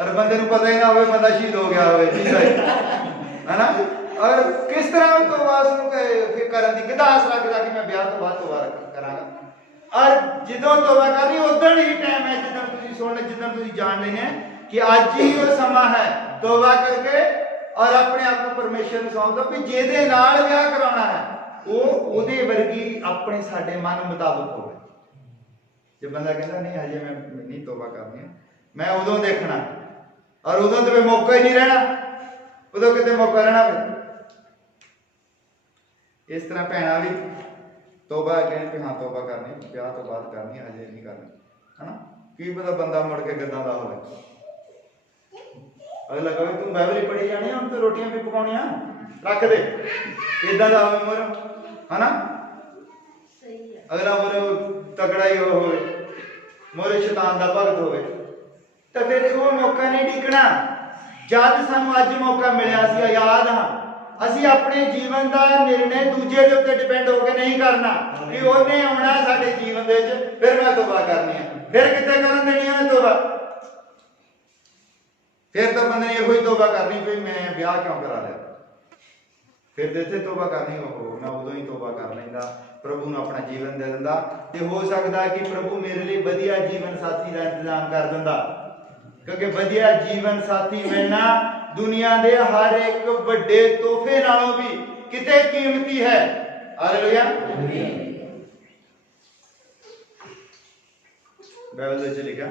ਔਰ ਬੰਦੇ ਨੂੰ ਪਤਾ ਹੀ ਨਾ ਹੋਵੇ ਬੰਦਾ ਸ਼ਹੀਦ ਹੋ ਗਿਆ ਹੋਵੇ ਹਨਾ। ਔਰ ਕਿਸ ਤਰ੍ਹਾਂ ਤੋਬਾ ਨੂੰ ਫਿਰ ਕਰਨ ਦੀ ਕਿੱਦਾਂ ਆਸ ਰੱਖਦਾ ਕਿ ਮੈਂ ਵਿਆਹ ਤੋਂ ਬਾਅਦ ਤੋਬਾ ਕਰਾਂਗਾ। ਔਰ ਜਦੋਂ ਤੋਬਾ ਕਰਨੀ ਉਦੋਂ ਹੀ ਟਾਈਮ ਹੈ ਜਦੋਂ ਤੁਸੀਂ ਸੁਣ, ਜਦੋਂ ਤੁਸੀਂ ਜਾਣ ਲੈਣੇ ਕਿ ਅੱਜ ਹੀ ਉਹ ਸਮਾਂ ਹੈ ਤੋਬਾ ਕਰਕੇ ਔਰ ਆਪਣੇ ਆਪ ਨੂੰ ਪਰਮੇਸ਼ਰ ਨੂੰ ਸੌਂਪ ਦਿਓ। ਵੀ ਜਿਹਦੇ ਨਾਲ ਵਿਆਹ ਕਰਾਉਣਾ ਹੈ ਉਹ ਉਹਦੇ ਵਰਗੀ ਆਪਣੇ ਸਾਡੇ ਮਨ ਮੁਤਾਬਕ ਹੋਵੇ। ਜੇ ਬੰਦਾ ਕਹਿੰਦਾ ਨਹੀਂ ਹਜੇ ਮੈਂ ਨਹੀਂ ਤੋਬਾ ਕਰਨੀ, ਮੈਂ ਉਦੋਂ ਦੇਖਣਾ, ਔਰ ਉਦੋਂ ਤੇ ਮੌਕਾ ਹੀ ਨਹੀਂ ਰਹਿਣਾ, ਉਦੋਂ ਕਿਤੇ ਮੌਕਾ ਰਹਿਣਾ। ਇਸ ਤਰ੍ਹਾਂ ਭੈਣਾਂ ਵੀ ਤੋਬਾ ਕਹਿੰਦੇ ਹਾਂ ਤੋਬਾ ਕਰਨੀ ਵਿਆਹ ਤੋਂ ਬਾਅਦ ਕਰਨੀ, ਹਜੇ ਨਹੀਂ ਕਰਨੀ ਹਨਾ। ਕੀ ਪਤਾ ਬੰਦਾ ਮੁੜ ਕੇ ਕਿੱਦਾਂ ਦਾ ਹੋਵੇ। ਅਗਲਾ ਕਹੇ ਤੂੰ ਬਾਈਬਲ ਹੀ ਪੜ੍ਹੀ ਜਾਣੀ, ਹੁਣ ਤੂੰ ਰੋਟੀਆਂ ਵੀ ਪਕਾਉਣੀਆਂ ਰੱਖ ਦੇ, ਇਦਾਂ ਦਾ ਹੋਵੇ ਮੋਰ ਹਨਾ। ਅਗਲਾ ਮੋਰ ਤਗੜਾ ਹੀ ਹੋਵੇ, ਮੋਰੇ ਸ਼ੈਤਾਨ ਦਾ ਭਗਤ ਹੋਵੇ, ਤਾਂ ਫਿਰ ਉਹ ਮੌਕਾ ਨਹੀਂ ਟਿਕਣਾ। ਜਦ ਸਾਨੂੰ ਅੱਜ ਮੌਕਾ ਮਿਲਿਆ ਸੀ ਆਜ਼ਾਦ ਹਾਂ, ਅਸੀਂ ਆਪਣੇ ਜੀਵਨ ਦਾ ਨਿਰਣੇ ਦੂਜੇ ਦੇ ਉੱਤੇ ਡਿਪੈਂਡ ਹੋ ਕੇ ਨਹੀਂ ਕਰਨਾ ਕਿ ਉਹਨੇ ਆਉਣਾ ਸਾਡੇ ਜੀਵਨ ਦੇ ਵਿੱਚ ਫਿਰ ਮੈਂ ਤੋਬਾ ਕਰਨੀ ਹੈ। ਫਿਰ ਕਿੱਥੇ ਕਰਨ ਦੇਣੀ ਉਹਨੇ ਤੋਬਾ। ਫਿਰ ਤਾਂ ਬੰਦੇ ਨੇ ਇਹੋ ਹੀ ਤੋਬਾ ਕਰਨੀ ਵੀ ਮੈਂ ਵਿਆਹ ਕਿਉਂ ਕਰਾ ਲਿਆ। ਫਿਰ ਜਿੱਥੇ ਤੋਬਾ ਕਰਨੀ ਉਹ ਮੈਂ ਉਦੋਂ ਹੀ ਤੋਬਾ ਕਰ ਲੈਂਦਾ, ਪ੍ਰਭੂ ਨੂੰ ਆਪਣਾ ਜੀਵਨ ਦੇ ਦਿੰਦਾ। ਤੇ ਹੋ ਸਕਦਾ ਕਿ ਪ੍ਰਭੂ ਮੇਰੇ ਲਈ ਵਧੀਆ ਜੀਵਨ ਸਾਥੀ ਦਾ ਇੰਤਜ਼ਾਮ ਕਰ ਦਿੰਦਾ, ਕਿਉਂਕਿ ਵਧੀਆ ਜੀਵਨ ਸਾਥੀ ਮਿਲਣਾ ਦੁਨੀਆ ਦੇ ਹਰ ਇੱਕ ਵੱਡੇ ਤੋਹਫੇ ਨਾਲੋਂ ਵੀ ਕਿਤੇ ਕੀਮਤੀ ਹੈ। ਹਾਲੇਲੂਇਆ। ਬਾਈਬਲ ਵਿੱਚ ਲਿਖਿਆ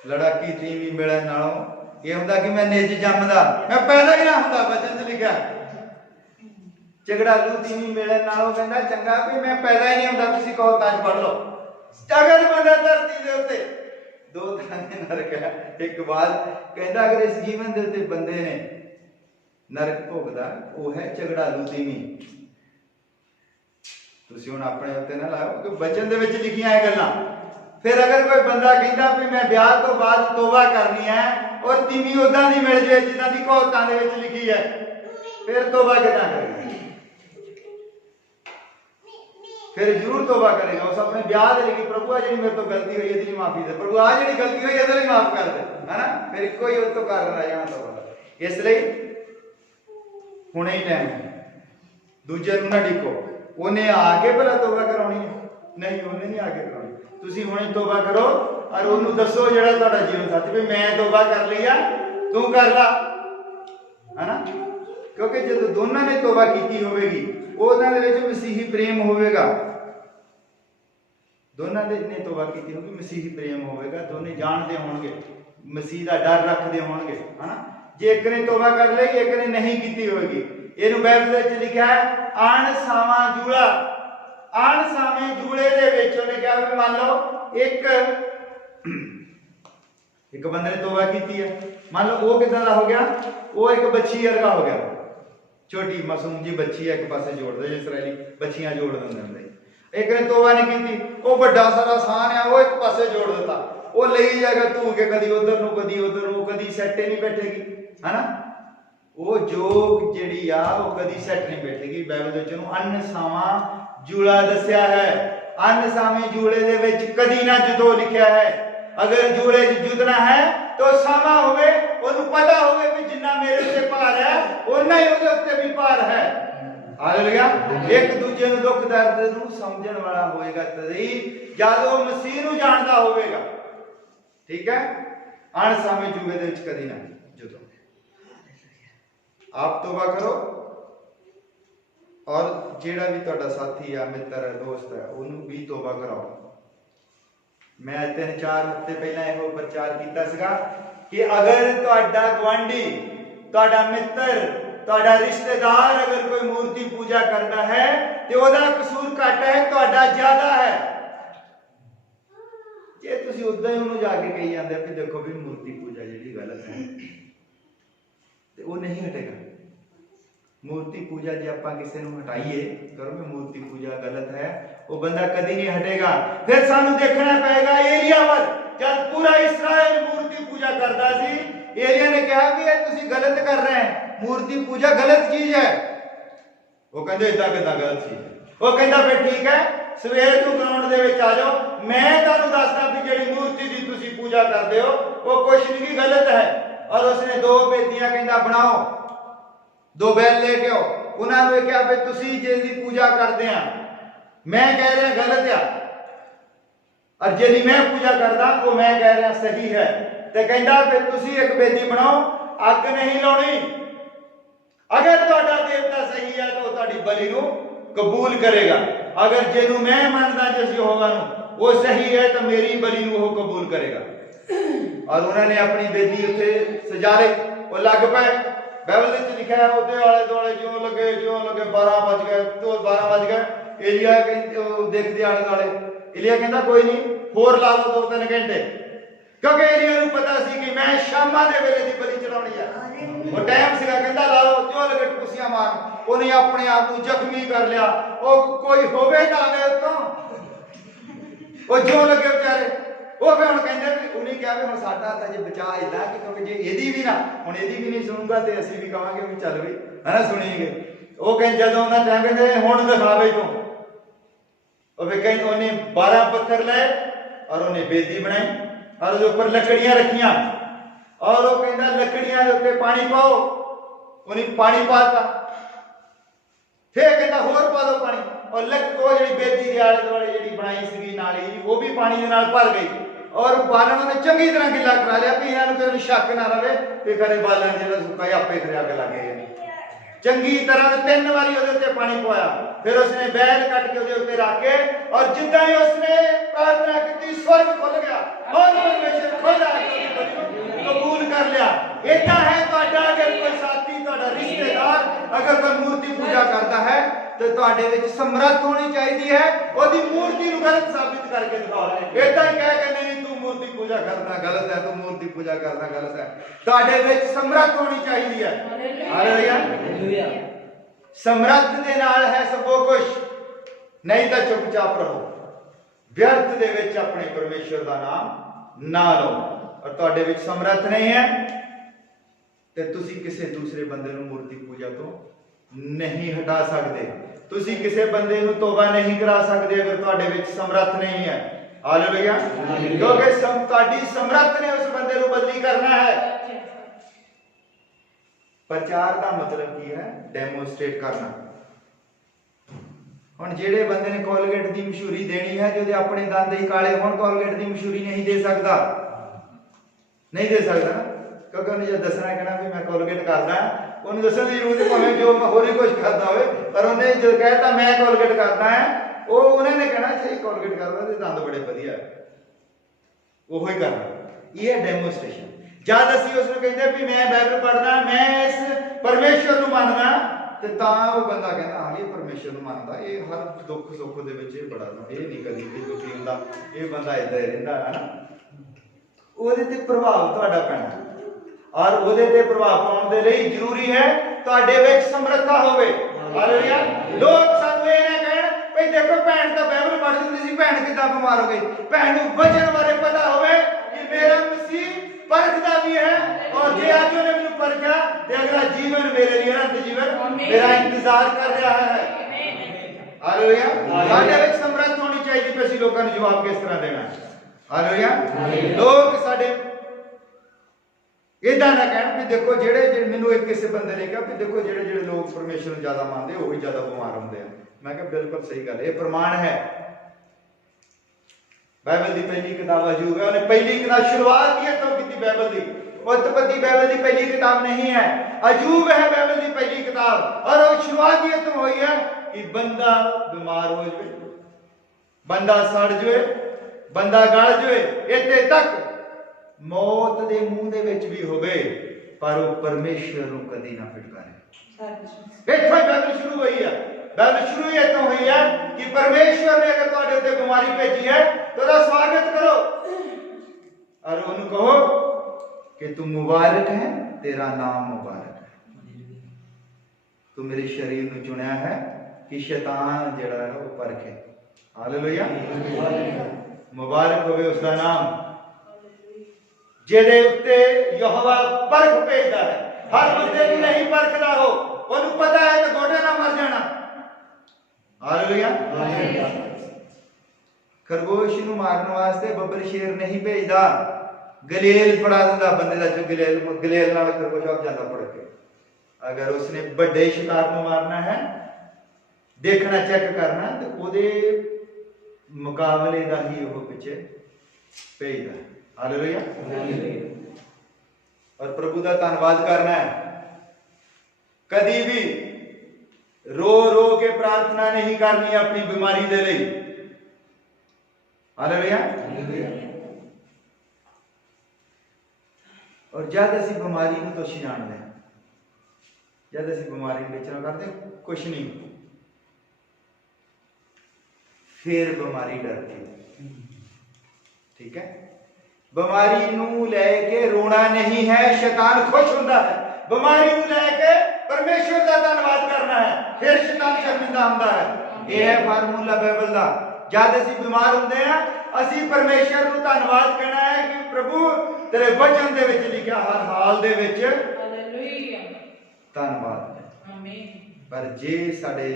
ਲੜਾਕੀ ਤੀਵੀਂ ਮਿਲਣ ਨਾਲੋਂ ਇਹ ਹੁੰਦਾ ਕਿ ਮੈਂ ਨਿੱਜ ਜੰਮਦਾ, ਮੈਂ ਪੈਦਾ ਹੀ ਨਾ ਹੁੰਦਾ। ਵਚਨ 'ਚ ਲਿਖਿਆ ਝਗੜਾਲੂ ਤੀਵੀਂ ਮਿਲਣ ਨਾਲੋਂ ਕਹਿੰਦਾ ਚੰਗਾ ਵੀ ਮੈਂ ਪੈਦਾ ਹੀ ਨਹੀਂ ਹੁੰਦਾ। ਤੁਸੀਂ ਕਹੋ ਤਾਂ ਪੜ੍ਹ ਲਓ। ਅਗਰ ਬੰਦਾ ਧਰਤੀ ਦੇ ਉੱਤੇ ਦੋ ਤਰ੍ਹਾਂ ਦੇ ਨਰਕ ਹੈ। ਇੱਕ ਬਾਤ ਕਹਿੰਦਾ ਅਗਰ ਇਸ ਜੀਵਨ ਦੇ ਉੱਤੇ ਬੰਦੇ ਨੇ ਨਰਕ ਭੋਗਦਾ ਉਹ ਹੈ ਝਗੜਾਲੂ ਤੀਵੀਂ। ਤੁਸੀਂ ਹੁਣ ਆਪਣੇ ਉੱਤੇ ਨਾ ਲਾਓ ਕਿ ਵਚਨ ਦੇ ਵਿੱਚ ਲਿਖੀਆਂ ਇਹ ਗੱਲਾਂ। ਫਿਰ ਅਗਰ ਕੋਈ ਬੰਦਾ ਕਹਿੰਦਾ ਵੀ ਮੈਂ ਵਿਆਹ ਤੋਂ ਬਾਅਦ ਤੋਬਾ ਕਰਨੀ ਹੈ ਔਰ ਤੀਵੀਂ ਉਦਾਂ ਦੀ ਮਿਲ ਜੇ ਜਿੱਦਾਂ ਦੀ ਕਹਾਵਤਾਂ ਦੇ ਵਿੱਚ ਲਿਖੀ ਹੈ, ਫਿਰ ਤੋਬਾ ਕਿੱਦਾਂ ਕਰੇਗਾ। ਫਿਰ ਜ਼ਰੂਰ ਤੋਬਾ ਕਰੇਗਾ। ਉਸ ਆਪਣੇ ਵਿਆਹ ਦੇ ਲਈ ਪ੍ਰਭੂ ਆ ਜਿਹੜੀ ਮੇਰੇ ਤੋਂ ਗਲਤੀ ਹੋਈ ਇਹਦੀ ਮਾਫੀ ਦੇ, ਪ੍ਰਭੂ ਆ ਜਿਹੜੀ ਗਲਤੀ ਹੋਈ ਇਹਦੇ ਲਈ ਮਾਫ ਕਰ ਦੇ ਹਨਾ। ਫਿਰ ਇੱਕੋ ਹੀ ਉਹ ਤੋਂ ਕਾਰਨ ਆ ਜਾਣਾ ਤੋਬਾ। ਇਸ ਲਈ ਹੁਣੇ ਹੀ ਟਾਈਮ ਦੂਜੇ ਨੂੰ ਨਾ ਡਿੱਕੋ। ਉਹਨੇ ਆ ਕੇ ਭਲਾ ਤੋਬਾ ਕਰਾਉਣੀ ਹੈ? ਨਹੀਂ, ਉਹਨੇ ਨਹੀਂ ਆ ਕੇ ਕਰਾਉਣੀ। ਤੁਸੀਂ ਹੁਣੇ ਤੋਬਾ ਕਰੋ ਔਰ ਉਹਨੂੰ ਦੱਸੋ ਜਿਹੜਾ ਤੁਹਾਡਾ ਜੀਵਨ ਸਾਥੀ ਵੀ ਮੈਂ ਤੋਬਾ ਕਰ ਲਈ ਆ, ਤੂੰ ਕਰ ਲਾ ਹਨਾ। क्योंकि जो दोनों ने तौबा की होगी उन्हां दे विच मसीही प्रेम होवेगा। दोनों ने तौबा की होगी, मसीही प्रेम होवेगा, दोनों जानते होंगे, मसीह का डर रखते होंगे, है ना। जे एक ने तौबा कर लेगी, एक ने नहीं की होगी। इहनूं बाइबल विच लिखा है अणसावा जूड़ा। अणसावे जूड़े दे विच उहने कहा भी मान लो एक बंदे ने तौबा की है, मान लो वो किदां दा हो गया, वो एक बच्ची वर्गा हो गया, छोटी मासूम जी बच्ची है, एक पासे जोड़ दे, इसराइली बच्चियां जोड़ देंगे। एक ने तौबा नहीं की, वो बड़ा सारा सान है, वो एक पासे जोड़ देता, वो ले जाएगा धू के कदी उधर नूं कदी उधर नूं, कदी सैट नहीं बैठेगी, है ना। वो जोग जिहड़ी आ वो कदी सैट नहीं बैठेगी। बाइबल विच उहनूं अनसावा जूड़ा दस्या है। अनसावे जूड़े दे विच कदी ना जुदो लिखा है। अगर जूड़े जुदना है तो सावा होवे, ओनू पता होवे कि जिन्ना मेरे उत्ते भार है उन्ना ही ओदे उत्ते भी भार है। हालेलुया। एक दूजे नूं दुख दर्द नूं समझण वाला होएगा तदी जद वो मसीह नूं जानदा होवेगा। ठीक है, अणसावे जूड़े दे विच कदी ना जुदो। आप तौबा करो और जेड़ा भी तुहाडा साथी है, मित्र है, दोस्त है, उन्होंने भी तौबा कराओ। मैं 3-4 हफ्ते पहला यह प्रचार किया सीगा कि अगर तुहाडा गवांढी, तुहाडा मित्र, तुहाडा रिश्तेदार अगर कोई मूर्ति पूजा करता है तो ओहदा कसूर घट है, तुहाडा ज्यादा है। जे तुसीं उदां ही उन्होंने जाके कही जांदे कि देखो भी मूर्ति पूजा जिहड़ी गलत है, तो वो नहीं हटेगा। मूर्ति पूजा जे आपां किसी नूं हटाइए, करो भी मूर्ति पूजा गलत है, वो बंदा कदी नहीं हटेगा। फिर सानू देखना पड़ेगा एलिया वल, जब पूरा इस्राएल मूर्ति पूजा करता सी, एलिया ने कहा भी ये तुसीं गलत कर रहे हैं, मूर्ति पूजा गलत चीज है। वो कहंदे इदां किदां गलत चीज है। वो कहंदा फिर ठीक है, सवेर नूं ग्राउंड दे विच आ जाओ, मैं तुहानूं दसदा भी जिहड़ी मूर्ति दी तुसीं पूजा करदे हो वो कुछ नहीं गलत है। और उसने 2 बेदियां कहंदा बनाओ, 2 बैल लेके आओ। उन्होंने कहा भी तुसीं जिहदी पूजा करदे आ, मैं कह रहा गलत है, और जिहदी मैं पूजा करदा वो मैं कह रहा सही है। तो कहंदा फिर तुसीं एक बेदी बनाओ, अग नहीं लाउणी। अगर तुहाडा देवता सही है तो तुहाडी बलि नूं कबूल करेगा। अगर जिहनूं मैं मनदा जिस यहोवा नूं वो सही है तो मेरी बलि नूं वो कबूल करेगा। और उन्होंने अपनी बेदी उत्ते सजा ली, वो लग पे। बाइबल में लिखा है उसके आले दुआले ज्यों लगे 12 बज गए, तो 12 बज गए। एलिया देखते आले दुआले, एलिया कहता कोई नहीं, होर ला लो 2-3 घंटे, क्योंकि एलिया नूं पता सी कि मैं शामां दे वेले दी बलि चढ़ाउणी है। वो टाइम सीगा, कहता ला लो, ज्यों लगे टुसियां मार। उन्हें अपने आप को जख्मी कर लिया, वो कोई होवे ना आवे उतों, वो ज्यों लगे बेचारे। वो फिर हम कहते उन्हें क्या भी हम साडा तो जे बचा इदा कि क्योंकि जे एदी भी ना हुण एदी भी नहीं सुनूंगा तो असीं भी कहांगे भी चल भी है ना सुनीगे। वो कह जदों उन्हां टाइम कहते हुण दिखावे तूं, और फिर कहीं उन्हें 12 पत्थर लाए और उन्हें बेदी बनाई और उसके ऊपर लकड़ियां रखियां, और वो कहता लकड़ियां के उत्ते पानी पाओ, उन्हें पानी पाता। फिर कहता होर पा दो पानी, और वो जी बेदी के आले दुआले जी बनाई सी नाली वो भी पानी के नाल भर गई। और बालन ने चंगी तरह गिला करा लिया भी इन्होंने कोई शक ना रहे कि खरे बालन जो सुखा आपे खरे अग लगे। चंगी तरह 3 बारी उसके पानी पवाया, फिर उसने बैल कट के उसके रख के, और जिदा ही उसने प्रार्थना की स्वर्ग खुल गया और परमेश्वर खुद कबूल कर लिया। इतना है अगर कोई साथी रिश्तेदार अगर कोई मूर्ति पूजा करता है तो तुहाडे विच समर्थ होनी चाहिए है ओदी मूर्ति नूं गलत साबित करके दिखाओ। इदां ही कह के नहीं तू मूर्ति पूजा करना गलत है, तू मूर्ति पूजा करना गलत है, तुहाडे विच समर्थ होनी चाहिए है। हालेलुया। समर्थ दे नाल है सब कुछ, नहीं तो चुपचाप रहो, व्यर्थ दे विच अपने परमेश्वर का नाम ना लो। और तुहाडे विच समर्थ नहीं है तो तुसी किसी दूसरे बंदे नूं मूर्ति पूजा तो नहीं हटा सकते, तुसी किसी बंदे नूं तौबा नहीं करा सकते अगर तुहाडे विच समर्थ नहीं है। हालेलुया। क्योंकि तुहाडी समर्थ ने उस बंदे नूं बदली करना है। प्रचार का मतलब की है डेमोस्ट्रेट करना। हुण जेड़े बंदे ने कोलगेट की मशहूरी देनी है, जो अपने दंद ही काले होण कोलगेट की मशहूरी नहीं दे सकता, नहीं दे सकता ना, क्योंकि उन्हें जो दसना कहना भी मैं कोलगेट करदा ਉਹਨੂੰ ਦੱਸਣ ਦੀ ਜ਼ਰੂਰਤ ਭਾਵੇਂ ਜੋ ਹੋਰ ਹੀ ਕੁਝ ਕਰਦਾ ਹੋਵੇ, ਪਰ ਉਹਨੇ ਜਦੋਂ ਕਹਿਤਾ ਮੈਂ ਕੋਲਗੇਟ ਕਰਦਾ ਹੈ, ਉਹ ਉਹਨਾਂ ਨੇ ਕਹਿਣਾ ਸਹੀ ਕੋਲਗੇਟ ਕਰਦਾ ਤੇ ਦੰਦ ਬੜੇ ਵਧੀਆ, ਉਹੋ ਹੀ ਕਰਨਾ। ਇਹ ਹੈ ਡੈਮੋਸਟ੍ਰੇਸ਼ਨ। ਜਦ ਅਸੀਂ ਉਸ ਨੂੰ ਕਹਿੰਦੇ ਵੀ ਮੈਂ ਬਾਈਬਲ ਪੜ੍ਹਦਾ, ਮੈਂ ਇਸ ਪਰਮੇਸ਼ਵਰ ਨੂੰ ਮੰਨਦਾ, ਤੇ ਤਾਂ ਉਹ ਬੰਦਾ ਕਹਿੰਦਾ ਹਾਂ ਇਹ ਪਰਮੇਸ਼ਵਰ ਨੂੰ ਮੰਨਦਾ, ਇਹ ਹਰ ਦੁੱਖ ਸੁੱਖ ਦੇ ਵਿੱਚ ਇਹ ਬੜਾ, ਇਹ ਨਹੀਂ ਕਦੀ ਵੀ ਦੁਖੀ ਹੁੰਦਾ, ਇਹ ਬੰਦਾ ਏਦਾਂ ਹੀ ਰਹਿੰਦਾ ਹੈ ਨਾ। ਉਹਦੇ ਤੇ ਪ੍ਰਭਾਵ ਤੁਹਾਡਾ ਪੈਣਾ, ਔਰ ਉਹਦੇ ਤੇ ਪ੍ਰਭਾਵ ਪਾਉਣ ਦੇ ਲਈ ਜ਼ਰੂਰੀ ਹੈ ਤੁਹਾਡੇ ਵਿੱਚ ਸਮਰੱਥਾ ਹੋਵੇ। ਹਾਲੇਲੂਇਆ। ਲੋਕ ਸਾਨੂੰ ਇਹ ਨਾ ਕਹਿਣ ਭਈ ਦੇਖੋ ਭੈਣ ਤਾਂ ਬਾਈਬਲ ਪੜ੍ਹਦੀ ਹੁੰਦੀ ਸੀ, ਭੈਣ ਕਿੱਦਾਂ ਬਿਮਾਰ ਹੋ ਗਈ। ਭੈਣ ਨੂੰ ਵਚਨ ਬਾਰੇ ਪਤਾ ਹੋਵੇ ਕਿ ਮੇਰਾ ਮਸੀਹ ਪਰਖਦਾ ਵੀ ਹੈ, ਔਰ ਜੇ ਅੱਜ ਉਹਨੇ ਮੈਨੂੰ ਪਰਖਿਆ ਤੇ ਅਗਲਾ ਜੀਵਨ ਮੇਰੇ ਲਈ ਅਨੰਤ ਜੀਵਨ ਮੇਰਾ ਇੰਤਜ਼ਾਰ ਕਰ ਰਿਹਾ ਹੈ। ਹਾਲੇਲੂਇਆ। ਸਾਡੇ ਵਿੱਚ ਸਮਰੱਥ ਹੋਣੀ ਚਾਹੀਦੀ ਕਿ ਅਸੀਂ ਲੋਕਾਂ ਨੂੰ ਜਵਾਬ ਕਿਸ ਤਰ੍ਹਾਂ ਦੇਣਾ ਹੈ। ਹਾਲੇਲੂਇਆ। ਲੋਕ ਸਾਡੇ ਇਦਾਂ ਨਾ ਕਹਿਣ ਵੀ ਦੇਖੋ ਜਿਹੜੇ ਮੈਨੂੰ ਇੱਕ ਕਿਸੇ ਬੰਦੇ ਨੇ ਕਿਹਾ ਵੀ ਦੇਖੋ ਜਿਹੜੇ ਲੋਕ ਪਰਮੇਸ਼ਰ ਨੂੰ ਜ਼ਿਆਦਾ ਮੰਨਦੇ ਉਹੀ ਜ਼ਿਆਦਾ ਬਿਮਾਰ ਹੁੰਦੇ ਆ। ਮੈਂ ਕਿਹਾ ਬਿਲਕੁਲ ਸਹੀ ਗੱਲ, ਇਹ ਪ੍ਰਮਾਣ ਹੈ। ਬਾਈਬਲ ਦੀ ਪਹਿਲੀ ਕਿਤਾਬ ਅਯੂਬ ਹੈ, ਉਹਨੇ ਪਹਿਲੀ ਕਿਤਾਬ ਸ਼ੁਰੂਆਤ ਹੀ ਤੋਂ ਕੀਤੀ ਬਾਈਬਲ ਦੀ। ਉਤਪਤੀ ਬਾਈਬਲ ਦੀ ਪਹਿਲੀ ਕਿਤਾਬ ਨਹੀਂ ਹੈ, ਅਯੂਬ ਹੈ ਬਾਈਬਲ ਦੀ ਪਹਿਲੀ ਕਿਤਾਬ, ਔਰ ਉਹ ਸ਼ੁਰੂਆਤ ਹੀ ਤੋਂ ਹੋਈ ਹੈ ਕਿ ਬੰਦਾ ਬਿਮਾਰ ਹੋ ਜਾਵੇ, ਬੰਦਾ ਸੜ ਜਾਵੇ, ਬੰਦਾ ਗਲ ਜਾਵੇ, ਇੱਥੇ ਤੱਕ ਮੌਤ ਦੇ ਮੂੰਹ ਦੇ ਵਿੱਚ ਵੀ ਹੋਵੇ, ਪਰ ਉਹ ਪਰਮੇਸ਼ਰ ਨੂੰ ਕਦੀ ਨਾ ਫਿਟਕਾਰੇ। ਇੱਥੋਂ ਹੀ ਬਾਈਬਲ ਸ਼ੁਰੂ ਹੋਈ ਹੈ। ਬਾਈਬਲ ਸ਼ੁਰੂ ਹੀ ਇੱਥੋਂ ਹੋਈ ਹੈ ਕਿ ਪਰਮੇਸ਼ਰ ਨੇ ਅਗਰ ਤੁਹਾਡੇ ਉੱਤੇ ਬਿਮਾਰੀ ਭੇਜੀ ਹੈ ਤਾਂ ਉਹਦਾ ਸਵਾਗਤ ਕਰੋ, ਔਰ ਉਹਨੂੰ ਕਹੋ ਕਿ ਤੂੰ ਮੁਬਾਰਕ ਹੈ, ਤੇਰਾ ਨਾਮ ਮੁਬਾਰਕ ਹੈ, ਤੂੰ ਮੇਰੇ ਸਰੀਰ ਨੂੰ ਚੁਣਿਆ ਹੈ ਕਿ ਸ਼ੈਤਾਨ ਜਿਹੜਾ ਹੈ ਉਹ ਪਰਖੇ। ਹਾਲੇਲੂਇਆ। ਮੁਬਾਰਕ ਹੋਵੇ ਉਸ ਦਾ ਨਾਮ ਜਿਹਦੇ ਉੱਤੇ ਯਹੋਵਾ ਪਰਖ ਭੇਜਦਾ ਹੈ। ਹਰ ਬੰਦੇ ਨੂੰ ਨਹੀਂ ਪਰਖਦਾ, ਉਹਨੂੰ ਪਤਾ ਹੈ ਕਿ ਗੋਡੇ ਨਾਲ ਮਰ ਜਾਣਾ। ਹਾਲੇਲੂਇਆ। ਖਰਗੋਸ਼ ਨੂੰ ਮਾਰਨ ਵਾਸਤੇ ਬੱਬਰ ਸ਼ੇਰ ਨਹੀਂ ਭੇਜਦਾ, ਗਲੇਲ ਫੜਾ ਦਿੰਦਾ ਬੰਦੇ ਦਾ, ਜੋ ਗਲੇਲ ਨਾਲ ਖਰਗੋਸ਼ ਆਪ ਜਾਂਦਾ ਫੜ ਕੇ। ਅਗਰ ਉਸਨੇ ਵੱਡੇ ਸ਼ਿਕਾਰ ਨੂੰ ਮਾਰਨਾ ਹੈ, ਦੇਖਣਾ ਚੈੱਕ ਕਰਨਾ, ਤੇ ਉਹਦੇ ਮੁਕਾਬਲੇ ਦਾ ਹੀ ਉਹ ਪਿੱਛੇ ਭੇਜਦਾ। ਹਾਲੇਲੂਇਆ। ਔਰ ਪ੍ਰਭੂ ਦਾ ਧੰਨਵਾਦ ਕਰਨਾ ਹੈ। ਕਦੀ ਵੀ ਰੋ ਰੋ ਕੇ ਪ੍ਰਾਰਥਨਾ ਨਹੀਂ ਕਰਨੀ ਆਪਣੀ ਬਿਮਾਰੀ ਦੇ ਲਈ। ਹਾਲੇਲੂਇਆ। ਔਰ ਜਦ ਅਸੀਂ ਬਿਮਾਰੀ ਨੂੰ ਦੋਸ਼ੀ ਜਾਣਦੇ ਹਾਂ, ਜਦ ਅਸੀਂ ਬਿਮਾਰੀ ਨੂੰ ਵਿਚਾਰ ਕਰਦੇ ਕੁਛ ਨਹੀਂ, ਫਿਰ ਬਿਮਾਰੀ ਡਰਦੀ ਹੈ। ਠੀਕ ਹੈ। ਬਿਮਾਰੀ ਨੂੰ ਲੈ ਕੇ ਰੋਣਾ ਨਹੀਂ ਹੈ, ਸ਼ੈਤਾਨ ਖੁਸ਼ ਹੁੰਦਾ ਹੈ। ਬਿਮਾਰੀ ਨੂੰ ਲੈ ਕੇ ਪਰਮੇਸ਼ਵਰ ਦਾ ਧੰਨਵਾਦ ਕਰਨਾ ਹੈ, ਫਿਰ ਸ਼ੈਤਾਨ ਸ਼ਰਮਿੰਦਾ ਹੁੰਦਾ ਹੈ। ਇਹ ਹੈ ਫਾਰਮੂਲਾ ਬਾਈਬਲ ਦਾ। ਜਦ ਅਸੀਂ ਬਿਮਾਰ ਹੁੰਦੇ ਹਾਂ, ਅਸੀਂ ਪਰਮੇਸ਼ਵਰ ਨੂੰ ਧੰਨਵਾਦ ਕਹਿਣਾ ਹੈ ਕਿ ਪ੍ਰਭੂ ਤੇਰੇ ਵਚਨ ਦੇ ਵਿੱਚ ਲਿਖਿਆ ਹਰ ਹਾਲ ਦੇ ਵਿੱਚ ਹਾਲੇਲੂਇਆ ਧੰਨਵਾਦ ਹੈ। ਆਮੀਨ। ਪਰ ਜੇ ਸਾਡੇ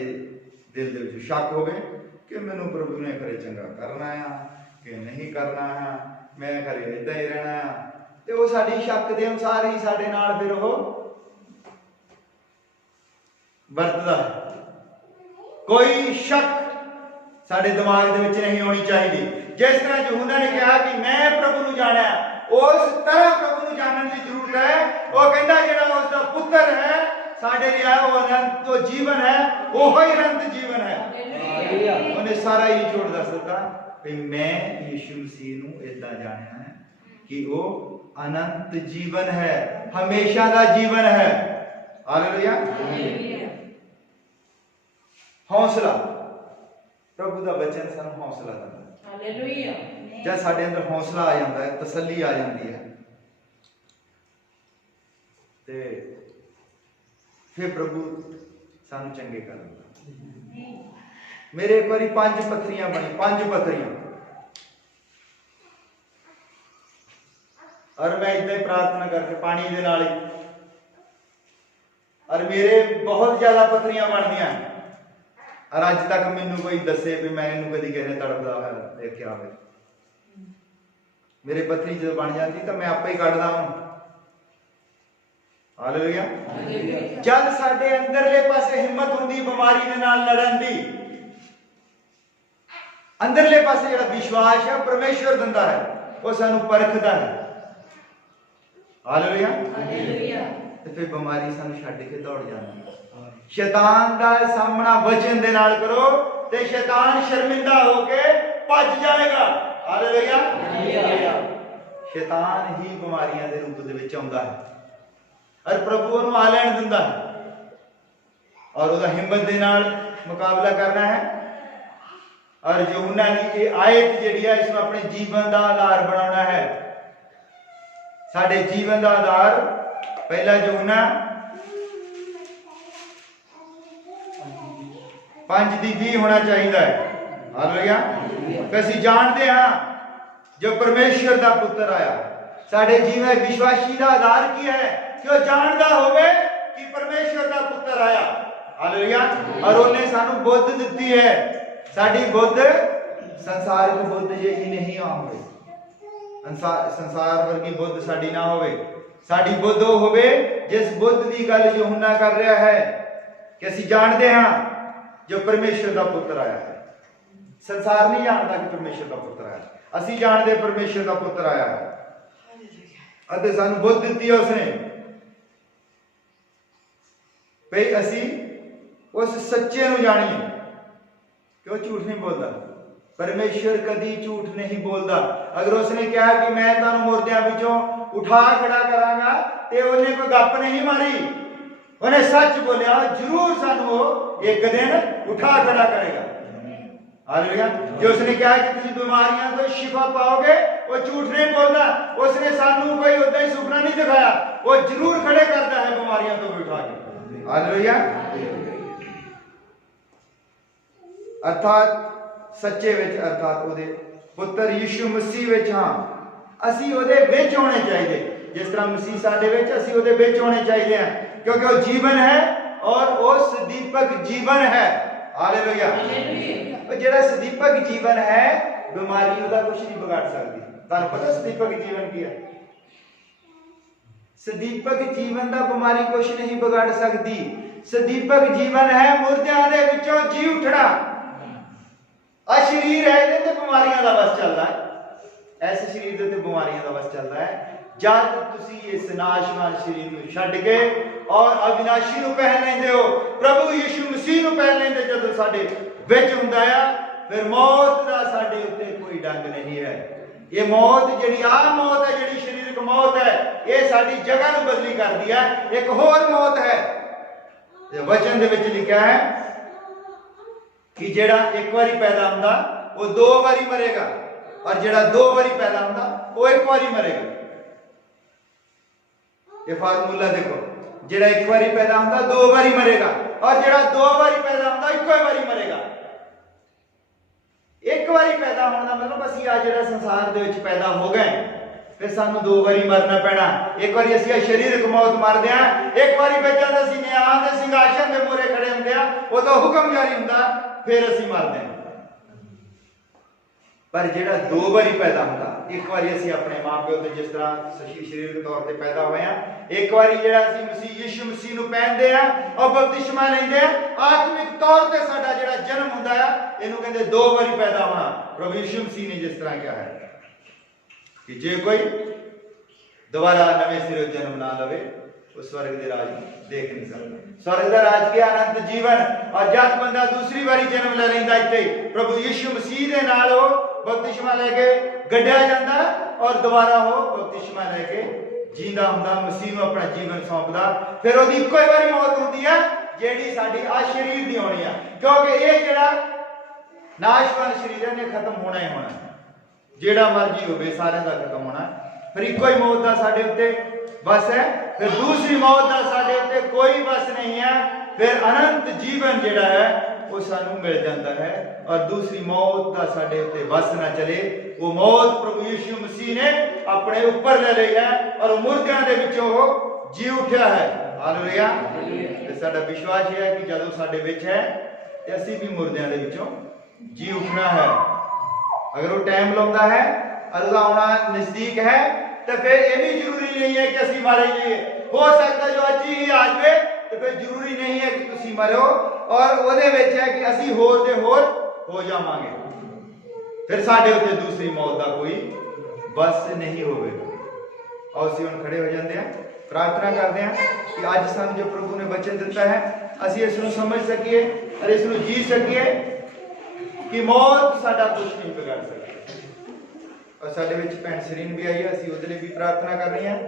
ਦਿਲ ਦੇ ਵਿੱਚ ਸ਼ੱਕ ਹੋਵੇ ਕਿ ਮੈਨੂੰ ਪ੍ਰਭੂ ਨੇ ਕਰੇ ਚੰਗਾ ਕਰਨਾ ਆ ਕਿ ਨਹੀਂ ਕਰਨਾ ਆ, ਮੈਂ ਘਰੇ ਏਦਾਂ ਹੀ ਰਹਿਣਾ ਆ, ਤੇ ਉਹ ਸਾਡੀ ਸ਼ੱਕ ਦੇ ਅਨੁਸਾਰ ਹੀ ਸਾਡੇ ਨਾਲ ਫਿਰ ਉਹ ਵਰਤਦਾ। ਕੋਈ ਸ਼ੱਕ ਸਾਡੇ ਦਿਮਾਗ ਦੇ ਵਿੱਚ ਨਹੀਂ ਹੋਣੀ ਚਾਹੀਦੀ। ਜਿਸ ਤਰ੍ਹਾਂ ਯਹੂਦਾ ਨੇ ਕਿਹਾ ਕਿ ਮੈਂ ਪ੍ਰਭੂ ਨੂੰ ਜਾਣਿਆ, ਉਸ ਤਰ੍ਹਾਂ ਪ੍ਰਭੂ ਨੂੰ ਜਾਣਨ ਦੀ ਜ਼ਰੂਰਤ ਹੈ। ਉਹ ਕਹਿੰਦਾ ਜਿਹੜਾ ਉਸ ਦਾ ਪੁੱਤਰ ਹੈ ਸਾਡੇ ਲਈ ਆਇਆ, ਉਹ ਅਨੰਤ ਤੋਂ ਜੀਵਨ ਹੈ, ਉਹ ਹੀ ਅਨੰਤ ਜੀਵਨ ਹੈ। ਉਹਨੇ ਸਾਰਾ ਹੀ ਛੋੜ ਦੱਸ ਦਿੱਤਾ ਕਿ ਮੈਂ ਯਿਸੂ ਮਸੀਹ ਨੂੰ ਏਦਾਂ ਜਾਣਿਆ ਹੈ ਕਿ ਉਹ ਅਨੰਤ ਜੀਵਨ ਹੈ, ਹਮੇਸ਼ਾ ਦਾ ਜੀਵਨ ਹੈ। ਹਾਲੇਲੂਇਆ। ਹੌਸਲਾ, ਪ੍ਰਭੂ ਦਾ ਬਚਨ ਸਾਨੂੰ ਹੌਸਲਾ ਦਿੰਦਾ ਹੈ। ਹਾਲੇਲੂਇਆ। ਜਦ ਸਾਡੇ ਅੰਦਰ ਹੌਸਲਾ ਆ ਜਾਂਦਾ ਹੈ, ਤਸੱਲੀ ਆ ਜਾਂਦੀ ਹੈ, ਤੇ ਫਿਰ ਪ੍ਰਭੂ ਸਾਨੂੰ ਚੰਗੇ ਕਰ ਦਿੰਦਾ। ਮੇਰੇ ਇੱਕ ਵਾਰੀ 5 ਪੱਥਰੀਆਂ ਬਣੀ, 5 ਪੱਥਰੀਆਂ, ਔਰ ਮੈਂ ਇਦਾਂ ਹੀ ਪ੍ਰਾਰਥਨਾ ਕਰਕੇ ਪਾਣੀ ਦੇ ਨਾਲ ਹੀ, ਔਰ ਮੇਰੇ ਬਹੁਤ ਜ਼ਿਆਦਾ ਪੱਥਰੀਆਂ ਬਣਦੀਆਂ, ਔਰ ਅੱਜ ਤੱਕ ਮੈਨੂੰ ਕੋਈ ਦੱਸੇ ਵੀ ਮੈਂ ਇਹਨੂੰ ਕਦੀ ਕਿਸੇ ਨੇ ਤੜਪਦਾ ਹੋਇਆ ਦੇਖਿਆ ਹੋਵੇ। ਮੇਰੇ ਪੱਥਰੀ ਜਦੋਂ ਬਣ ਜਾਂਦੀ ਤਾਂ ਮੈਂ ਆਪੇ ਹੀ ਕੱਢਦਾ ਉਹਨੂੰ। ਹਾਲੇਲੂਇਆ। ਜਦ ਸਾਡੇ ਅੰਦਰਲੇ ਪਾਸੇ ਹਿੰਮਤ ਹੁੰਦੀ ਬਿਮਾਰੀ ਦੇ ਨਾਲ ਲੜਨ ਦੀ, ਅੰਦਰਲੇ ਪਾਸੇ ਜਿਹੜਾ ਵਿਸ਼ਵਾਸ ਹੈ ਪਰਮੇਸ਼ਵਰ ਦਿੰਦਾ ਹੈ, ਉਹ ਸਾਨੂੰ ਪਰਖਦਾ ਹੈ। ਹਾਲੇਲੂਇਆ। ਤੇ ਫਿਰ ਬਿਮਾਰੀ ਸਾਨੂੰ ਛੱਡ ਕੇ ਦੌੜ ਜਾਂਦੀ ਹੈ। ਸ਼ੈਤਾਨ ਦਾ ਸਾਹਮਣਾ ਵਚਨ ਦੇ ਨਾਲ ਕਰੋ ਤੇ ਸ਼ੈਤਾਨ ਸ਼ਰਮਿੰਦਾ ਹੋ ਕੇ ਭੱਜ ਜਾਏਗਾ। ਹਾਲੇਲੂਇਆ। ਸ਼ੈਤਾਨ ਹੀ ਬਿਮਾਰੀਆਂ ਦੇ ਰੂਪ ਦੇ ਵਿੱਚ ਆਉਂਦਾ ਹੈ ਔਰ ਪ੍ਰਭੂ ਉਹਨੂੰ ਆ ਲੈਣ ਦਿੰਦਾ ਹੈ ਔਰ ਉਹਦਾ ਹਿੰਮਤ ਦੇ ਨਾਲ ਮੁਕਾਬਲਾ ਕਰਨਾ ਹੈ। ਔਰ यूहन्ना ਦੀ ਇਹ ਆਇਤ ਜਿਹੜੀ ਹੈ ਇਸ ਨੂੰ ਆਪਣੇ ਜੀਵਨ ਦਾ ਆਧਾਰ ਬਣਾਉਣਾ ਹੈ। ਸਾਡੇ ਜੀਵਨ ਦਾ ਆਧਾਰ ਪਹਿਲਾ यूहन्ना 5:20 ਹੋਣਾ ਚਾਹੀਦਾ ਹੈ। ਹਾਲੇਲੂਇਆ। ਕਿ ਅਸੀਂ ਜਾਣਦੇ ਹਾਂ ਜੋ ਪਰਮੇਸ਼ਰ ਦਾ ਪੁੱਤਰ ਆਇਆ। ਸਾਡੇ ਜੀਵਨ ਵਿਸ਼ਵਾਸੀ ਦਾ ਆਧਾਰ ਕੀ ਹੈ ਕਿ ਉਹ ਜਾਣਦਾ ਹੋਵੇ ਕਿ ਪਰਮੇਸ਼ਰ ਦਾ ਪੁੱਤਰ ਆਇਆ। ਹਾਲੇਲੂਇਆ। ਔਰ ਉਹਨੇ ਸਾਨੂੰ ਬੁੱਧ ਦਿੱਤੀ ਹੈ। ਸਾਡੀ ਬੁੱਧ ਸੰਸਾਰਿਕ ਬੁੱਧ ਜਿਹੀ ਨਹੀਂ ਹੋਵੇ। ਸੰਸਾਰ ਵਰਗੀ ਬੁੱਧ ਸਾਡੀ ਨਾ ਹੋਵੇ। ਸਾਡੀ ਬੁੱਧ ਉਹ ਹੋਵੇ ਜਿਸ ਬੁੱਧ ਦੀ ਗੱਲ यूहन्ना ਕਰ ਰਿਹਾ ਹੈ ਕਿ ਅਸੀਂ ਜਾਣਦੇ ਹਾਂ ਜੋ ਪਰਮੇਸ਼ਰ ਦਾ ਪੁੱਤਰ ਆਇਆ ਹੈ। ਸੰਸਾਰ ਨਹੀਂ ਜਾਣਦਾ ਕਿ ਪਰਮੇਸ਼ਰ ਦਾ ਪੁੱਤਰ ਆਇਆ, ਅਸੀਂ ਜਾਣਦੇ ਪਰਮੇਸ਼ਰ ਦਾ ਪੁੱਤਰ ਆਇਆ ਹੈ ਅਤੇ ਸਾਨੂੰ ਬੁੱਧ ਦਿੱਤੀ ਹੈ ਉਸਨੇ ਭਈ ਅਸੀਂ ਉਸ ਸੱਚੇ ਨੂੰ ਜਾਣੀਏ ਕਿ ਉਹ ਝੂਠ ਨਹੀਂ ਬੋਲਦਾ। परमेश्वर कभी झूठ नहीं बोलता। अगर उसने कहा कि मैं तुहानू मुर्दियां विचों उठा खड़ा करांगा ते उन्हें कोई गप नहीं मारी, उन्हें सच बोलिया जरूर सानू एक दिन उठा खड़ा करेगा। हालेलुया। जो उसने कहा कि तुम बीमारियां तो शिफा पाओगे, वो झूठ नहीं बोलता। उसने सानू कोई उदा ही सुपना नहीं दिखाया, वो जरूर खड़े करता है बीमारियां तो उठा के। हालेलुया। अर्थात सच्चे विच अर्थात ਉਹਦੇ ਪੁੱਤਰ ਯਿਸੂ ਮਸੀਹ ਵਿੱਚ ਹਾਂ ਅਸੀਂ ਉਹਦੇ ਵਿੱਚ ਹੋਣੇ ਚਾਹੀਦੇ। ਜਿਸ ਤਰ੍ਹਾਂ ਮਸੀਹ ਸਾਡੇ ਵਿੱਚ ਅਸੀਂ ਉਹਦੇ ਵਿੱਚ ਹੋਣੇ ਚਾਹੀਦੇ ਹਾਂ ਕਿਉਂਕਿ ਉਹ ਜੀਵਨ ਹੈ ਔਰ ਉਹ ਸਦੀਪਕ ਜੀਵਨ ਹੈ। ਹਾਲੇਲੂਇਆ। ਉਹ ਜਿਹੜਾ ਸਦੀਪਕ ਜੀਵਨ ਹੈ ਬਿਮਾਰੀ ਉਹਦਾ ਕੁਝ ਨਹੀਂ ਵਿਗਾੜ ਸਕਦੀ। ਤੁਹਾਨੂੰ ਪਤਾ ਸਦੀਪਕ ਜੀਵਨ ਕੀ ਹੈ? ਸਦੀਪਕ ਜੀਵਨ ਦਾ ਬਿਮਾਰੀ ਕੁਝ ਨਹੀਂ ਵਿਗਾੜ ਸਕਦੀ। ਸਦੀਪਕ ਜੀਵਨ ਹੈ ਮੁਰਦਿਆਂ ਦੇ ਵਿੱਚੋਂ ਜੀ ਉੱਠਣਾ। आ शरीर है ये बीमारियां का बस चलता है। ऐसे शरीर के बीमारियां का बस चलता है जब तुसी इस नाशवान शरीर को छड्ड के और अविनाशी को पहन लेंदे हो, प्रभु यीशु मसीह को पहन लेंदे। जब साडे विच हुंदा है फिर मौत का साडे उत्ते कोई डंग नहीं है। ये मौत जिहड़ी आ मौत है, जिहड़ी शरीरक मौत है, ये साडी जगह को बदली करदी है। एक होर मौत है वचन दे विच लिखा है कि जेड़ा एक बारी पैदा होंदा वो दो बारी मरेगा और जेड़ा दो बारी पैदा होंदा वो एक बारी मरेगा। ये फार्मूला देखो, जेड़ा एक बारी पैदा होंदा दो बारी मरेगा और जेड़ा दो बारी पैदा होंदा एक बारी मरेगा। एक बारी पैदा होने का मतलब असीं आ जेड़ा संसार दे विच पैदा हो गए फिर सानू दो बारी मरना पैना। एक बारी असीं आ शरीरक मौत मरदे हां, एक बारी फिर जद असीं न्याय दे सिंहासन दे मूहरे खड़े हुंदे हां उदों हुक्म जारी हुंदा फिर असीं मरदे हां। पर जेड़ा दो बारी पैदा होंदा, एक बारी असीं अपने मां प्यो ते जिस तरह शरीरक तौर ते पैदा होए हां, एक बारी जेड़ा असीं मसीह यीशु मसीह नूं पहनदे हां और बपतिस्मा लैंदे हां, आत्मिक तौर ते साडा जेड़ा जन्म हुंदा है इहनूं कहंदे दो बारी पैदा होना। प्रभु यीशु मसीह ने जिस तरह कहा है कि जे कोई दोबारा नवे सिरों जन्म ना लवे वो स्वर्ग दे राज देख नहीं सकता। स्वर्ग दा राज के अनंत जीवन। और जब बंदा दूसरी बारी जन्म ले लैंदा इत्थे प्रभु यीशु मसीह दे नाल हो बपतिस्मा लेके गड्ढिया जांदा और दोबारा हो बपतिस्मा लेके जींदा हुंदा, मसीह नूं अपना जीवन सौंपदा। फिर ओदी इक्को ही बारी मौत हुंदी है जेड़ी साडी आ शरीर दी होनी है, क्योंकि ये जेड़ा नाशवान शरीर ने खत्म होना ही होना। जेड़ा मर्जी होवे सारे दा खत्म होना। फिर इक्को ही मौत दा साडे उत्ते बस है, फिर दूसरी मौत दा साडे उत्ते कोई बस नहीं है। फिर अनंत जीवन जेड़ा है वो सानू मिल जाता है और दूसरी मौत दा साडे उत्ते बस ना चले। वो मौत प्रभु यीशु मसीह ने अपने ऊपर ले ली है और मुर्दियां दे विचों वो जी उठा है। हालेलुया। ते साडा विश्वास है कि जदों साडे विच है ते असीं भी मुर्दियां दे विचों जी उठना है। अगर वो टाइम लाता है, अल्लाह आना नजदीक है, तो फिर यह भी जरूरी नहीं है कि असीं मारे जाइए। हो सकता जो अज ही आ जाए तो फिर जरूरी नहीं है कि तुसीं मरो और ਉਹਦੇ ਵਿੱਚ है कि असीं होर दे होर हो जावांगे। फिर साडे उत्ते दूसरी मौत का कोई बस नहीं होवेगा। और असीं हुण खड़े हो जांदे हैं ਪ੍ਰਾਰਥਨਾ ਕਰਦੇ ਹਾਂ ਕਿ ਅੱਜ ਸਾਨੂੰ ਜੋ ਪ੍ਰਭੂ ਨੇ ਬਚਨ ਦਿੱਤਾ ਹੈ ਅਸੀਂ ਇਸ ਨੂੰ ਸਮਝ ਸਕੀਏ ਅਤੇ ਇਸ ਨੂੰ ਜੀ ਸਕੀਏ ਕਿ ਮੌਤ ਸਾਡਾ ਕੁਝ ਨਹੀਂ ਵਿਗਾੜ ਸਕਦੀ। ਔਰ ਸਾਡੇ ਵਿੱਚ ਭੈਣ ਸਰੀਨ ਵੀ ਆਈ ਹੈ, ਅਸੀਂ ਉਹਦੇ ਲਈ ਵੀ ਪ੍ਰਾਰਥਨਾ ਕਰ ਰਹੇ ਹਾਂ।